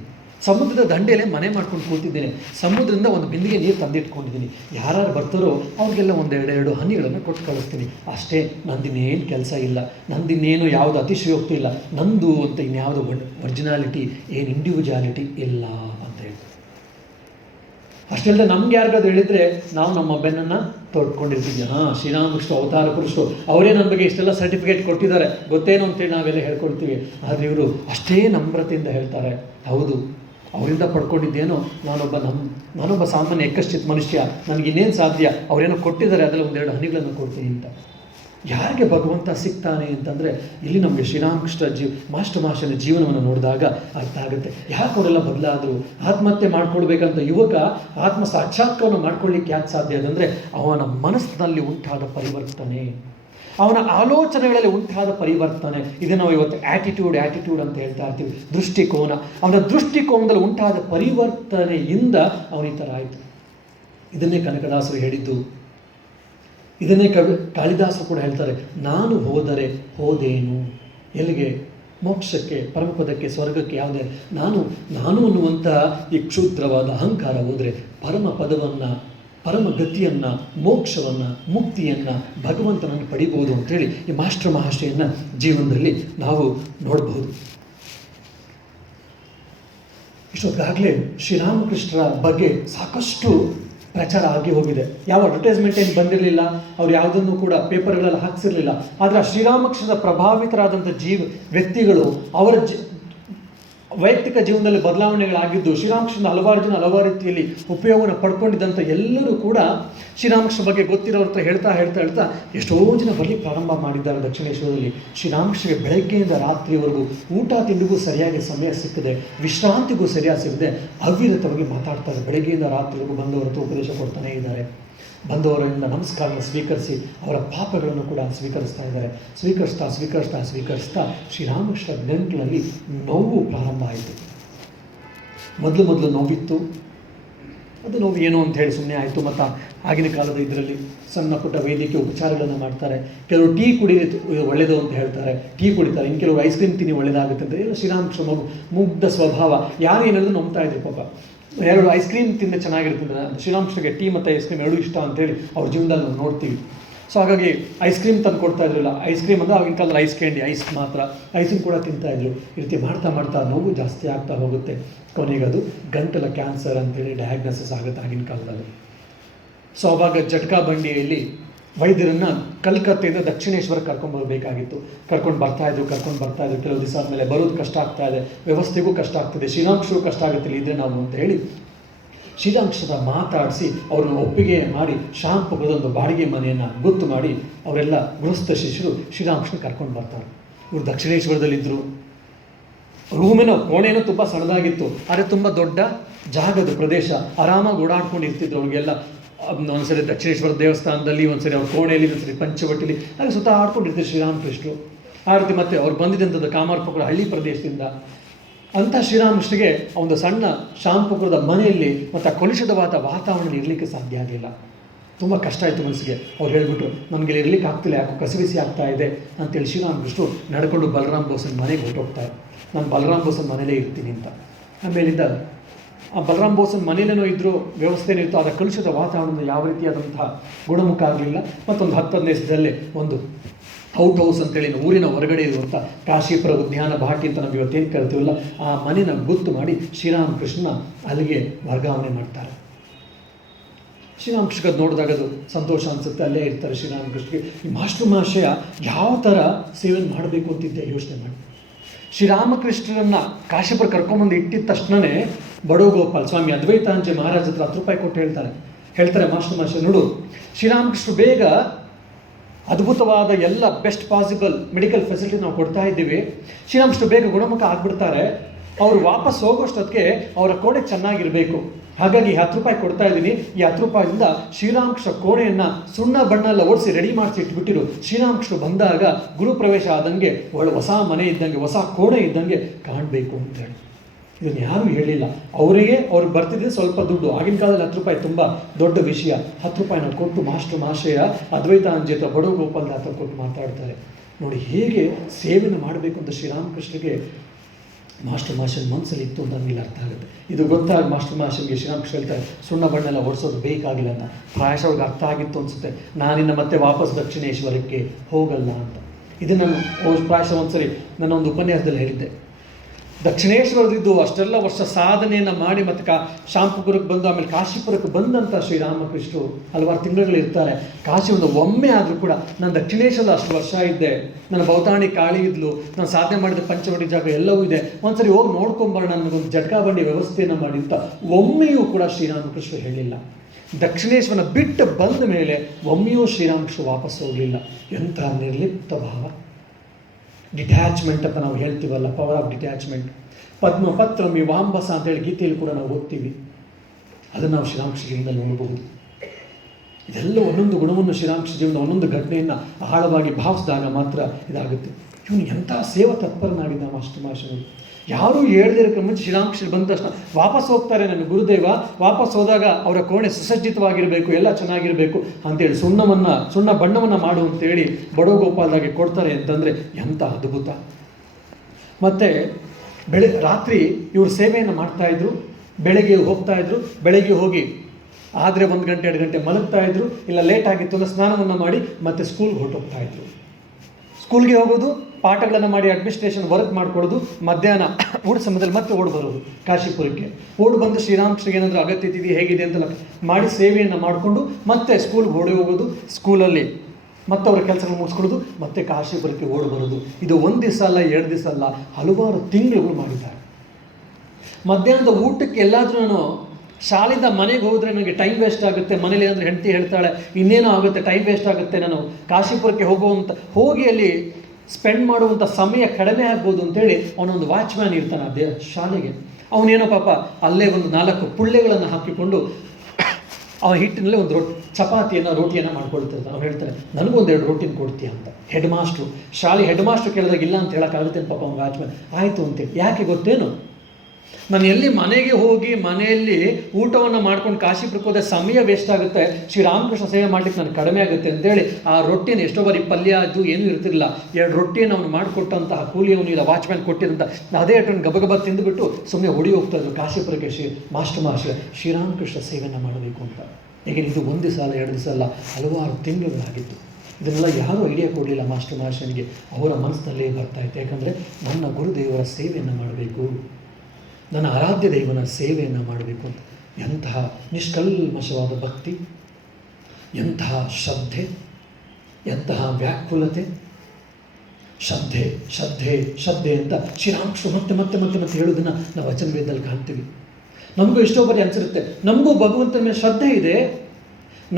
ಸಮುದ್ರದ ದಂಡೆಯಲ್ಲೇ ಮನೆ ಮಾಡ್ಕೊಂಡು ಕೂತಿದ್ದೇನೆ, ಸಮುದ್ರದಿಂದ ಒಂದು ಬಿಂದಿಗೆ ನೀರು ತಂದಿಟ್ಕೊಂಡಿದ್ದೀನಿ, ಯಾರು ಬರ್ತಾರೋ ಅವ್ರಿಗೆಲ್ಲ ಒಂದೆರಡು ಹನಿಗಳನ್ನು ಕೊಟ್ಟು ಕಳಿಸ್ತೀನಿ, ಅಷ್ಟೇ. ನಂದಿನ್ನೇನು ಕೆಲಸ ಇಲ್ಲ, ನಂದಿನ್ನೇನು ಯಾವುದು ಅತಿಶಯೋಕ್ತಿ ಇಲ್ಲ, ನಂದು ಅಂತ ಇನ್ಯಾವುದು ಒರಿಜಿನಾಲಿಟಿ, ಏನು ಇಂಡಿವಿಜುವಾಲಿಟಿ ಇಲ್ಲ ಅಂತ ಹೇಳಿ. ಅಷ್ಟೆಲ್ಲ ನಮ್ಗೆ ಯಾರಿಗಾದ್ರು ಹೇಳಿದರೆ ನಾವು ನಮ್ಮ ಬೆನ್ನನ್ನು ತೊಡ್ಕೊಂಡಿರ್ತೀವಿ. ಶ್ರೀರಾಮಕೃಷ್ಣ ಅವತಾರ ಪುರುಷರು, ಅವರೇ ನನ್ನ ಬಗ್ಗೆ ಇಷ್ಟೆಲ್ಲ ಸರ್ಟಿಫಿಕೇಟ್ ಕೊಟ್ಟಿದ್ದಾರೆ ಗೊತ್ತೇನು ಅಂತೇಳಿ ನಾವೆಲ್ಲ ಹೇಳ್ಕೊಳ್ತೀವಿ. ಆದರೆ ಇವರು ಅಷ್ಟೇ ನಮ್ರತೆಯಿಂದ ಹೇಳ್ತಾರೆ, ಹೌದು ಅವರಿಂದ ಪಡ್ಕೊಂಡಿದ್ದೇನೋ, ನಾನೊಬ್ಬ ಸಾಮಾನ್ಯ ಎಕ್ಕಶ್ಚಿತ್ ಮನುಷ್ಯ, ನನಗಿನ್ನೇನು ಸಾಧ್ಯ, ಅವರೇನೋ ಕೊಟ್ಟಿದ್ದಾರೆ, ಅದರಲ್ಲಿ ಒಂದೆರಡು ಹನಿಗಳನ್ನು ಕೊಡ್ತೀನಿ ಅಂತ. ಯಾರಿಗೆ ಭಗವಂತ ಸಿಗ್ತಾನೆ ಅಂತಂದರೆ ಇಲ್ಲಿ ನಮಗೆ ಶ್ರೀರಾಮಕೃಷ್ಣ ಮಾಸ್ಟರ್ ಜೀವನವನ್ನು ನೋಡಿದಾಗ ಅರ್ಥ ಆಗುತ್ತೆ. ಯಾಕೆ ಅವರೆಲ್ಲ ಬದಲಾದರು. ಆತ್ಮಹತ್ಯೆ ಮಾಡ್ಕೊಳ್ಬೇಕಂತ ಯುವಕ ಆತ್ಮ ಸಾಕ್ಷಾತ್ಕಾರವನ್ನು ಮಾಡ್ಕೊಳ್ಳಿಕ್ಕೆ ಯಾಕೆ ಸಾಧ್ಯ ಅದಂದರೆ ಅವನ ಮನಸ್ಸಿನಲ್ಲಿ ಉಂಟಾದ ಪರಿವರ್ತನೆ, ಅವನ ಆಲೋಚನೆಗಳಲ್ಲಿ ಉಂಟಾದ ಪರಿವರ್ತನೆ. ಇದನ್ನು ನಾವು ಇವತ್ತು ಆ್ಯಟಿಟ್ಯೂಡ್ ಅಂತ ಹೇಳ್ತಾ ಇರ್ತೀವಿ, ದೃಷ್ಟಿಕೋನ. ಅವನ ದೃಷ್ಟಿಕೋನದಲ್ಲಿ ಉಂಟಾದ ಪರಿವರ್ತನೆಯಿಂದ ಅವನ ಈ ಥರ ಆಯಿತು. ಇದನ್ನೇ ಕನಕದಾಸರು ಹೇಳಿದ್ದು, ಇದನ್ನೇ ಕಾಳಿದಾಸರು ಕೂಡ ಹೇಳ್ತಾರೆ, ನಾನು ಹೋದರೆ ಹೋದೇನು, ಎಲ್ಲಿಗೆ? ಮೋಕ್ಷಕ್ಕೆ, ಪರಮಪದಕ್ಕೆ, ಸ್ವರ್ಗಕ್ಕೆ. ಯಾವುದೇ ನಾನು ಅನ್ನುವಂಥ ಈ ಕ್ಷುದ್ರವಾದ ಅಹಂಕಾರ ಹೋದರೆ ಪರಮ ಪದವನ್ನು, ಪರಮ ಗತಿಯನ್ನು, ಮೋಕ್ಷವನ್ನು, ಮುಕ್ತಿಯನ್ನು, ಭಗವಂತನನ್ನು ಪಡಿಬೋದು ಅಂಥೇಳಿ ಈ ಮಾಸ್ಟರ್ ಮಹಾಶಯನ್ನು ಜೀವನದಲ್ಲಿ ನಾವು ನೋಡಬಹುದು. ಇಷ್ಟೊತ್ತಾಗಲೇ ಶ್ರೀರಾಮಕೃಷ್ಣರ ಬಗ್ಗೆ ಸಾಕಷ್ಟು ಪ್ರಚಾರ ಆಗಿ ಹೋಗಿದೆ. ಯಾವ ಅಡ್ವರ್ಟೈಸ್ಮೆಂಟ್ ಏನು ಬಂದಿರಲಿಲ್ಲ, ಅವ್ರು ಯಾವುದನ್ನು ಕೂಡ ಪೇಪರ್ಗಳಲ್ಲಿ ಹಾಕ್ಸಿರಲಿಲ್ಲ. ಆದರೆ ಶ್ರೀರಾಮಕೃಷ್ಣದ ಪ್ರಭಾವಿತರಾದಂಥ ವ್ಯಕ್ತಿಗಳು ಅವರ ವೈಯಕ್ತಿಕ ಜೀವನದಲ್ಲಿ ಬದಲಾವಣೆಗಳಾಗಿದ್ದು, ಶ್ರೀರಾಮಕೃಷ್ಣ ಹಲವಾರು ಜನ ಹಲವಾರು ರೀತಿಯಲ್ಲಿ ಉಪಯೋಗವನ್ನು ಪಡ್ಕೊಂಡಿದ್ದಂಥ ಎಲ್ಲರೂ ಕೂಡ ಶ್ರೀರಾಮಕೃಷ್ಣ ಬಗ್ಗೆ ಗೊತ್ತಿರೋರ ಹತ್ರ ಹೇಳ್ತಾ ಎಷ್ಟೋ ಜನ ಬರಲಿಕ್ಕೆ ಪ್ರಾರಂಭ ಮಾಡಿದ್ದಾರೆ ದಕ್ಷಿಣೇಶ್ವರದಲ್ಲಿ. ಶ್ರೀರಾಮಕೃಷ್ಣಗೆ ಬೆಳಗ್ಗೆಯಿಂದ ರಾತ್ರಿವರೆಗೂ ಊಟ ತಿಂಡಿಗೂ ಸರಿಯಾಗಿ ಸಮಯ ಸಿಕ್ಕದೆ, ವಿಶ್ರಾಂತಿಗೂ ಸರಿಯಾಗಿ ಸಿಗದೆ ಅವಿರತವಾಗಿ ಮಾತಾಡ್ತಾರೆ. ಬೆಳಗ್ಗೆಯಿಂದ ರಾತ್ರಿವರೆಗೂ ಬಂದವರ ಉಪದೇಶ ಕೊಡ್ತಾನೇ ಇದ್ದಾರೆ. ಬಂದವರಿಂದ ನಮಸ್ಕಾರವನ್ನು ಸ್ವೀಕರಿಸಿ ಅವರ ಪಾಪಗಳನ್ನು ಕೂಡ ಸ್ವೀಕರಿಸ್ತಾ ಇದ್ದಾರೆ. ಸ್ವೀಕರಿಸ್ತಾ ಶ್ರೀರಾಮಕೃಷ್ಣ ಗಂಟಲಲ್ಲಿ ನೋವು ಪ್ರಾರಂಭ ಆಯಿತು. ಮೊದಲು ನೋವಿತ್ತು, ಅದು ನೋವು ಏನು ಅಂತ ಹೇಳಿ ಸುಮ್ಮನೆ ಆಯಿತು. ಮತ್ತು ಆಗಿನ ಕಾಲದ ಇದರಲ್ಲಿ ಸಣ್ಣ ಪುಟ್ಟ ವೈದ್ಯಕೀಯ ಉಪಚಾರಗಳನ್ನು ಮಾಡ್ತಾರೆ. ಕೆಲವರು ಟೀ ಕುಡಿಯೋದು ಒಳ್ಳೆಯದು ಅಂತ ಹೇಳ್ತಾರೆ, ಟೀ ಕುಡಿತಾರೆ. ಇನ್ನು ಕೆಲವರು ಐಸ್ ಕ್ರೀಮ್ ತಿನ್ನಿ ಒಳ್ಳೆಯದಾಗುತ್ತೆ ಅಂತ. ಎಲ್ಲ ಶ್ರೀರಾಮಕೃಷ್ಣ ಮುಗ್ಧ ಸ್ವಭಾವ, ಯಾರು ಏನಾದರೂ ನಂಬ್ತಾ ಇದ್ರು ಪಾಪ. ಎರಡು ಐಸ್ ಕ್ರೀಮ್ ತಿಂದರೆ ಚೆನ್ನಾಗಿರ್ತದೆ. ಶ್ರೀರಾಮಕೃಷ್ಣಗೆ ಟೀ ಮತ್ತು ಐಸ್ ಕ್ರೀಮ್ ಎರಡೂ ಇಷ್ಟ ಅಂತೇಳಿ ಅವ್ರ ಜೀವನದಲ್ಲಿ ನಾವು ನೋಡ್ತೀವಿ. ಸೊ ಹಾಗಾಗಿ ಐಸ್ ಕ್ರೀಮ್ ತಂದು ಕೊಡ್ತಾ ಇದ್ರಲ್ಲ, ಐಸ್ ಕ್ರೀಮ್ ಅಂದರೆ ಆಗಿನ ಕಾಲದಲ್ಲಿ ಐಸ್ ಕ್ಯಾಂಡಿ, ಐಸ್ ಮಾತ್ರ, ಐಸನ್ನು ಕೂಡ ತಿಂತಾಯಿದ್ರು. ಈ ರೀತಿ ಮಾಡ್ತಾ ನೋವು ಜಾಸ್ತಿ ಆಗ್ತಾ ಹೋಗುತ್ತೆ. ಕೊನೆಗೆ ಅದು ಗಂಟಲ ಕ್ಯಾನ್ಸರ್ ಅಂತೇಳಿ ಡಯಾಗ್ನೋಸಿಸ್ ಆಗುತ್ತೆ ಆಗಿನ ಕಾಲದಲ್ಲಿ. ಸೊ ಅವಾಗ ಜಟ್ಕಾ ಬಂಡಿಯಲ್ಲಿ ವೈದ್ಯರನ್ನು ಕಲ್ಕತ್ತೆಯಿಂದ ದಕ್ಷಿಣೇಶ್ವರಕ್ಕೆ ಕರ್ಕೊಂಡು ಬರ್ತಾ ಇದ್ರು. ಕೆಲವು ದಿವಸ ಆದಮೇಲೆ ಬರೋದು ಕಷ್ಟ ಆಗ್ತಾ ಇದೆ, ವ್ಯವಸ್ಥೆಗೂ ಕಷ್ಟ ಆಗ್ತಿದೆ, ಶ್ರೀರಾಮಕೃಷ್ಣರು ಕಷ್ಟ ಆಗುತ್ತೆ ಇದ್ರೆ ನಾವು ಅಂತ ಹೇಳಿ ಶ್ರೀರಾಮಕೃಷ್ಣರ ಮಾತಾಡಿಸಿ ಅವ್ರನ್ನ ಒಪ್ಪಿಗೆ ಮಾಡಿ ಶಾಂಪುರದೊಂದು ಬಾಡಿಗೆ ಮನೆಯನ್ನು ಗೊತ್ತು ಮಾಡಿ ಅವರೆಲ್ಲ ಗೃಹಸ್ಥ ಶಿಷ್ಯರು ಶ್ರೀರಾಮಕೃಷ್ಣ ಕರ್ಕೊಂಡು ಬರ್ತಾರೆ. ಇವರು ದಕ್ಷಿಣೇಶ್ವರದಲ್ಲಿದ್ದರು. ರೂಮಿನ ಕೋಣೆನೂ ತುಂಬ ಸಣ್ಣದಾಗಿತ್ತು, ಆದರೆ ತುಂಬ ದೊಡ್ಡ ಜಾಗದ ಪ್ರದೇಶ, ಆರಾಮಾಗಿ ಓಡಾಡ್ಕೊಂಡು ಇರ್ತಿದ್ರು. ಅವ್ರಿಗೆಲ್ಲ ಒಂದ್ಸರಿ ದಕ್ಷಿಣೇಶ್ವರ ದೇವಸ್ಥಾನದಲ್ಲಿ, ಒಂದ್ಸರಿ ಅವ್ರ ಕೋಣೆಯಲ್ಲಿ, ಒಂದ್ಸರಿ ಪಂಚವಟಿಲಿ ಹಾಗೆ ಸುತ್ತ ಆಡ್ಕೊಂಡಿರ್ತಾರೆ ಶ್ರೀರಾಮಕೃಷ್ಣರು. ಆ ರೀತಿ ಮತ್ತೆ ಅವ್ರು ಬಂದಿದ್ದಂಥದ್ದು ಕಾಮಾರ್ಪುರ ಹಳ್ಳಿ ಪ್ರದೇಶದಿಂದ. ಅಂಥ ಶ್ರೀರಾಮಕೃಷ್ಣಗೆ ಒಂದು ಸಣ್ಣ ಶಾಂಪುರದ ಮನೆಯಲ್ಲಿ ಮತ್ತು ಆ ಕಲುಷಿತವಾದ ವಾತಾವರಣ ಇರಲಿಕ್ಕೆ ಸಾಧ್ಯ ಆಗಲಿಲ್ಲ. ತುಂಬ ಕಷ್ಟ ಆಯಿತು ಮನಸ್ಸಿಗೆ. ಅವ್ರು ಹೇಳಿಬಿಟ್ರು, ನನಗೆ ಇರಲಿಕ್ಕೆ ಆಗ್ತಿಲ್ಲ, ಯಾಕೋ ಕಸಿಬಿಸಿ ಆಗ್ತಾ ಇದೆ ಅಂತೇಳಿ ಶ್ರೀರಾಮಕೃಷ್ಣರು ನಡ್ಕೊಂಡು ಬಲರಾಮ್ ಬೋಸನ್ ಮನೆಗೆ ಹೊರಟೋಗ್ತಾರೆ. ನಾನು ಬಲರಾಮ್ ಬೋಸನ್ ಮನೇಲೇ ಇರ್ತೀನಿ ಅಂತ. ಆಮೇಲಿಂದ ಆ ಬಲರಾಮ್ ಬೋಸನ್ ಮನೇಲೇನೋ ಇದ್ದರೂ ವ್ಯವಸ್ಥೆನೂ ಇತ್ತು, ಅದರ ಕಲುಷಿತ ವಾತಾವರಣದ ಯಾವ ರೀತಿಯಾದಂತಹ ಗುಣಮುಖ ಆಗಲಿಲ್ಲ. ಮತ್ತೊಂದು 10-15 ದಿವಸದಲ್ಲೇ ಒಂದು ಔಟ್ ಹೌಸ್ ಅಂತೇಳಿ ಊರಿನ ಹೊರಗಡೆ ಇರುವಂಥ ಕಾಶೀಪುರ ಉದ್ಯಾನ ಭಾಟಿ ಅಂತ ನಾವು ಇವತ್ತೇನು ಕರಿತೀವಲ್ಲ, ಆ ಮನೆನ ಗುರ್ತು ಮಾಡಿ ಶ್ರೀರಾಮಕೃಷ್ಣ ಅಲ್ಲಿಗೆ ವರ್ಗಾವಣೆ ಮಾಡ್ತಾರೆ. ಶ್ರೀರಾಮಕೃಷ್ಣ ನೋಡಿದಾಗ ಅದು ಸಂತೋಷ ಅನಿಸುತ್ತೆ. ಅಲ್ಲೇ ಇರ್ತಾರೆ ಶ್ರೀರಾಮಕೃಷ್ಣಗೆ. ಈ ಮಾಸ್ಟರ್ ಮಹಾಶಯ ಯಾವ ಥರ ಸೇವೆ ಮಾಡಬೇಕು ಅಂತಿದ್ದೆ ಯೋಚನೆ ಮಾಡಿ. ಶ್ರೀರಾಮಕೃಷ್ಣರನ್ನು ಕಾಶೀಪುರ ಕರ್ಕೊಂಬಂದು ಇಟ್ಟಿದ ತಕ್ಷಣವೇ ಬಡೋಗೋಪಾಲ್ ಸ್ವಾಮಿ ಅದ್ವೈತಾಂಜೆ ಮಹಾರಾಜ ಹತ್ರ 10 ರೂಪಾಯಿ ಕೊಟ್ಟು ಹೇಳ್ತಾರೆ ಮಾಸ್ಟರ್ ಮಹಾಶಯ, ನೋಡು ಶ್ರೀರಾಮಕೃಷ್ಣ ಬೇಗ ಅದ್ಭುತವಾದ ಎಲ್ಲ ಬೆಸ್ಟ್ ಪಾಸಿಬಲ್ ಮೆಡಿಕಲ್ ಫೆಸಿಲಿಟಿ ನಾವು ಕೊಡ್ತಾ ಇದ್ದೀವಿ, ಶ್ರೀರಾಮಕೃಷ್ಣ ಬೇಗ ಗುಣಮುಖ ಆಗಿಬಿಡ್ತಾರೆ, ಅವರು ವಾಪಸ್ ಹೋಗೋಷ್ಟೊತ್ತಿಗೆ ಅವರ ಕೋಣೆ ಚೆನ್ನಾಗಿರಬೇಕು, ಹಾಗಾಗಿ 10 ರೂಪಾಯಿ ಕೊಡ್ತಾ ಇದ್ದೀನಿ, ಈ 10 ರೂಪಾಯಿಂದ ಶ್ರೀರಾಮಕೃಷ್ಣ ಕೋಣೆಯನ್ನು ಸುಣ್ಣ ಬಣ್ಣ ಎಲ್ಲ ಓಡಿಸಿ ರೆಡಿ ಮಾಡಿಸಿ ಇಟ್ಬಿಟ್ಟಿರು, ಶ್ರೀರಾಮಕೃಷ್ಣ ಬಂದಾಗ ಗುರುಪ್ರವೇಶ ಆದಂಗೆ ಒಳ್ಳೆ ಹೊಸ ಮನೆ ಇದ್ದಂಗೆ, ಹೊಸ ಕೋಣೆ ಇದ್ದಂಗೆ ಕಾಣಬೇಕು ಅಂತೇಳಿ. ಇದನ್ನು ಯಾರೂ ಹೇಳಿಲ್ಲ. ಅವರಿಗೆ ಅವ್ರಿಗೆ ಬರ್ತಿದ್ದೆ ಸ್ವಲ್ಪ ದುಡ್ಡು. ಆಗಿನ ಕಾಲದಲ್ಲಿ 10 ರೂಪಾಯಿ ತುಂಬ ದೊಡ್ಡ ವಿಷಯ. 10 ರೂಪಾಯಿನ ಕೊಟ್ಟು ಮಾಸ್ಟರ್ ಮಹಾಶಯ ಅದ್ವೈತಾಂಜಿ ಅಥವಾ ಬಡವ ಗೋಪಾಲ್ ಹತ್ರ ಕೊಟ್ಟು ಮಾತಾಡ್ತಾರೆ. ನೋಡಿ ಹೇಗೆ ಸೇವೆಯನ್ನು ಮಾಡಬೇಕು ಅಂತ ಶ್ರೀರಾಮಕೃಷ್ಣಗೆ ಮಾಸ್ಟರ್ ಮಹಾಶಯನ ಮನಸ್ಸಲ್ಲಿ ಇತ್ತು ಅಂತ ನಮಗೆ ಅರ್ಥ ಆಗುತ್ತೆ. ಇದು ಗೊತ್ತಾಗಿ ಮಾಸ್ಟರ್ ಮಹಾಶಯನಿಗೆ ಶ್ರೀರಾಮಕೃಷ್ಣ ಹೇಳ್ತಾರೆ, ಸುಣ್ಣ ಬಣ್ಣೆಲ್ಲ ಓಡಿಸೋದು ಬೇಕಾಗಿಲ್ಲ ಅಂತ. ಪ್ರಾಯಶಃ ಅವ್ರಿಗೆ ಅರ್ಥ ಆಗಿತ್ತು ಅನಿಸುತ್ತೆ, ನಾನಿನ್ನು ಮತ್ತೆ ವಾಪಸ್ ದಕ್ಷಿಣೇಶ್ವರಕ್ಕೆ ಹೋಗಲ್ಲ ಅಂತ. ಇದನ್ನು ನಾನು ಪ್ರಾಯಶಃ ಒಂದ್ಸರಿ ನನ್ನ ಒಂದು ಉಪನ್ಯಾಸದಲ್ಲಿ ಹೇಳಿದ್ದೆ. ದಕ್ಷಿಣೇಶ್ವರದಿದ್ದು ಅಷ್ಟೆಲ್ಲ ವರ್ಷ ಸಾಧನೆಯನ್ನು ಮಾಡಿ ಮತ್ತು ಶಾಂಪುರಕ್ಕೆ ಬಂದು ಆಮೇಲೆ ಕಾಶೀಪುರಕ್ಕೆ ಬಂದಂಥ ಶ್ರೀರಾಮಕೃಷ್ಣರು ಹಲವಾರು ತಿಂಗಳುಗಳಿರ್ತಾರೆ. ಕಾಶಿ ಒಂದು ಒಮ್ಮೆ ಆದರೂ ಕೂಡ ನಾನು ದಕ್ಷಿಣೇಶ್ವರ ಅಷ್ಟು ವರ್ಷ ಇದ್ದೆ, ನನ್ನ ಭೌತಾಣಿ ಕಾಳಿ ಇದ್ಲು, ನಾನು ಸಾಧನೆ ಮಾಡಿದ ಪಂಚವಟಿ ಜಾಗ ಎಲ್ಲವೂ ಇದೆ, ಒಂದ್ಸರಿ ಹೋಗಿ ನೋಡ್ಕೊಂಬರೋಣ, ನನಗೊಂದು ಜಟ್ಕಾ ಬಂಡಿ ವ್ಯವಸ್ಥೆಯನ್ನು ಮಾಡಿ ಅಂತ ಒಮ್ಮೆಯೂ ಕೂಡ ಶ್ರೀರಾಮಕೃಷ್ಣ ಹೇಳಿಲ್ಲ. ದಕ್ಷಿಣೇಶ್ವರನ ಬಿಟ್ಟು ಬಂದ ಮೇಲೆ ಒಮ್ಮೆಯೂ ಶ್ರೀರಾಮಕೃಷ್ಣ ವಾಪಸ್ ಹೋಗಲಿಲ್ಲ. ಎಂಥ ನಿರ್ಲಿಪ್ತ ಭಾವ, ಡಿಟ್ಯಾಚ್ಮೆಂಟ್ ಅಂತ ನಾವು ಹೇಳ್ತೀವಲ್ಲ, ಪವರ್ ಆಫ್ ಡಿಟ್ಯಾಚ್ಮೆಂಟ್. ಪದ್ಮಪತ್ರಂ ವಿವಾಂಬಸ ಅಂತೇಳಿ ಗೀತೆಯಲ್ಲಿ ಕೂಡ ನಾವು ಓದ್ತೀವಿ. ಅದನ್ನು ನಾವು ಶ್ರೀರಾಮಕೃಷ್ಣ ಜೀವನದಲ್ಲಿ ನೋಡಬಹುದು. ಇದೆಲ್ಲ ಒಂದೊಂದು ಗುಣವನ್ನು ಶ್ರೀರಾಮಕೃಷ್ಣ ಜೀವನದ ಒಂದೊಂದು ಘಟನೆಯನ್ನು ಆಳವಾಗಿ ಭಾವಿಸಿದಾಗ ಮಾತ್ರ ಇದಾಗುತ್ತೆ. ಇವನು ಎಂಥ ಸೇವಾ ತತ್ಪರನಾಗಿದ್ದ ಮಾಸ್ಟರ್ ಮಹಾಶಯನು. ಯಾರೂ ಹೇಳ್ದಿರೋಕ್ಕೆ ಮುಂಚೆ ಶ್ರೀರಾಮಕೃಷ್ಣ ಬಂದ ತಕ್ಷಣ ವಾಪಸ್ ಹೋಗ್ತಾರೆ ನನ್ನ ಗುರುದೇವ, ವಾಪಸ್ ಹೋದಾಗ ಅವರ ಕೋಣೆ ಸುಸಜ್ಜಿತವಾಗಿರಬೇಕು, ಎಲ್ಲ ಚೆನ್ನಾಗಿರಬೇಕು ಅಂತೇಳಿ ಸುಣ್ಣ ಬಣ್ಣವನ್ನು ಮಾಡು ಅಂತೇಳಿ ಬಡವ ಗೋಪಾಲ್ದಾಗೆ ಕೊಡ್ತಾರೆ ಅಂತಂದರೆ ಎಂಥ ಅದ್ಭುತ. ಮತ್ತು ರಾತ್ರಿ ಇವರು ಸೇವೆಯನ್ನು ಮಾಡ್ತಾಯಿದ್ರು, ಬೆಳಗ್ಗೆ ಹೋಗ್ತಾಯಿದ್ರು, ಬೆಳಗ್ಗೆ ಹೋಗಿ ಆದರೆ 1 ಗಂಟೆ 2 ಗಂಟೆ ಮಲಗ್ತಾಯಿದ್ರು, ಇಲ್ಲ ಲೇಟ್ ಆಗಿತ್ತು ಅಂದರೆ ಸ್ನಾನವನ್ನು ಮಾಡಿ ಮತ್ತೆ ಸ್ಕೂಲ್ಗೆ ಹೊರಟೋಗ್ತಾಯಿದ್ರು. ಸ್ಕೂಲ್ಗೆ ಹೋಗೋದು, ಪಾಠಗಳನ್ನು ಮಾಡಿ ಅಡ್ಮಿನಿಸ್ಟ್ರೇಷನ್ ವರ್ಕ್ ಮಾಡ್ಕೊಳ್ಳೋದು, ಮಧ್ಯಾಹ್ನ ಊಟ ಸಮಯದಲ್ಲಿ ಮತ್ತೆ ಓಡಿ ಬರೋದು ಕಾಶೀಪುರಕ್ಕೆ. ಓಡಿ ಬಂದು ಶ್ರೀರಾಮಕೃಷ್ಣಗೆ ಏನಾದರೂ ಅಗತ್ಯ ಇದೆಯೇ ಹೇಗಿದೆ ಅಂತೆಲ್ಲ ಮಾಡಿ ಸೇವೆಯನ್ನು ಮಾಡಿಕೊಂಡು ಮತ್ತೆ ಸ್ಕೂಲ್ಗೆ ಓಡಿ ಹೋಗೋದು, ಸ್ಕೂಲಲ್ಲಿ ಮತ್ತೆ ಅವರ ಕೆಲಸಗಳು ಮುಗಿಸ್ಕೊಳ್ಳೋದು, ಮತ್ತೆ ಕಾಶೀಪುರಕ್ಕೆ ಓಡಿ ಬರೋದು. ಇದು 1 ದಿವಸ ಅಲ್ಲ, 2 ದಿವಸ ಅಲ್ಲ, ಹಲವಾರು ತಿಂಗಳು ಮಾಡಿದ್ದಾರೆ. ಮಧ್ಯಾಹ್ನದ ಊಟಕ್ಕೆ ಎಲ್ಲಾದರೂ ನಾನು ಶಾಲೆಯಿಂದ ಮನೆಗೆ ಹೋದರೆ ನನಗೆ ಟೈಮ್ ವೇಸ್ಟ್ ಆಗುತ್ತೆ, ಮನೇಲಿ ಏನಾದರೂ ಹೆಂಡತಿ ಹೇಳ್ತಾಳೆ ಇನ್ನೇನೋ ಆಗುತ್ತೆ, ಟೈಮ್ ವೇಸ್ಟ್ ಆಗುತ್ತೆ, ನಾನು ಕಾಶೀಪುರಕ್ಕೆ ಹೋಗಿ ಅಲ್ಲಿ ಸ್ಪೆಂಡ್ ಮಾಡುವಂಥ ಸಮಯ ಕಡಿಮೆ ಆಗ್ಬೋದು ಅಂತೇಳಿ ಅವನೊಂದು ವಾಚ್ಮ್ಯಾನ್ ಇರ್ತಾನೆ ಅದೇ ಶಾಲೆಗೆ. ಅವನೇನೋ ಪಾಪ ಅಲ್ಲೇ ಒಂದು 4 ಪುಳ್ಳೆಗಳನ್ನು ಹಾಕಿಕೊಂಡು ಅವನ ಹಿಟ್ಟಿನಲ್ಲೇ ಒಂದು ರೋಟಿಯನ್ನು ಮಾಡ್ಕೊಳ್ತಿರ್ತಾನೆ. ಅವ್ನು ಹೇಳ್ತಾರೆ ನನಗೊಂದು 2 ರೋಟಿನ ಕೊಡ್ತೀಯ ಅಂತ. ಶಾಲೆ ಹೆಡ್ ಮಾಸ್ಟ್ರು ಕೇಳಿದಾಗ ಇಲ್ಲ ಅಂತ ಹೇಳೋಕ್ಕಾಗುತ್ತೆ ಪಾಪ ಅವ್ನು ವಾಚ್ಮ್ಯಾನ್. ಆಯಿತು ಅಂತೇಳಿ. ಯಾಕೆ ಗೊತ್ತೇನು, ನಾನು ಎಲ್ಲಿ ಮನೆಗೆ ಹೋಗಿ ಮನೆಯಲ್ಲಿ ಊಟವನ್ನು ಮಾಡ್ಕೊಂಡು ಕಾಶೀಪುರಕ್ಕೆ ಹೋದರೆ ಸಮಯ ವೇಸ್ಟ್ ಆಗುತ್ತೆ, ಶ್ರೀರಾಮಕೃಷ್ಣ ಸೇವೆ ಮಾಡಲಿಕ್ಕೆ ನನಗೆ ಕಡಿಮೆ ಆಗುತ್ತೆ ಅಂತೇಳಿ ಆ ರೊಟ್ಟಿನ ಎಷ್ಟೋ ಬಾರಿ ಪಲ್ಯ ಅದು ಏನೂ ಇರ್ತಿರಲಿಲ್ಲ, 2 ರೊಟ್ಟಿಯನ್ನು ಅವನು ಮಾಡಿಕೊಟ್ಟಂತಹ ಕೂಲಿ ಅವನಿಲ್ಲ ವಾಚ್ಮ್ಯಾನ್ ಕೊಟ್ಟಿರಂತ ಅದೇ ಟನ್ ಗಬಗಬ ತಿಂದುಬಿಟ್ಟು ಸುಮ್ಮನೆ ಹೊಡಿ ಹೋಗ್ತಾಯಿದ್ರು ಕಾಶೀಪುರಕ್ಕೆ ಮಾಸ್ಟರ್ ಮಹಾಶಯ ಶ್ರೀರಾಮಕೃಷ್ಣ ಸೇವೆಯನ್ನು ಮಾಡಬೇಕು ಅಂತ. ಹೇಗೆ ಇದು 1 ದಿವಸ ಅಲ್ಲ, 2 ದಿವಸ ಅಲ್ಲ, ಹಲವಾರು ತಿಂಗಳುಗಳಾಗಿತ್ತು. ಇದನ್ನೆಲ್ಲ ಯಾರೂ ಐಡಿಯಾ ಕೊಡಲಿಲ್ಲ ಮಾಸ್ಟರ್ ಮಹಾಶಯನಿಗೆ. ಅವರ ಮನಸ್ಸಿನಲ್ಲೇ ಬರ್ತಾಯಿತ್ತು. ಯಾಕಂದರೆ ನನ್ನ ಗುರುದೇವರ ಸೇವೆಯನ್ನು ಮಾಡಬೇಕು, ನನ್ನ ಆರಾಧ್ಯ ದೈವನ ಸೇವೆಯನ್ನು ಮಾಡಬೇಕು ಅಂತ. ಎಂತಹ ನಿಷ್ಕಲ್ಮಶವಾದ ಭಕ್ತಿ, ಎಂತಹ ಶ್ರದ್ಧೆ, ಎಂತಹ ವ್ಯಾಕುಲತೆ. ಶ್ರದ್ಧೆ ಶ್ರದ್ಧೆ ಶ್ರದ್ಧೆ ಅಂತ ಶ್ರೀರಾಮಕೃಷ್ಣ ಮತ್ತೆ ಮತ್ತೆ ಮತ್ತೆ ಮತ್ತೆ ಹೇಳೋದನ್ನು ನಾವು ವಚನ ವೇದದಲ್ಲಿ ಕಾಣ್ತೀವಿ. ನಮಗೂ ಎಷ್ಟೋ ಬಾರಿ ಅನ್ಸಿರುತ್ತೆ, ನಮಗೂ ಭಗವಂತನ ಮೇಲೆ ಶ್ರದ್ಧೆ ಇದೆ,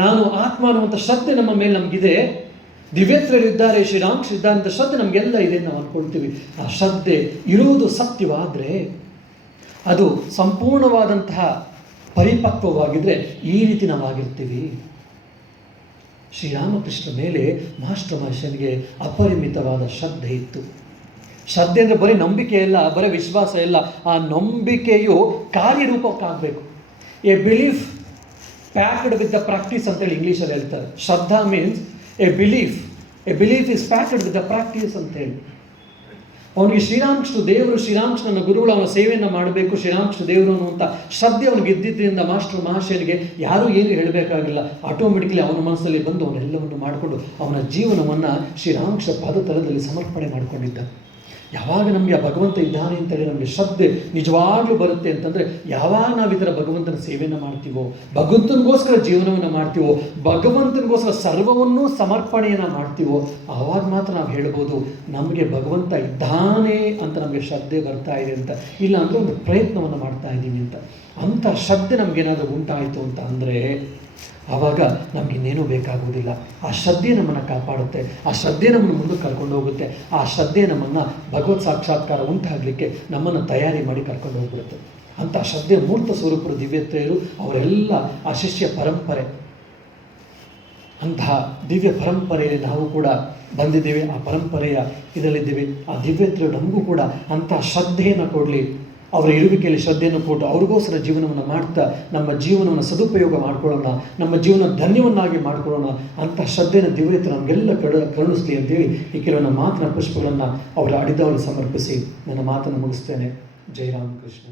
ನಾನು ಆತ್ಮ ಅನ್ನುವಂಥ ಶ್ರದ್ಧೆ ನಮ್ಮ ಮೇಲೆ ನಮಗಿದೆ, ದಿವ್ಯತ್ವರು ಇದ್ದಾರೆ, ಶ್ರೀರಾಮಕೃಷ್ಣ ಇದ್ದಾರೆ ಅಂತ ಶ್ರದ್ಧೆ ನಮಗೆಲ್ಲ ಇದೆ ನಾವು ಅಂದ್ಕೊಳ್ತೀವಿ. ಆ ಶ್ರದ್ಧೆ ಇರುವುದು ಸತ್ಯವಾದರೆ, ಅದು ಸಂಪೂರ್ಣವಾದಂತಹ ಪರಿಪಕ್ವವಾಗಿದ್ದರೆ ಈ ರೀತಿ ನಾವಾಗಿರ್ತೀವಿ. ಶ್ರೀರಾಮಕೃಷ್ಣ ಮೇಲೆ ಮಾಸ್ಟರ್ ಮಹರ್ಷನಿಗೆ ಅಪರಿಮಿತವಾದ ಶ್ರದ್ಧೆ ಇತ್ತು. ಶ್ರದ್ಧೆ ಅಂದರೆ ಬರೀ ನಂಬಿಕೆ ಇಲ್ಲ, ಬರೀ ವಿಶ್ವಾಸ ಇಲ್ಲ, ಆ ನಂಬಿಕೆಯು ಕಾರ್ಯರೂಪಕ್ಕಾಗಬೇಕು. A belief packed with the practice ಅಂತೇಳಿ ಇಂಗ್ಲೀಷಲ್ಲಿ ಹೇಳ್ತಾರೆ. ಶ್ರದ್ಧಾ means a belief is packed with the practice ಅಂತೇಳಿ. ಅವನಿಗೆ ಶ್ರೀರಾಮಕೃಷ್ಣನ ಗುರುಗಳು ಅವನ ಸೇವೆಯನ್ನು ಮಾಡಬೇಕು, ಶ್ರೀರಾಮಕೃಷ್ಣ ದೇವರು ಅನ್ನುವಂಥ ಶ್ರದ್ಧೆ ಅವನಿಗೆ ಇದ್ದಿದ್ದರಿಂದ ಮಾಸ್ಟರ್ ಮಹಾಶಯನಿಗೆ ಯಾರೂ ಏನು ಹೇಳಬೇಕಾಗಿಲ್ಲ, ಆಟೋಮೆಟಿಕಲಿ ಅವನ ಮನಸ್ಸಲ್ಲಿ ಬಂದು ಅವನೆಲ್ಲವನ್ನು ಮಾಡಿಕೊಂಡು ಅವನ ಜೀವನವನ್ನು ಶ್ರೀರಾಮಕೃಷ್ಣ ಪಾದತಲದಲ್ಲಿ ಸಮರ್ಪಣೆ ಮಾಡಿಕೊಂಡಿದ್ದ. ಯಾವಾಗ ನಮಗೆ ಆ ಭಗವಂತ ಇದ್ದಾನೆ ಅಂತೇಳಿ ನಮಗೆ ಶ್ರದ್ಧೆ ನಿಜವಾಗ್ಲೂ ಬರುತ್ತೆ ಅಂತಂದರೆ, ಯಾವಾಗ ನಾವು ಈ ಥರ ಭಗವಂತನ ಸೇವೆಯನ್ನು ಮಾಡ್ತೀವೋ, ಭಗವಂತನಿಗೋಸ್ಕರ ಜೀವನವನ್ನು ಮಾಡ್ತೀವೋ, ಭಗವಂತನಿಗೋಸ್ಕರ ಸರ್ವವನ್ನೂ ಸಮರ್ಪಣೆಯನ್ನು ಮಾಡ್ತೀವೋ, ಆವಾಗ ಮಾತ್ರ ನಾವು ಹೇಳ್ಬೋದು ನಮಗೆ ಭಗವಂತ ಇದ್ದಾನೆ ಅಂತ ನಮಗೆ ಶ್ರದ್ಧೆ ಬರ್ತಾ ಇದೆ ಅಂತ. ಇಲ್ಲ ಅಂದರೆ ಒಂದು ಪ್ರಯತ್ನವನ್ನು ಮಾಡ್ತಾ ಇದ್ದೀವಿ ಅಂತ. ಅಂಥ ಶ್ರದ್ಧೆ ನಮಗೇನಾದರೂ ಉಂಟಾಯಿತು ಅಂತ ಅಂದರೆ ಆವಾಗ ನಮಗಿನ್ನೇನೂ ಬೇಕಾಗುವುದಿಲ್ಲ. ಆ ಶ್ರದ್ಧೆ ನಮ್ಮನ್ನು ಕಾಪಾಡುತ್ತೆ, ಆ ಶ್ರದ್ಧೆ ನಮ್ಮನ್ನು ಮುಂದಕ್ಕೆ ಕರ್ಕೊಂಡು ಹೋಗುತ್ತೆ, ಆ ಶ್ರದ್ಧೆ ನಮ್ಮನ್ನು ಭಗವತ್ ಸಾಕ್ಷಾತ್ಕಾರ ಉಂಟಾಗಲಿಕ್ಕೆ ನಮ್ಮನ್ನು ತಯಾರಿ ಮಾಡಿ ಕರ್ಕೊಂಡು ಹೋಗ್ಬಿಡುತ್ತೆ. ಅಂಥ ಶ್ರದ್ಧೆಯ ಮೂರ್ತ ಸ್ವರೂಪರು ದಿವ್ಯತ್ರೆಯರು, ಅವರೆಲ್ಲ ಆ ಶಿಷ್ಯ ಪರಂಪರೆ. ಅಂತಹ ದಿವ್ಯ ಪರಂಪರೆಯಲ್ಲಿ ನಾವು ಕೂಡ ಬಂದಿದ್ದೇವೆ, ಆ ಪರಂಪರೆಯ ಇದರಲ್ಲಿದ್ದೇವೆ. ಆ ದಿವ್ಯತ್ರೆಯರು ನಮಗೂ ಕೂಡ ಅಂಥ ಶ್ರದ್ಧೆಯನ್ನು ಕೊಡಲಿ, ಅವರ ಇರುವಿಕೆಯಲ್ಲಿ ಶ್ರದ್ಧೆಯನ್ನು ಕೊಟ್ಟು ಅವ್ರಿಗೋಸ್ಕರ ಜೀವನವನ್ನು ಮಾಡ್ತಾ ನಮ್ಮ ಜೀವನವನ್ನು ಸದುಪಯೋಗ ಮಾಡ್ಕೊಳ್ಳೋಣ, ನಮ್ಮ ಜೀವನ ಧನ್ಯವನ್ನಾಗಿ ಮಾಡ್ಕೊಳ್ಳೋಣ. ಅಂಥ ಶ್ರದ್ಧೆಯನ್ನು ದಿವ್ಯತ್ವ ನಮಗೆಲ್ಲ ಕರುಣಿಸಲಿ ಅಂತೇಳಿ ಈ ಕೆಲವೊಂದು ಮಾತಿನ ಪುಷ್ಪಗಳನ್ನು ಅವರ ಅಡಿದವಲ್ಲಿ ಸಮರ್ಪಿಸಿ ನನ್ನ ಮಾತನ್ನು ಮುಗಿಸ್ತೇನೆ. ಜೈ ರಾಮಕೃಷ್ಣ.